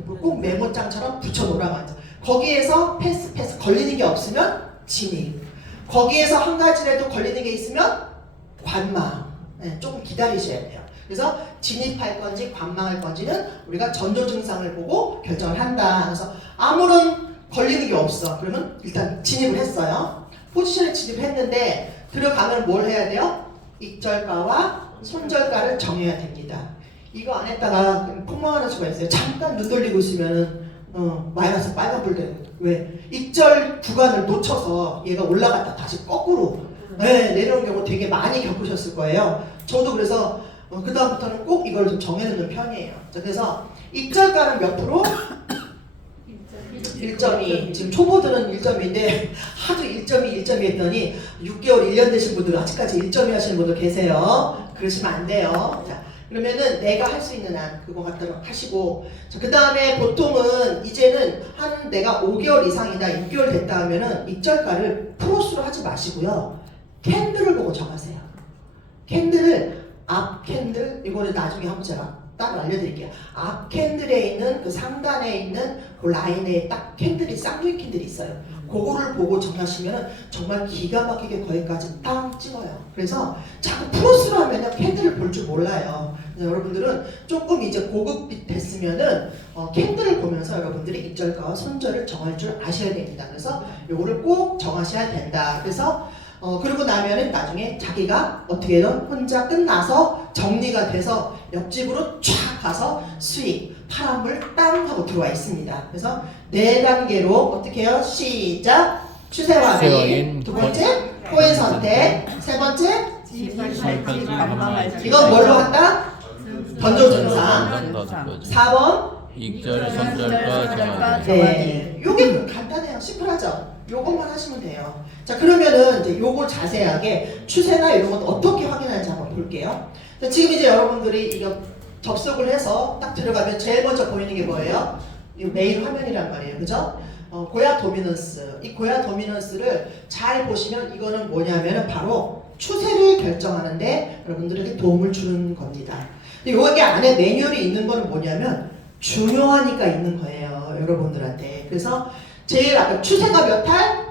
꼭 메모장처럼 붙여놓으라고 하죠. 거기에서 패스 걸리는 게 없으면 진입. 거기에서 한 가지라도 걸리는 게 있으면 관망. 네, 조금 기다리셔야 돼요. 그래서 진입할 건지 관망할 건지는 우리가 전조 증상을 보고 결정을 한다. 그래서 아무런 걸리는 게 없어. 그러면 일단 진입을 했어요. 포지션에 진입했는데 들어가면 뭘 해야 돼요? 익절가와 손절가를 정해야 됩니다. 이거 안 했다가 폭망하는 수가 있어요. 잠깐 눈 돌리고 있으면은 마이너스 빨간불 되는 거죠. 왜? 익절 구간을 놓쳐서 얘가 올라갔다 다시 거꾸로 내려온 경우 되게 많이 겪으셨을 거예요. 저도 그래서 그 다음부터는 꼭 이걸 좀 정해놓는 편이에요. 자, 그래서 익절가는 몇 프로? 1.2. 지금 초보들은 1.2인데 하도 1.2 했더니 6개월 1년 되신 분들 아직까지 1.2 하시는 분들 계세요. 그러시면 안 돼요. 자, 그러면은 내가 할 수 있는 한 그거 갖다 하시고, 자, 그 다음에 보통은 이제는 한 내가 5개월 이상이다 6개월 됐다 하면은 익절가를 프로스로 하지 마시고요. 캔들을 보고 정하세요. 캔들을 앞 캔들, 이거는 나중에 한번 제가 따로 알려드릴게요. 앞 캔들에 있는 그 상단에 있는 그 라인에 딱 캔들이 쌍둥이 캔들이 있어요. 그거를 보고 정하시면 정말 기가 막히게 거기까지 딱 찍어요. 그래서 자꾸 프로스로 하면 캔들을 볼 줄 몰라요. 여러분들은 조금 이제 고급빛 됐으면은 캔들을 보면서 여러분들이 익절가와 손절을 정할 줄 아셔야 됩니다. 그래서 요거를 꼭 정하셔야 된다. 그래서 그러고 나면은 나중에 자기가 어떻게든 혼자 끝나서 정리가 돼서 옆집으로 쫙 가서 수익 파란불 땅 하고 들어와 있습니다. 그래서 4단계로 어떻게 해요? 시작! 추세 확인, 두 번째 코인 선택, 세 번째 이건 뭘로 한다? 던져 증상. 4번 익절 손절가 정하기. 네, 요게 간단해요. 심플하죠? 요것만 하시면 돼요. 자, 그러면은 이제 요걸 자세하게 추세나 이런 것 어떻게 확인하는지 한번 볼게요. 자, 지금 이제 여러분들이 이거 접속을 해서 딱 들어가면 제일 먼저 보이는 게 뭐예요? 이 메인 화면이란 말이에요. 그죠? 고야 도미넌스. 이 고야 도미넌스를 잘 보시면 이거는 뭐냐면은 바로 추세를 결정하는데 여러분들에게 도움을 주는 겁니다. 근데 여기 안에 매뉴얼이 있는 거는 뭐냐면 중요하니까 있는 거예요. 여러분들한테. 그래서 제일 아까 추세가 몇 할?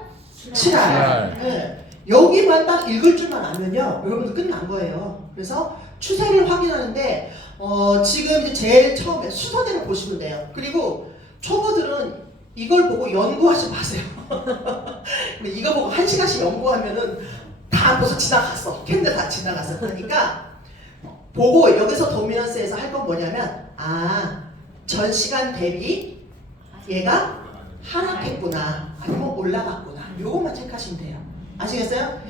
7할. 네. 여기만 딱 읽을 줄만 알면요. 여러분들 끝난 거예요. 그래서 추세를 확인하는데 지금 이제 제일 처음에 순서대로 보시면 돼요. 그리고 초보들은 이걸 보고 연구하지 마세요. 이거 보고 1시간씩 연구하면은 다 벌써 지나갔어. 캔들 다 지나갔어. 그러니까 보고 여기서 도미넌스에서 할 건 뭐냐면 전 시간 대비 얘가 하락했구나 아니면 올라갔구나 요것만 체크하시면 돼요. 아시겠어요?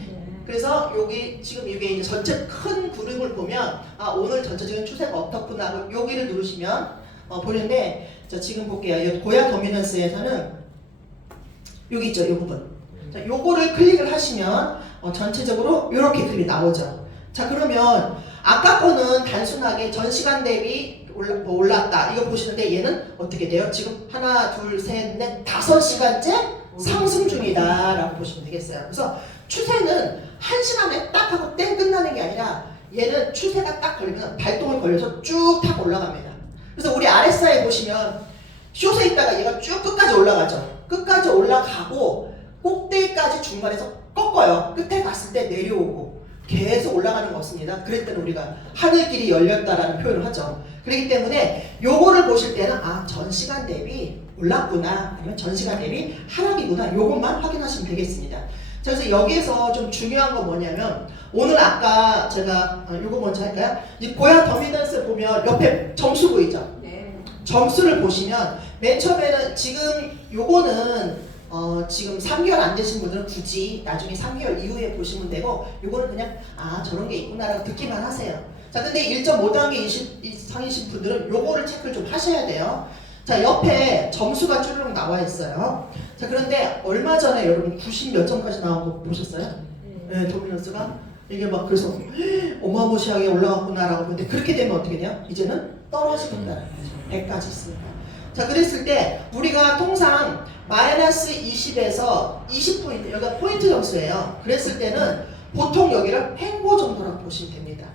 그래서 여기 지금 이게 이제 전체 큰 그림을 보면 아 오늘 전체적인 추세가 어떻구나 하고 여기를 누르시면 보는데 자 지금 볼게요. 고야 도미넌스에서는 여기 있죠 이 부분. 자 요거를 클릭을 하시면 전체적으로 이렇게 그림이 나오죠. 자 그러면 아까 거는 단순하게 전시간 대비 올랐다 이거 보시는데 얘는 어떻게 돼요? 지금 하나 둘 셋 넷 5시간째 상승 중이다 라고 보시면 되겠어요. 그래서 추세는 1시간에 딱 하고 땡 끝나는 게 아니라 얘는 추세가 딱 걸리면 발동을 걸려서 쭉 타고 올라갑니다. 그래서 우리 RSI 보시면 숏에 있다가 얘가 쭉 끝까지 올라가죠. 끝까지 올라가고 꼭대기까지 중간에서 꺾어요. 끝에 갔을 때 내려오고 계속 올라가는 거 없습니다. 그럴 때는 우리가 하늘길이 열렸다라는 표현을 하죠. 그렇기 때문에 요거를 보실 때는 아 전시간 대비 올랐구나 아니면 전시간 대비 하락이구나 요것만 확인하시면 되겠습니다. 자, 그래서 여기에서 좀 중요한 건 뭐냐면 오늘 아까 제가 요거 먼저 할까요? 이 고야 더미넌스 보면 옆에 점수 보이죠? 네. 점수를 보시면 맨 처음에는 지금 요거는 지금 3개월 안 되신 분들은 굳이 나중에 3개월 이후에 보시면 되고 요거는 그냥 아 저런 게 있구나라고 듣기만 하세요. 자 근데 1.5단계 이상이신 분들은 요거를 체크를 좀 하셔야 돼요. 자 옆에 점수가 쭈르륵 나와 있어요. 자 그런데 얼마 전에 여러분 90 몇 점까지 나온 거 보셨어요? 네, 도미넌스가 이게 막 그래서 어마무시하게 올라갔구나라고 보는데 그렇게 되면 어떻게 돼요? 이제는 떨어지겠다는 거죠. 100까지 있으니까. 자 그랬을 때 우리가 통상 마이너스 20에서 20포인트 여기가 포인트 점수예요. 그랬을 때는 보통 여기를 횡보 정도라고 보시면 됩니다.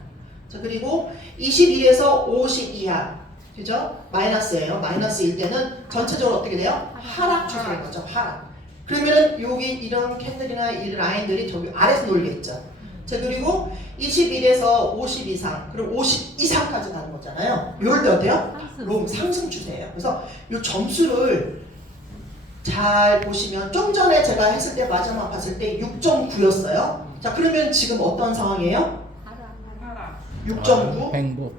자 그리고 21에서 50 이하 그죠? 마이너스예요. 마이너스일 때는 전체적으로 어떻게 돼요? 하락 추세인 거죠. 하락. 그러면은 여기 이런 캔들이나 이 라인들이 저기 아래서 놀겠죠. 자 그리고 21에서 50 이상 그리고 50 이상까지 가는 거잖아요. 이럴 때 어때요? 상승 추세예요. 그래서 이 점수를 잘 보시면 좀 전에 제가 했을 때 마지막 봤을 때 6.9였어요. 자 그러면 지금 어떤 상황이에요? 6.9 횡보.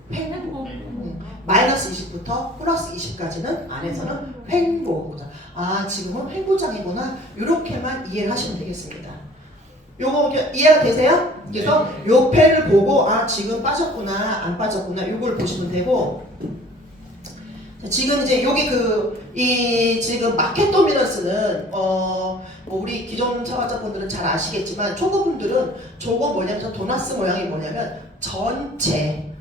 마이너스 20부터 플러스 20까지는 안에서는 횡보. 아 지금은 횡보장이구나. 이렇게만 이해를 하시면 되겠습니다. 요거 이해가 되세요? 그래서 요 펜을 보고 아 지금 빠졌구나 안 빠졌구나 요걸 보시면 되고 지금 이제 여기 이 지금 마켓 도미넌스는 우리 기존 차가자분들은 잘 아시겠지만 초보분들은 저거 뭐냐면 도나스 모양이 뭐냐면 전체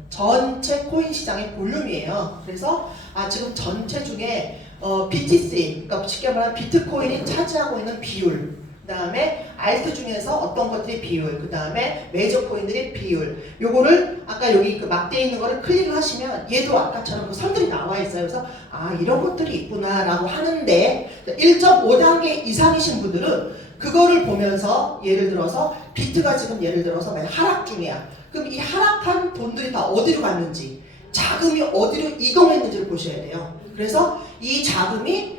코인 시장의 볼륨이에요. 그래서 지금 전체 중에 BTC 그러니까 쉽게 말하면 비트코인이 차지하고 있는 비율 그 다음에 알트 중에서 어떤 것들이 비율, 그 다음에 메이저 코인들의 비율 요거를 아까 여기 그 막대에 있는 거를 클릭을 하시면 얘도 아까처럼 선들이 나와 있어요. 그래서 이런 것들이 있구나 라고 하는데 1.5단계 이상이신 분들은 그거를 보면서 예를 들어서 비트가 지금 예를 들어서 만약 하락 중이야. 그럼 이 하락한 돈들이 다 어디로 갔는지 자금이 어디로 이동했는지를 보셔야 돼요. 그래서 이 자금이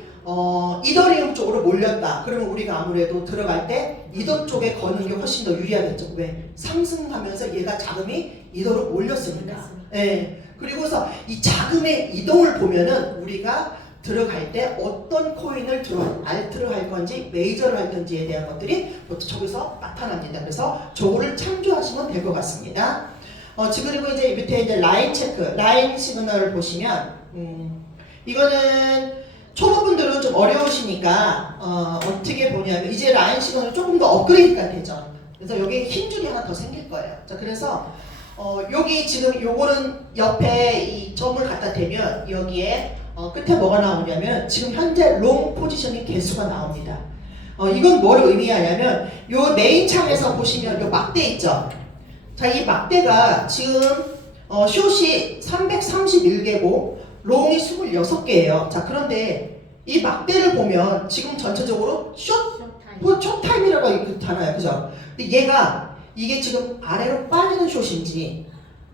이더리움 쪽으로 몰렸다. 그러면 우리가 아무래도 들어갈 때 이더 쪽에 거는 게 훨씬 더 유리하겠죠. 왜? 상승하면서 얘가 자금이 이더로 몰렸으니까. 예. 그리고서 이 자금의 이동을 보면은 우리가 들어갈 때 어떤 코인을 알트를 할 건지 메이저를 할 건지에 대한 것들이 저기서 나타납니다. 그래서 저거를 참조하시면 될 것 같습니다. 지금 그리고 이제 밑에 이제 라인 체크, 라인 시그널을 보시면 이거는 초보분들은 좀 어려우시니까 어떻게 보냐면 이제 라인 시그널이 조금 더 업그레이드가 되죠. 그래서 여기에 흰 줄이 하나 더 생길 거예요. 자 그래서 여기 지금 요거는 옆에 이 점을 갖다 대면 여기에 끝에 뭐가 나오냐면 지금 현재 롱 포지션의 개수가 나옵니다. 이건 뭘 의미하냐면 요 메인 창에서 보시면 요 막대 있죠. 자 이 막대가 지금 숏이 331개고 롱이 26개예요. 자 그런데 이 막대를 보면 지금 전체적으로 숏 타임이라고 있잖아요. 그죠? 근데 얘가 이게 지금 아래로 빠지는 숏인지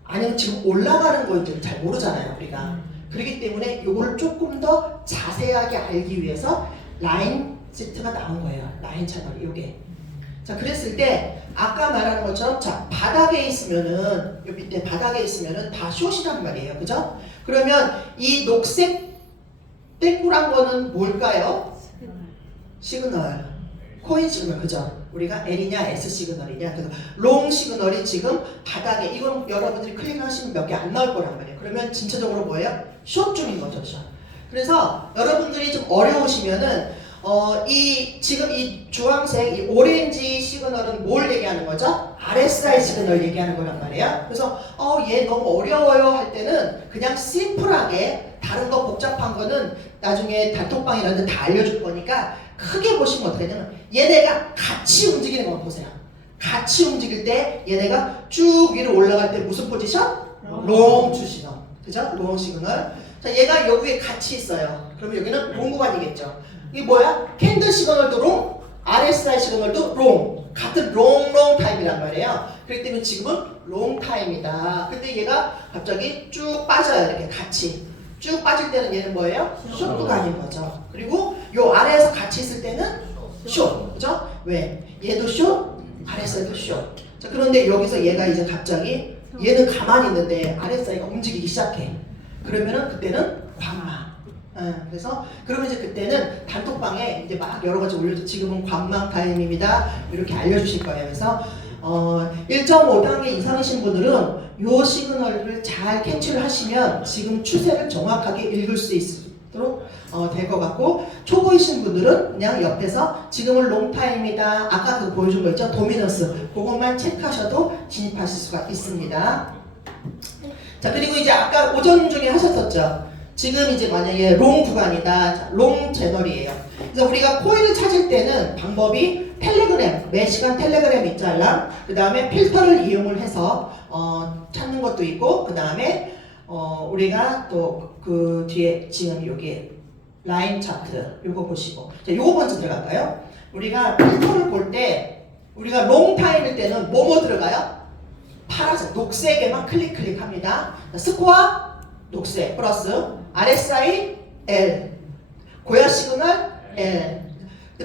아니면 지금 올라가는 건지 잘 모르잖아요. 우리가. 그렇기 때문에 이거를 조금 더 자세하게 알기 위해서 라인 세트가 나온 거예요. 라인 채널이 요게. 자 그랬을 때 아까 말한 것처럼 자 바닥에 있으면은 요 밑에 바닥에 있으면은 다 숏이란 말이에요. 그죠? 그러면 이 녹색 땡굴한 거는 뭘까요? 시그널, 코인 시그널, 그죠? 우리가 L이냐 S 시그널이냐. 그래서 롱 시그널이 지금 바닥에, 이건 여러분들이 클릭하시면 몇 개 안 나올 거란 말이에요. 그러면 진짜적으로 뭐예요? 숏 중인 거죠, 숏. 그래서 여러분들이 좀 어려우시면은 이 지금 이 주황색, 이 오렌지 시그널은 뭘 얘기하는 거죠? RSI 시그널 얘기하는 거란 말이에요. 그래서 얘 너무 어려워요 할 때는 그냥 심플하게, 다른 거 복잡한 거는 나중에 단톡방이라든지 다 알려줄 거니까 크게 보시면 어떻게 되냐면 얘네가 같이 움직이는 거 보세요. 같이 움직일 때 얘네가 쭉 위로 올라갈 때 무슨 포지션? 롱 주시너. 그죠? 롱 시그널. 자, 얘가 여기에 같이 있어요. 그러면 여기는 롱 구간이겠죠. 이게 뭐야? 캔들 시그널도 롱, RSI 시그널도 롱. 같은 롱 타임이란 말이에요. 그렇기 때문에 지금은 롱 타임이다. 근데 얘가 갑자기 쭉 빠져요. 이렇게 같이. 쭉 빠질 때는 얘는 뭐예요? 숏 구간인 거죠. 그리고 요 아래에서 같이 있을 때는 숏. 그죠? 왜? 얘도 숏, RSI도 숏. 자, 그런데 여기서 얘가 이제 갑자기 얘는 가만히 있는데 RSI가 움직이기 시작해. 그러면은 그때는 관망. 그래서 그러면 이제 그때는 단톡방에 이제 막 여러 가지 올려줘. 지금은 관망 타임입니다. 이렇게 알려주실 거예요. 그래서 1.5단계 이상이신 분들은 요 시그널을 잘 캐치를 하시면 지금 추세를 정확하게 읽을 수 있도록 될 것 같고, 초보이신 분들은 그냥 옆에서 지금은 롱타임이다. 아까 그 보여준 거 있죠? 도미넌스. 그것만 체크하셔도 진입하실 수가 있습니다. 자, 그리고 이제 아까 오전 중에 하셨었죠? 지금 이제 만약에 롱 구간이다. 자, 롱 채널이에요. 그래서 우리가 코인을 찾을 때는 방법이 텔레그램, 매시간 텔레그램 있죠, 알람. 그 다음에 필터를 이용을 해서 찾는 것도 있고, 그 다음에 우리가 또 그 뒤에 지금 여기 라인 차트 요거 보시고, 자, 요거 먼저 들어갈까요? 우리가 필터를 볼 때 우리가 롱 타임일 때는 뭐뭐 들어가요? 파란색, 녹색에만 클릭합니다. 스코어 녹색 플러스 RSI L, 고야 시그널 L.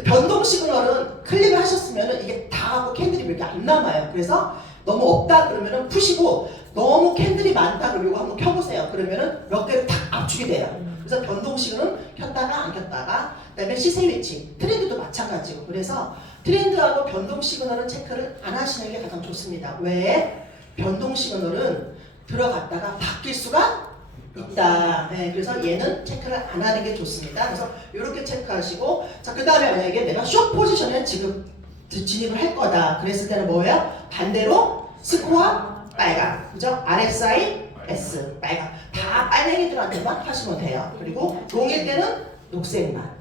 변동 시그널은 클릭을 하셨으면 이게 다 하고 캔들이 몇 개 안 남아요. 그래서 너무 없다 그러면은 푸시고, 너무 캔들이 많다 그러면 이거 한번 켜보세요. 그러면은 몇 개를 탁 압축이 돼요. 그래서 변동 시그널은 켰다가 안 켰다가, 그다음에 시세 위치, 트렌드도 마찬가지고. 그래서 트렌드하고 변동 시그널은 체크를 안 하시는 게 가장 좋습니다. 왜? 변동 시그널은 들어갔다가 바뀔 수가 있다. 네, 그래서 얘는 체크를 안 하는 게 좋습니다. 그래서 이렇게 체크하시고, 자, 그 다음에 만약에 내가 숏 포지션에 지금 진입을 할 거다. 그랬을 때는 뭐예요? 반대로 스코어 빨강, 그죠? RSI S 빨강. 다 빨갱이들한테만 하시면 돼요. 그리고 롱일 때는 녹색만.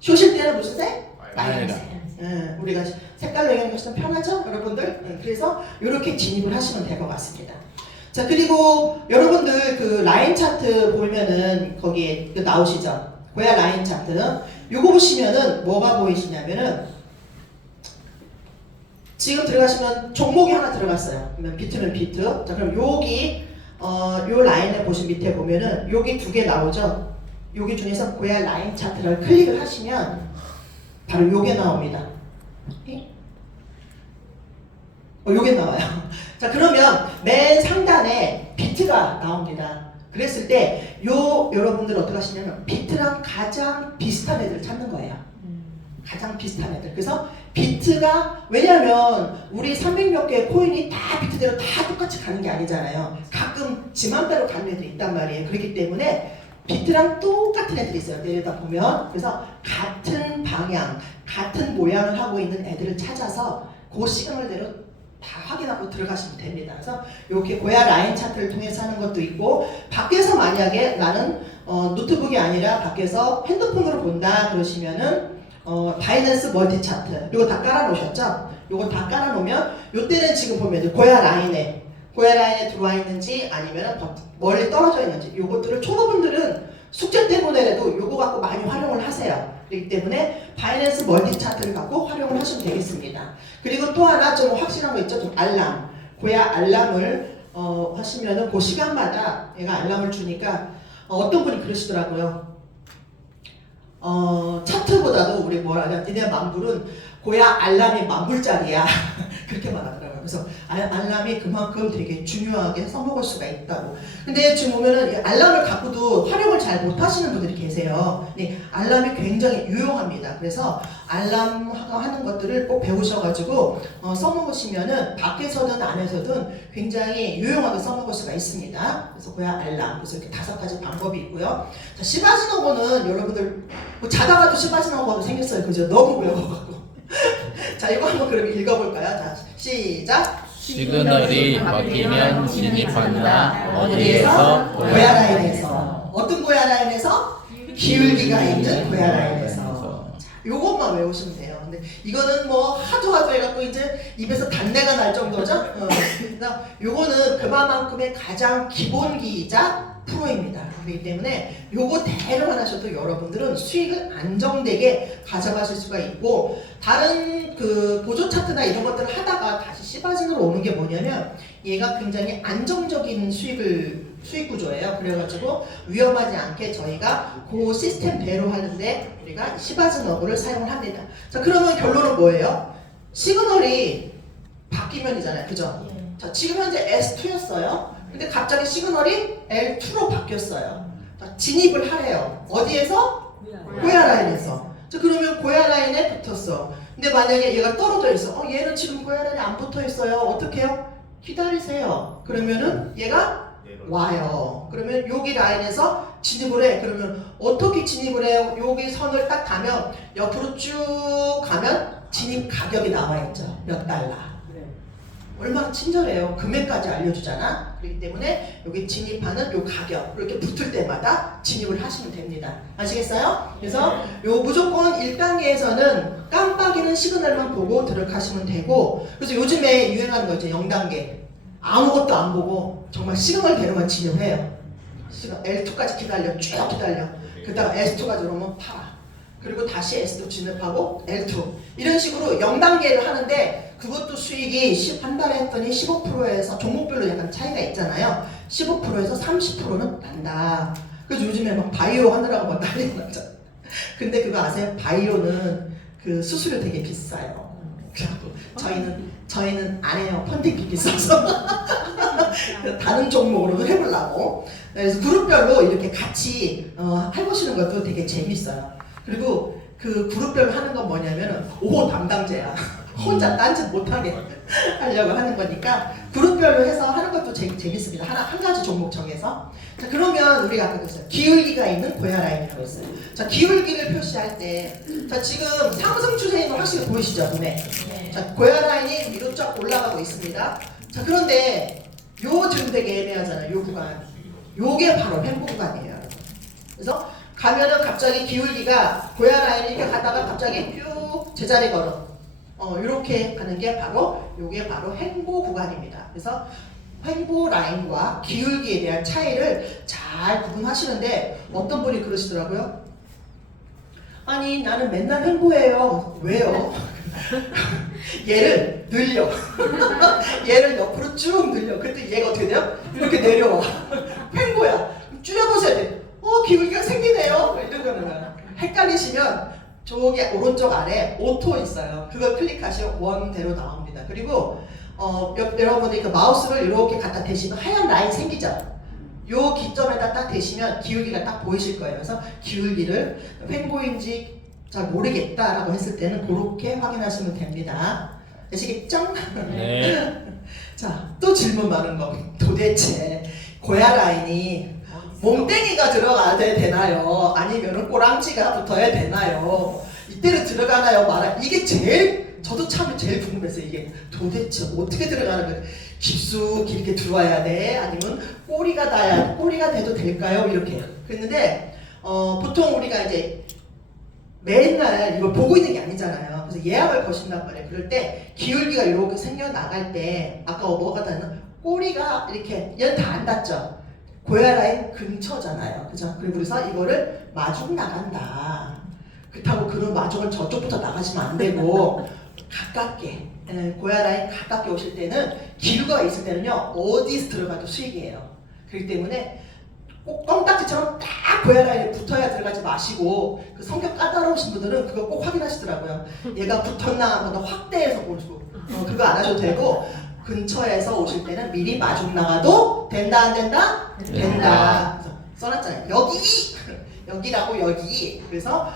숏일 때는 무슨 색? 빨간색. 우리가 색깔로 얘기하면 편하죠, 여러분들? 그래서 이렇게 진입을 하시면 될 것 같습니다. 자, 그리고 여러분들 그 라인 차트 보면은 거기에 나오시죠? 고야 라인 차트. 요거 보시면은 뭐가 보이시냐면은 지금 들어가시면 종목이 하나 들어갔어요. 그러면 비트는 비트. 자, 그럼 여기 요 라인을 보신 밑에 보면은 여기 두 개 나오죠? 여기 중에서 고야 라인 차트를 클릭을 하시면 바로 요게 나옵니다. 요게 나와요. 자, 그러면 맨 상단에 비트가 나옵니다. 그랬을 때 여러분들 어떻게 하시냐면 비트랑 가장 비슷한 애들을 찾는 거예요. 가장 비슷한 애들. 그래서 비트가, 왜냐면 우리 300몇 개의 코인이 다 비트대로 다 똑같이 가는 게 아니잖아요. 가끔 지 맘대로 가는 애들이 있단 말이에요. 그렇기 때문에 비트랑 똑같은 애들이 있어요. 내려다 보면. 그래서 같은 방향, 같은 모양을 하고 있는 애들을 찾아서 그 시그널대로 다 확인하고 들어가시면 됩니다. 그래서 이렇게 고야 라인 차트를 통해서 하는 것도 있고, 밖에서 만약에 나는 노트북이 아니라 밖에서 핸드폰으로 본다 그러시면은 바이낸스 멀티 차트 이거 다 깔아 놓으셨죠? 이거 다 깔아 놓으면 요때는 지금 보면 고야 라인에 들어와 있는지 아니면 멀리 떨어져 있는지, 요것들을 초보분들은 숙제 때문에라도 요거 갖고 많이 활용을 하세요. 그렇기 때문에 바이낸스 멀티 차트를 갖고 활용을 하시면 되겠습니다. 그리고 또 하나 좀 확실한 거 있죠? 좀 알람. 고야 알람을 하시면은 그 시간마다 얘가 알람을 주니까 어떤 분이 그러시더라고요. 차트보다도 우리 뭐라 하냐, 니네 만불은 고야 알람이 10,000불짜리야. 그렇게 말하더라고요. 그래서 알람이 그만큼 되게 중요하게 써먹을 수가 있다고. 근데 지금 보면은 이 알람을 갖고도 활용을 잘 못하시는 분들이 계세요. 근데 알람이 굉장히 유용합니다. 그래서 알람 하는 것들을 꼭 배우셔가지고 써먹으시면은 밖에서든 안에서든 굉장히 유용하게 써먹을 수가 있습니다. 그래서 고야 알람. 그래서 이렇게 5가지 방법이 있고요. 자, 시바지노고는 여러분들 뭐 자다가도 시바지노고가 생겼어요. 그죠? 너무 외워가지고. 자, 이거 한번 그럼 읽어볼까요? 자, 시작. 시그널이 바뀌면 진입한다. 어디에서? 고야 라인에서. 어떤 고야 라인에서? 기울기가 있는 고야 라인에서. 자, 요것만 외우시면 돼요. 근데 이거는 뭐 하도 해갖고 이제 입에서 단내가 날 정도죠? 그래서 요거는 그만큼의 가장 기본기이자 프로입니다. 그렇기 때문에 요거 대로만 하셔도 여러분들은 수익을 안정되게 가져가실 수가 있고, 다른 그 보조 차트나 이런 것들을 하다가 다시 시바진으로 오는 게 뭐냐면 얘가 굉장히 안정적인 수익 구조예요. 그래가지고 위험하지 않게 저희가 그 시스템대로 하는데 우리가 시바진어구를 사용을 합니다. 자, 그러면 결론은 뭐예요? 시그널이 바뀌면이잖아요. 그죠? 자, 지금 현재 S2였어요. 근데 갑자기 시그널이 L2로 바뀌었어요. 자, 진입을 하래요. 어디에서? 고야 라인에서. 자, 그러면 고야 라인에 붙었어. 근데 만약에 얘가 떨어져 있어. 얘는 지금 고야 라인에 안 붙어 있어요. 어떻게 해요? 기다리세요. 그러면은 얘가 와요. 그러면 여기 라인에서 진입을 해. 그러면 어떻게 진입을 해요? 여기 선을 딱 가면 옆으로 쭉 가면 진입 가격이 나와 있죠. 몇 달러. 얼마나 친절해요. 금액까지 알려주잖아. 그렇기 때문에 여기 진입하는 요 가격 이렇게 붙을 때마다 진입을 하시면 됩니다. 아시겠어요? 그래서 요 무조건 1단계에서는 깜빡이는 시그널만 보고 들어가시면 되고, 그래서 요즘에 유행하는 거 있죠. 0단계 아무것도 안 보고 정말 시그널대로만 진입해요. L2까지 기다려. 쭉 기다려. 그러다가 S2까지 오면 팔아. 그리고 다시 S2 진입하고 L2 이런 식으로 0단계를 하는데, 그것도 수익이 한 달에 했더니 15%에서 종목별로 약간 차이가 있잖아요. 15%에서 30%는 난다. 그래서 요즘에 막 바이오 하느라고 막 난리가 났잖아요. 근데 그거 아세요? 바이오는 그 수수료 되게 비싸요. 그래갖고 저희는 안 해요. 펀딩비 비싸서. 다른 종목으로도 해보려고. 그래서 그룹별로 이렇게 같이 해보시는 것도 되게 재밌어요. 그리고 그 그룹별로 하는 건 뭐냐면은 5호 담당제야. 혼자 딴짓 못하게 하려고 하는 거니까 그룹별로 해서 하는 것도 재밌습니다. 한 가지 종목 정해서. 자, 그러면 우리가 아까 그랬어요. 기울기가 있는 고야 라인이라고 했어요. 자, 기울기를 표시할 때, 자, 지금 상승 추세인 거 확실히 보이시죠, 눈에? 자, 고야 라인이 위로 쫙 올라가고 있습니다. 자, 그런데 요 지금 되게 애매하잖아요. 요 구간. 요게 바로 횡보 구간이에요. 그래서 가면은 갑자기 기울기가 고야 라인이 이렇게 가다가 갑자기 쭉 제자리 걸어. 이렇게 가는 게 바로 요게 바로 횡보 구간입니다. 그래서 횡보 라인과 기울기에 대한 차이를 잘 구분하시는데, 어떤 분이 그러시더라고요. 아니 나는 맨날 횡보해요. 왜요? 얘를 늘려. 얘를 옆으로 쭉 늘려. 근데 얘가 어떻게 돼요? 이렇게 내려와. 횡보야. 줄여보셔야 돼. 기울기가 생기네요. 이러는 거야. 헷갈리시면 저기 오른쪽 아래 오토 있어요. 그걸 클릭하시면 원대로 나옵니다. 그리고 여러분이 그 마우스를 이렇게 갖다 대시면 하얀 라인 생기죠? 요 기점에다 딱 대시면 기울기가 딱 보이실 거예요. 그래서 기울기를 횡보인지 잘 모르겠다라고 했을 때는 그렇게 확인하시면 됩니다. 아시겠죠? 네. 자, 또 질문 많은 거. 도대체 고야 라인이 몽땡이가 들어가야 되나요? 아니면 꼬랑지가 붙어야 되나요? 이때는 들어가나요? 말아. 이게 제일 저도 참 제일 궁금했어요. 이게 도대체 어떻게 들어가는 거예요? 깊숙이 이렇게 들어와야 돼? 아니면 꼬리가 돼도 될까요? 이렇게. 그랬는데 보통 우리가 이제 맨날 이걸 보고 있는 게 아니잖아요. 그래서 예약을 거신단 말이에요. 그럴 때 기울기가 이렇게 생겨나갈 때 아까 뭐가 닿나? 꼬리가 이렇게 얘는 다 안 닿죠? 고야 라인 근처잖아요. 그죠? 그래서 이거를 마중 나간다. 그렇다고 그런 마중을 저쪽부터 나가시면 안 되고 가깝게, 고야 라인 가깝게 오실 때는 기류가 있을 때는요 어디서 들어가도 수익이에요. 그렇기 때문에 꼭 껌딱지처럼 딱 고야 라인에 붙어야 들어가지 마시고 그 성격 까다로우신 분들은 그거 꼭 확인하시더라고요. 얘가 붙었나 한번 더 확대해서 보시고 그거 안 하셔도 되고 근처에서 오실 때는 미리 마중 나가도 된다 안 된다? 된다. 그래서 써놨잖아요. 여기! 여기라고 여기. 그래서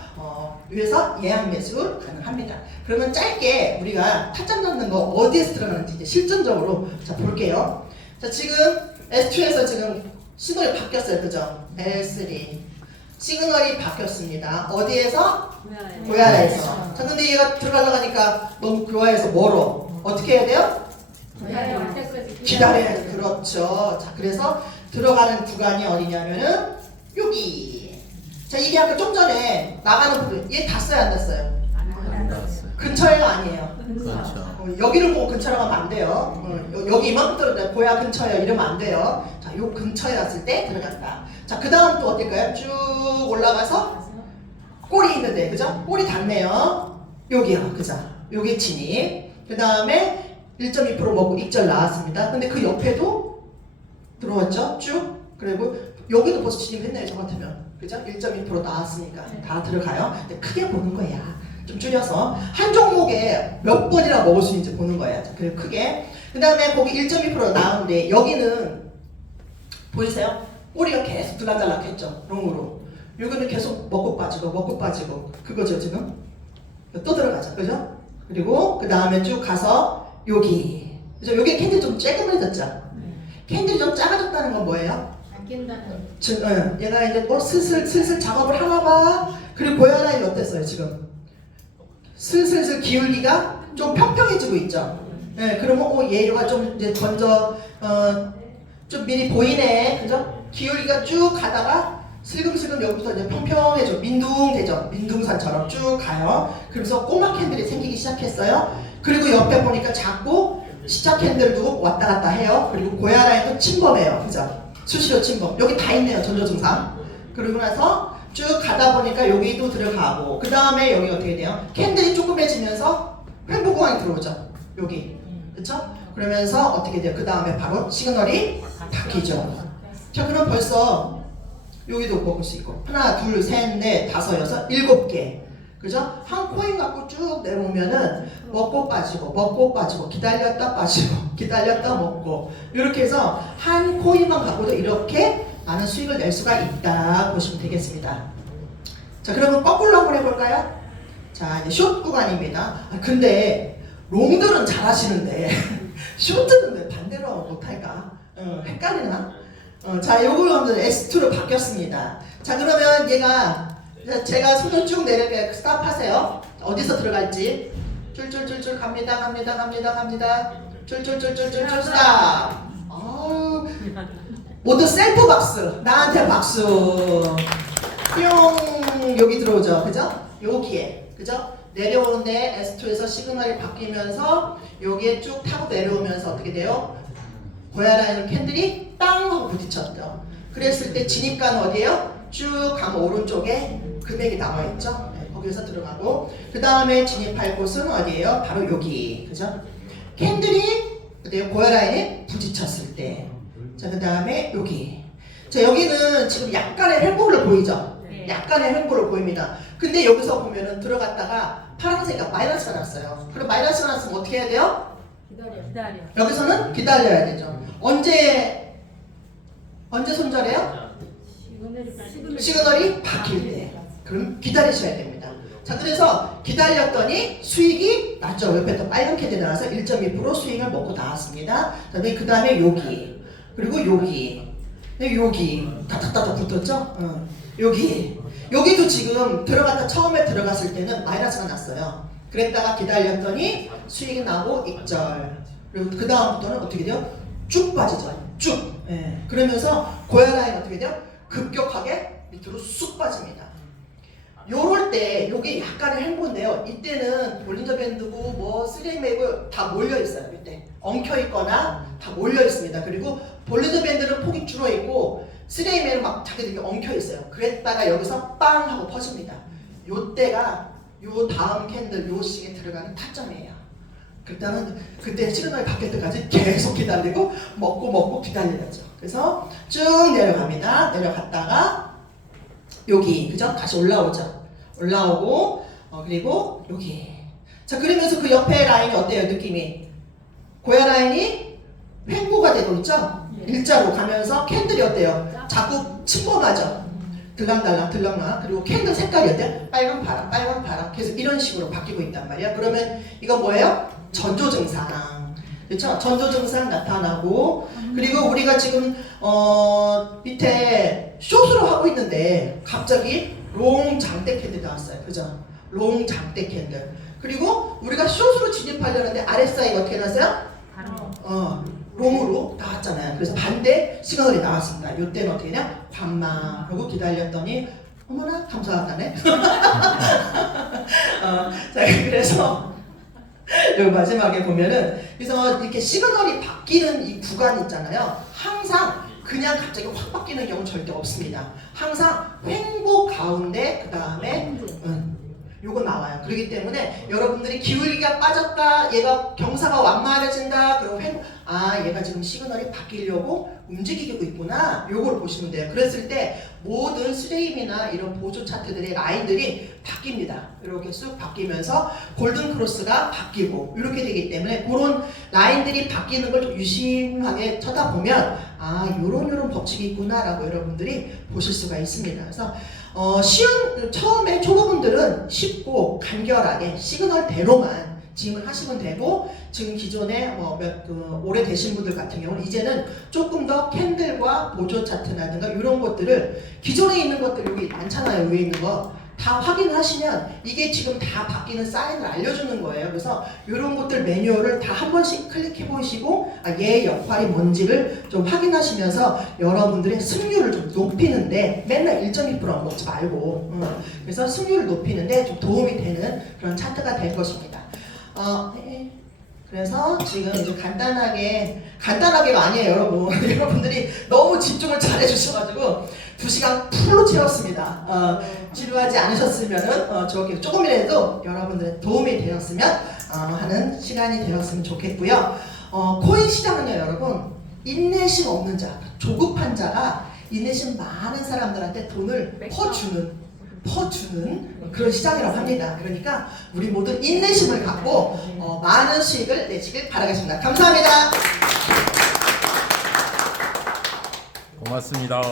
위에서 예약 매수 가능합니다. 그러면 짧게 우리가 타점 넣는 거 어디에서 들어가는지 이제 실전적으로 자 볼게요. 자 지금 S2에서 지금 시그널이 바뀌었어요. 그죠? L3 시그널이 바뀌었습니다. 어디에서? 고야라에서. 자 근데 얘가 들어가려고 하니까 너무 고야에서 멀어. 어떻게 해야 돼요? 기다려야 돼. 그렇죠. 자 그래서 들어가는 구간이 어디냐면은 여기. 자 이게 아까 좀 전에 나가는 부분 얘 닿았어요 안 닿았어요? 안 닿았어요. 근처에가 아니에요. 그렇죠. 여기를 보고 근처라고 하면 안 돼요. 여기 이만큼 들어가 고야 근처에 이러면 안 돼요. 자, 요 근처에 왔을 때 들어간다. 자, 그 다음 또 어떨까요? 쭉 올라가서 꼬리 있는데, 그죠? 꼬리 닿네요. 여기요, 그죠? 여기 진입. 그 다음에 1.2% 먹고 익절 나왔습니다. 근데 그 옆에도 들어왔죠? 쭉. 그리고 여기도 벌써 진입했네요, 저 같으면. 그죠? 1.2% 나왔으니까 다 들어가요. 근데 크게 보는 거야. 좀 줄여서 한 종목에 몇 번이나 먹을 수 있는지 보는 거예요. 그래 크게. 그 다음에 거기 1.2% 나오는데 여기는 보이세요? 꼬리가 계속 들락달락했죠. 롱으로. 여기는 계속 먹고 빠지고 그거죠 지금. 또 들어가죠, 그죠? 그리고 그 다음에 쭉 가서 여기. 그죠? 여기 캔들이 좀 쬐끔해졌죠. 캔들이 좀 작아졌다는 건 뭐예요? 얘가 이제 슬슬 작업을 하나 봐. 그리고 고야 라인 어땠어요 지금? 슬슬 기울기가 좀 평평해지고 있죠. 네, 그러면 얘가 좀 이제 먼저 좀 미리 보이네, 그죠? 기울기가 쭉 가다가 슬금슬금 여기부터 이제 평평해져, 민둥되죠. 민둥산처럼 쭉 가요. 그래서 꼬마 캔들이 생기기 시작했어요. 그리고 옆에 보니까 자꾸 시작 캔들도 왔다 갔다 해요. 그리고 고야 라인도 침범해요, 그죠? 수시로 침범. 여기 다 있네요, 전조 증상. 그러고 나서 쭉 가다 보니까 여기도 들어가고 그 다음에 여기 어떻게 돼요? 캔들이 조그매지면서 횡보 구간이 들어오죠. 여기. 그쵸? 그러면서 어떻게 돼요? 그 다음에 바로 시그널이 바뀌죠. 자 그럼 벌써 여기도 먹을 수 있고 하나, 둘, 셋, 넷, 다섯, 여섯, 7개. 그죠? 한 코인 갖고 쭉 내려오면은 먹고 빠지고 기다렸다 빠지고 기다렸다 먹고 이렇게 해서 한 코인만 갖고도 이렇게 많은 수익을 낼 수가 있다 보시면 되겠습니다. 자 그러면 거꾸로 한번 해볼까요? 자 이제 숏 구간입니다. 근데 롱들은 잘하시는데 숏들은 왜 반대로 못할까? 헷갈리나? 자 요거 한번 S2로 바뀌었습니다. 자 그러면 얘가 제가 손을 쭉 내릴게요. 스탑 하세요. 어디서 들어갈지 쫄쫄쫄쫄 갑니다. 쫄쫄쫄쫄쫄 스탑. 모두 셀프 박수. 나한테 박수. 뿅 여기 들어오죠, 그죠? 여기에, 그죠? 내려오는데 S2에서 시그널이 바뀌면서 여기에 쭉 타고 내려오면서 어떻게 돼요? 고야 라인 캔들이 땅 하고 부딪혔죠. 그랬을 때 진입가는 어디에요? 쭉 가면 오른쪽에 금액이 나와있죠. 네, 거기서 들어가고 그 다음에 진입할 곳은 어디에요? 바로 여기, 그죠? 캔들이 어디에요? 고야 라인에 부딪혔을 때. 자, 그 다음에 여기. 자, 여기는 지금 약간의 횡보를 보이죠? 약간의 횡보를 보입니다. 근데 여기서 보면은 들어갔다가 파란색이 마이너스가 났어요. 그럼 마이너스가 났으면 어떻게 해야 돼요? 기다려. 여기서는 기다려야 되죠. 언제 손절해요? 시그널이 바뀔 때. 그럼 기다리셔야 됩니다. 자, 그래서 기다렸더니 수익이 났죠. 옆에 또 빨간 캔들 나와서 1.2% 수익을 먹고 나왔습니다. 그 다음에 여기. 그리고 여기. 여기. 다닥다닥 붙었죠? 여기도 지금 처음에 들어갔을 때는 마이너스가 났어요. 그랬다가 기다렸더니 수익이 나고 익절. 그리고 그 다음부터는 어떻게 돼요? 쭉 빠지죠. 쭉. 예. 그러면서 고야 라인 어떻게 돼요? 급격하게 밑으로 쑥 빠집니다. 요럴 때 요게 약간의 횡보인데요. 이때는 볼린저 밴드고 뭐 쓰리메이고 다 몰려 있어요. 이때 엉켜 있거나 다 몰려 있습니다. 그리고 볼린저 밴드는 폭이 줄어 있고 쓰리메이는 막 자기들이 엉켜 있어요. 그랬다가 여기서 빵 하고 퍼집니다. 요때가 요 다음 캔들 요 시기에 들어가는 타점이에요. 그때는 그때 시그널이 바뀔 때까지 계속 기다리고 먹고 기다려야죠. 그래서 쭉 내려갑니다. 내려갔다가 여기 그죠? 다시 올라오죠. 올라오고 그리고 여기. 자 그러면서 그 옆에 라인이 어때요? 느낌이 고야 라인이 횡보가 되고 있죠? 일자로 가면서 캔들이 어때요? 자꾸 침범하죠. 들락날락 그리고 캔들 색깔이 어때요? 빨강 파랑 계속 이런 식으로 바뀌고 있단 말이야. 그러면 이거 뭐예요? 전조 증상. 그렇죠? 전조 증상 나타나고 그리고 우리가 지금 밑에 숏으로 하고 있는데 갑자기 롱 장대 캔들 나왔어요. 그죠? 롱 장대 캔들. 그리고 우리가 숏으로 진입하려는데 RSI가 어떻게 나왔어요? 롱으로 나왔잖아요. 그래서 반대 시그널이 나왔습니다. 이때는 어떻게 되냐? 관망하고 기다렸더니 어머나 감사하다네. 자 그래서 여기 마지막에 보면은 그래서 이렇게 시그널이 바뀌는 이 구간 있잖아요. 항상 그냥 갑자기 확 바뀌는 경우 절대 없습니다. 항상 횡보 가운데 그 다음에 요거 나와요. 그렇기 때문에 여러분들이 기울기가 빠졌다, 얘가 경사가 완만해진다, 그리고 얘가 지금 시그널이 바뀌려고 움직이고 있구나, 요걸 보시면 돼요. 그랬을 때 모든 스레임이나 이런 보조 차트들의 라인들이 바뀝니다. 이렇게 쑥 바뀌면서 골든 크로스가 바뀌고 이렇게 되기 때문에 그런 라인들이 바뀌는 걸 좀 유심하게 쳐다보면 요런 법칙이 있구나라고 여러분들이 보실 수가 있습니다. 그래서 처음에 초보분들은 쉽고 간결하게 시그널대로만 짐을 하시면 되고 지금 기존에 오래되신 분들 같은 경우는 이제는 조금 더 캔들과 보조 차트라든가 이런 것들을 기존에 있는 것들 여기 많잖아요. 위에 있는 거 다 확인하시면 이게 지금 다 바뀌는 사인을 알려주는 거예요. 그래서 이런 것들 매뉴얼을 다 한 번씩 클릭해 보시고 얘의 역할이 뭔지를 좀 확인하시면서 여러분들의 승률을 좀 높이는데 맨날 1.2%만 먹지 말고 그래서 승률을 높이는데 좀 도움이 되는 그런 차트가 될 것입니다. 그래서 지금 이제 간단하게가 아니에요, 여러분. 여러분들이 너무 집중을 잘 해주셔가지고 2시간 풀로 채웠습니다. 지루하지 않으셨으면은 조금이라도 여러분들의 도움이 되었으면 하는 시간이 되었으면 좋겠고요. 코인 시장은요, 여러분 인내심 없는 자, 조급한 자가 인내심 많은 사람들한테 돈을 퍼주는 그런 시장이라고 합니다. 그러니까 우리 모두 인내심을 갖고 많은 수익을 내시길 바라겠습니다. 감사합니다. 고맙습니다.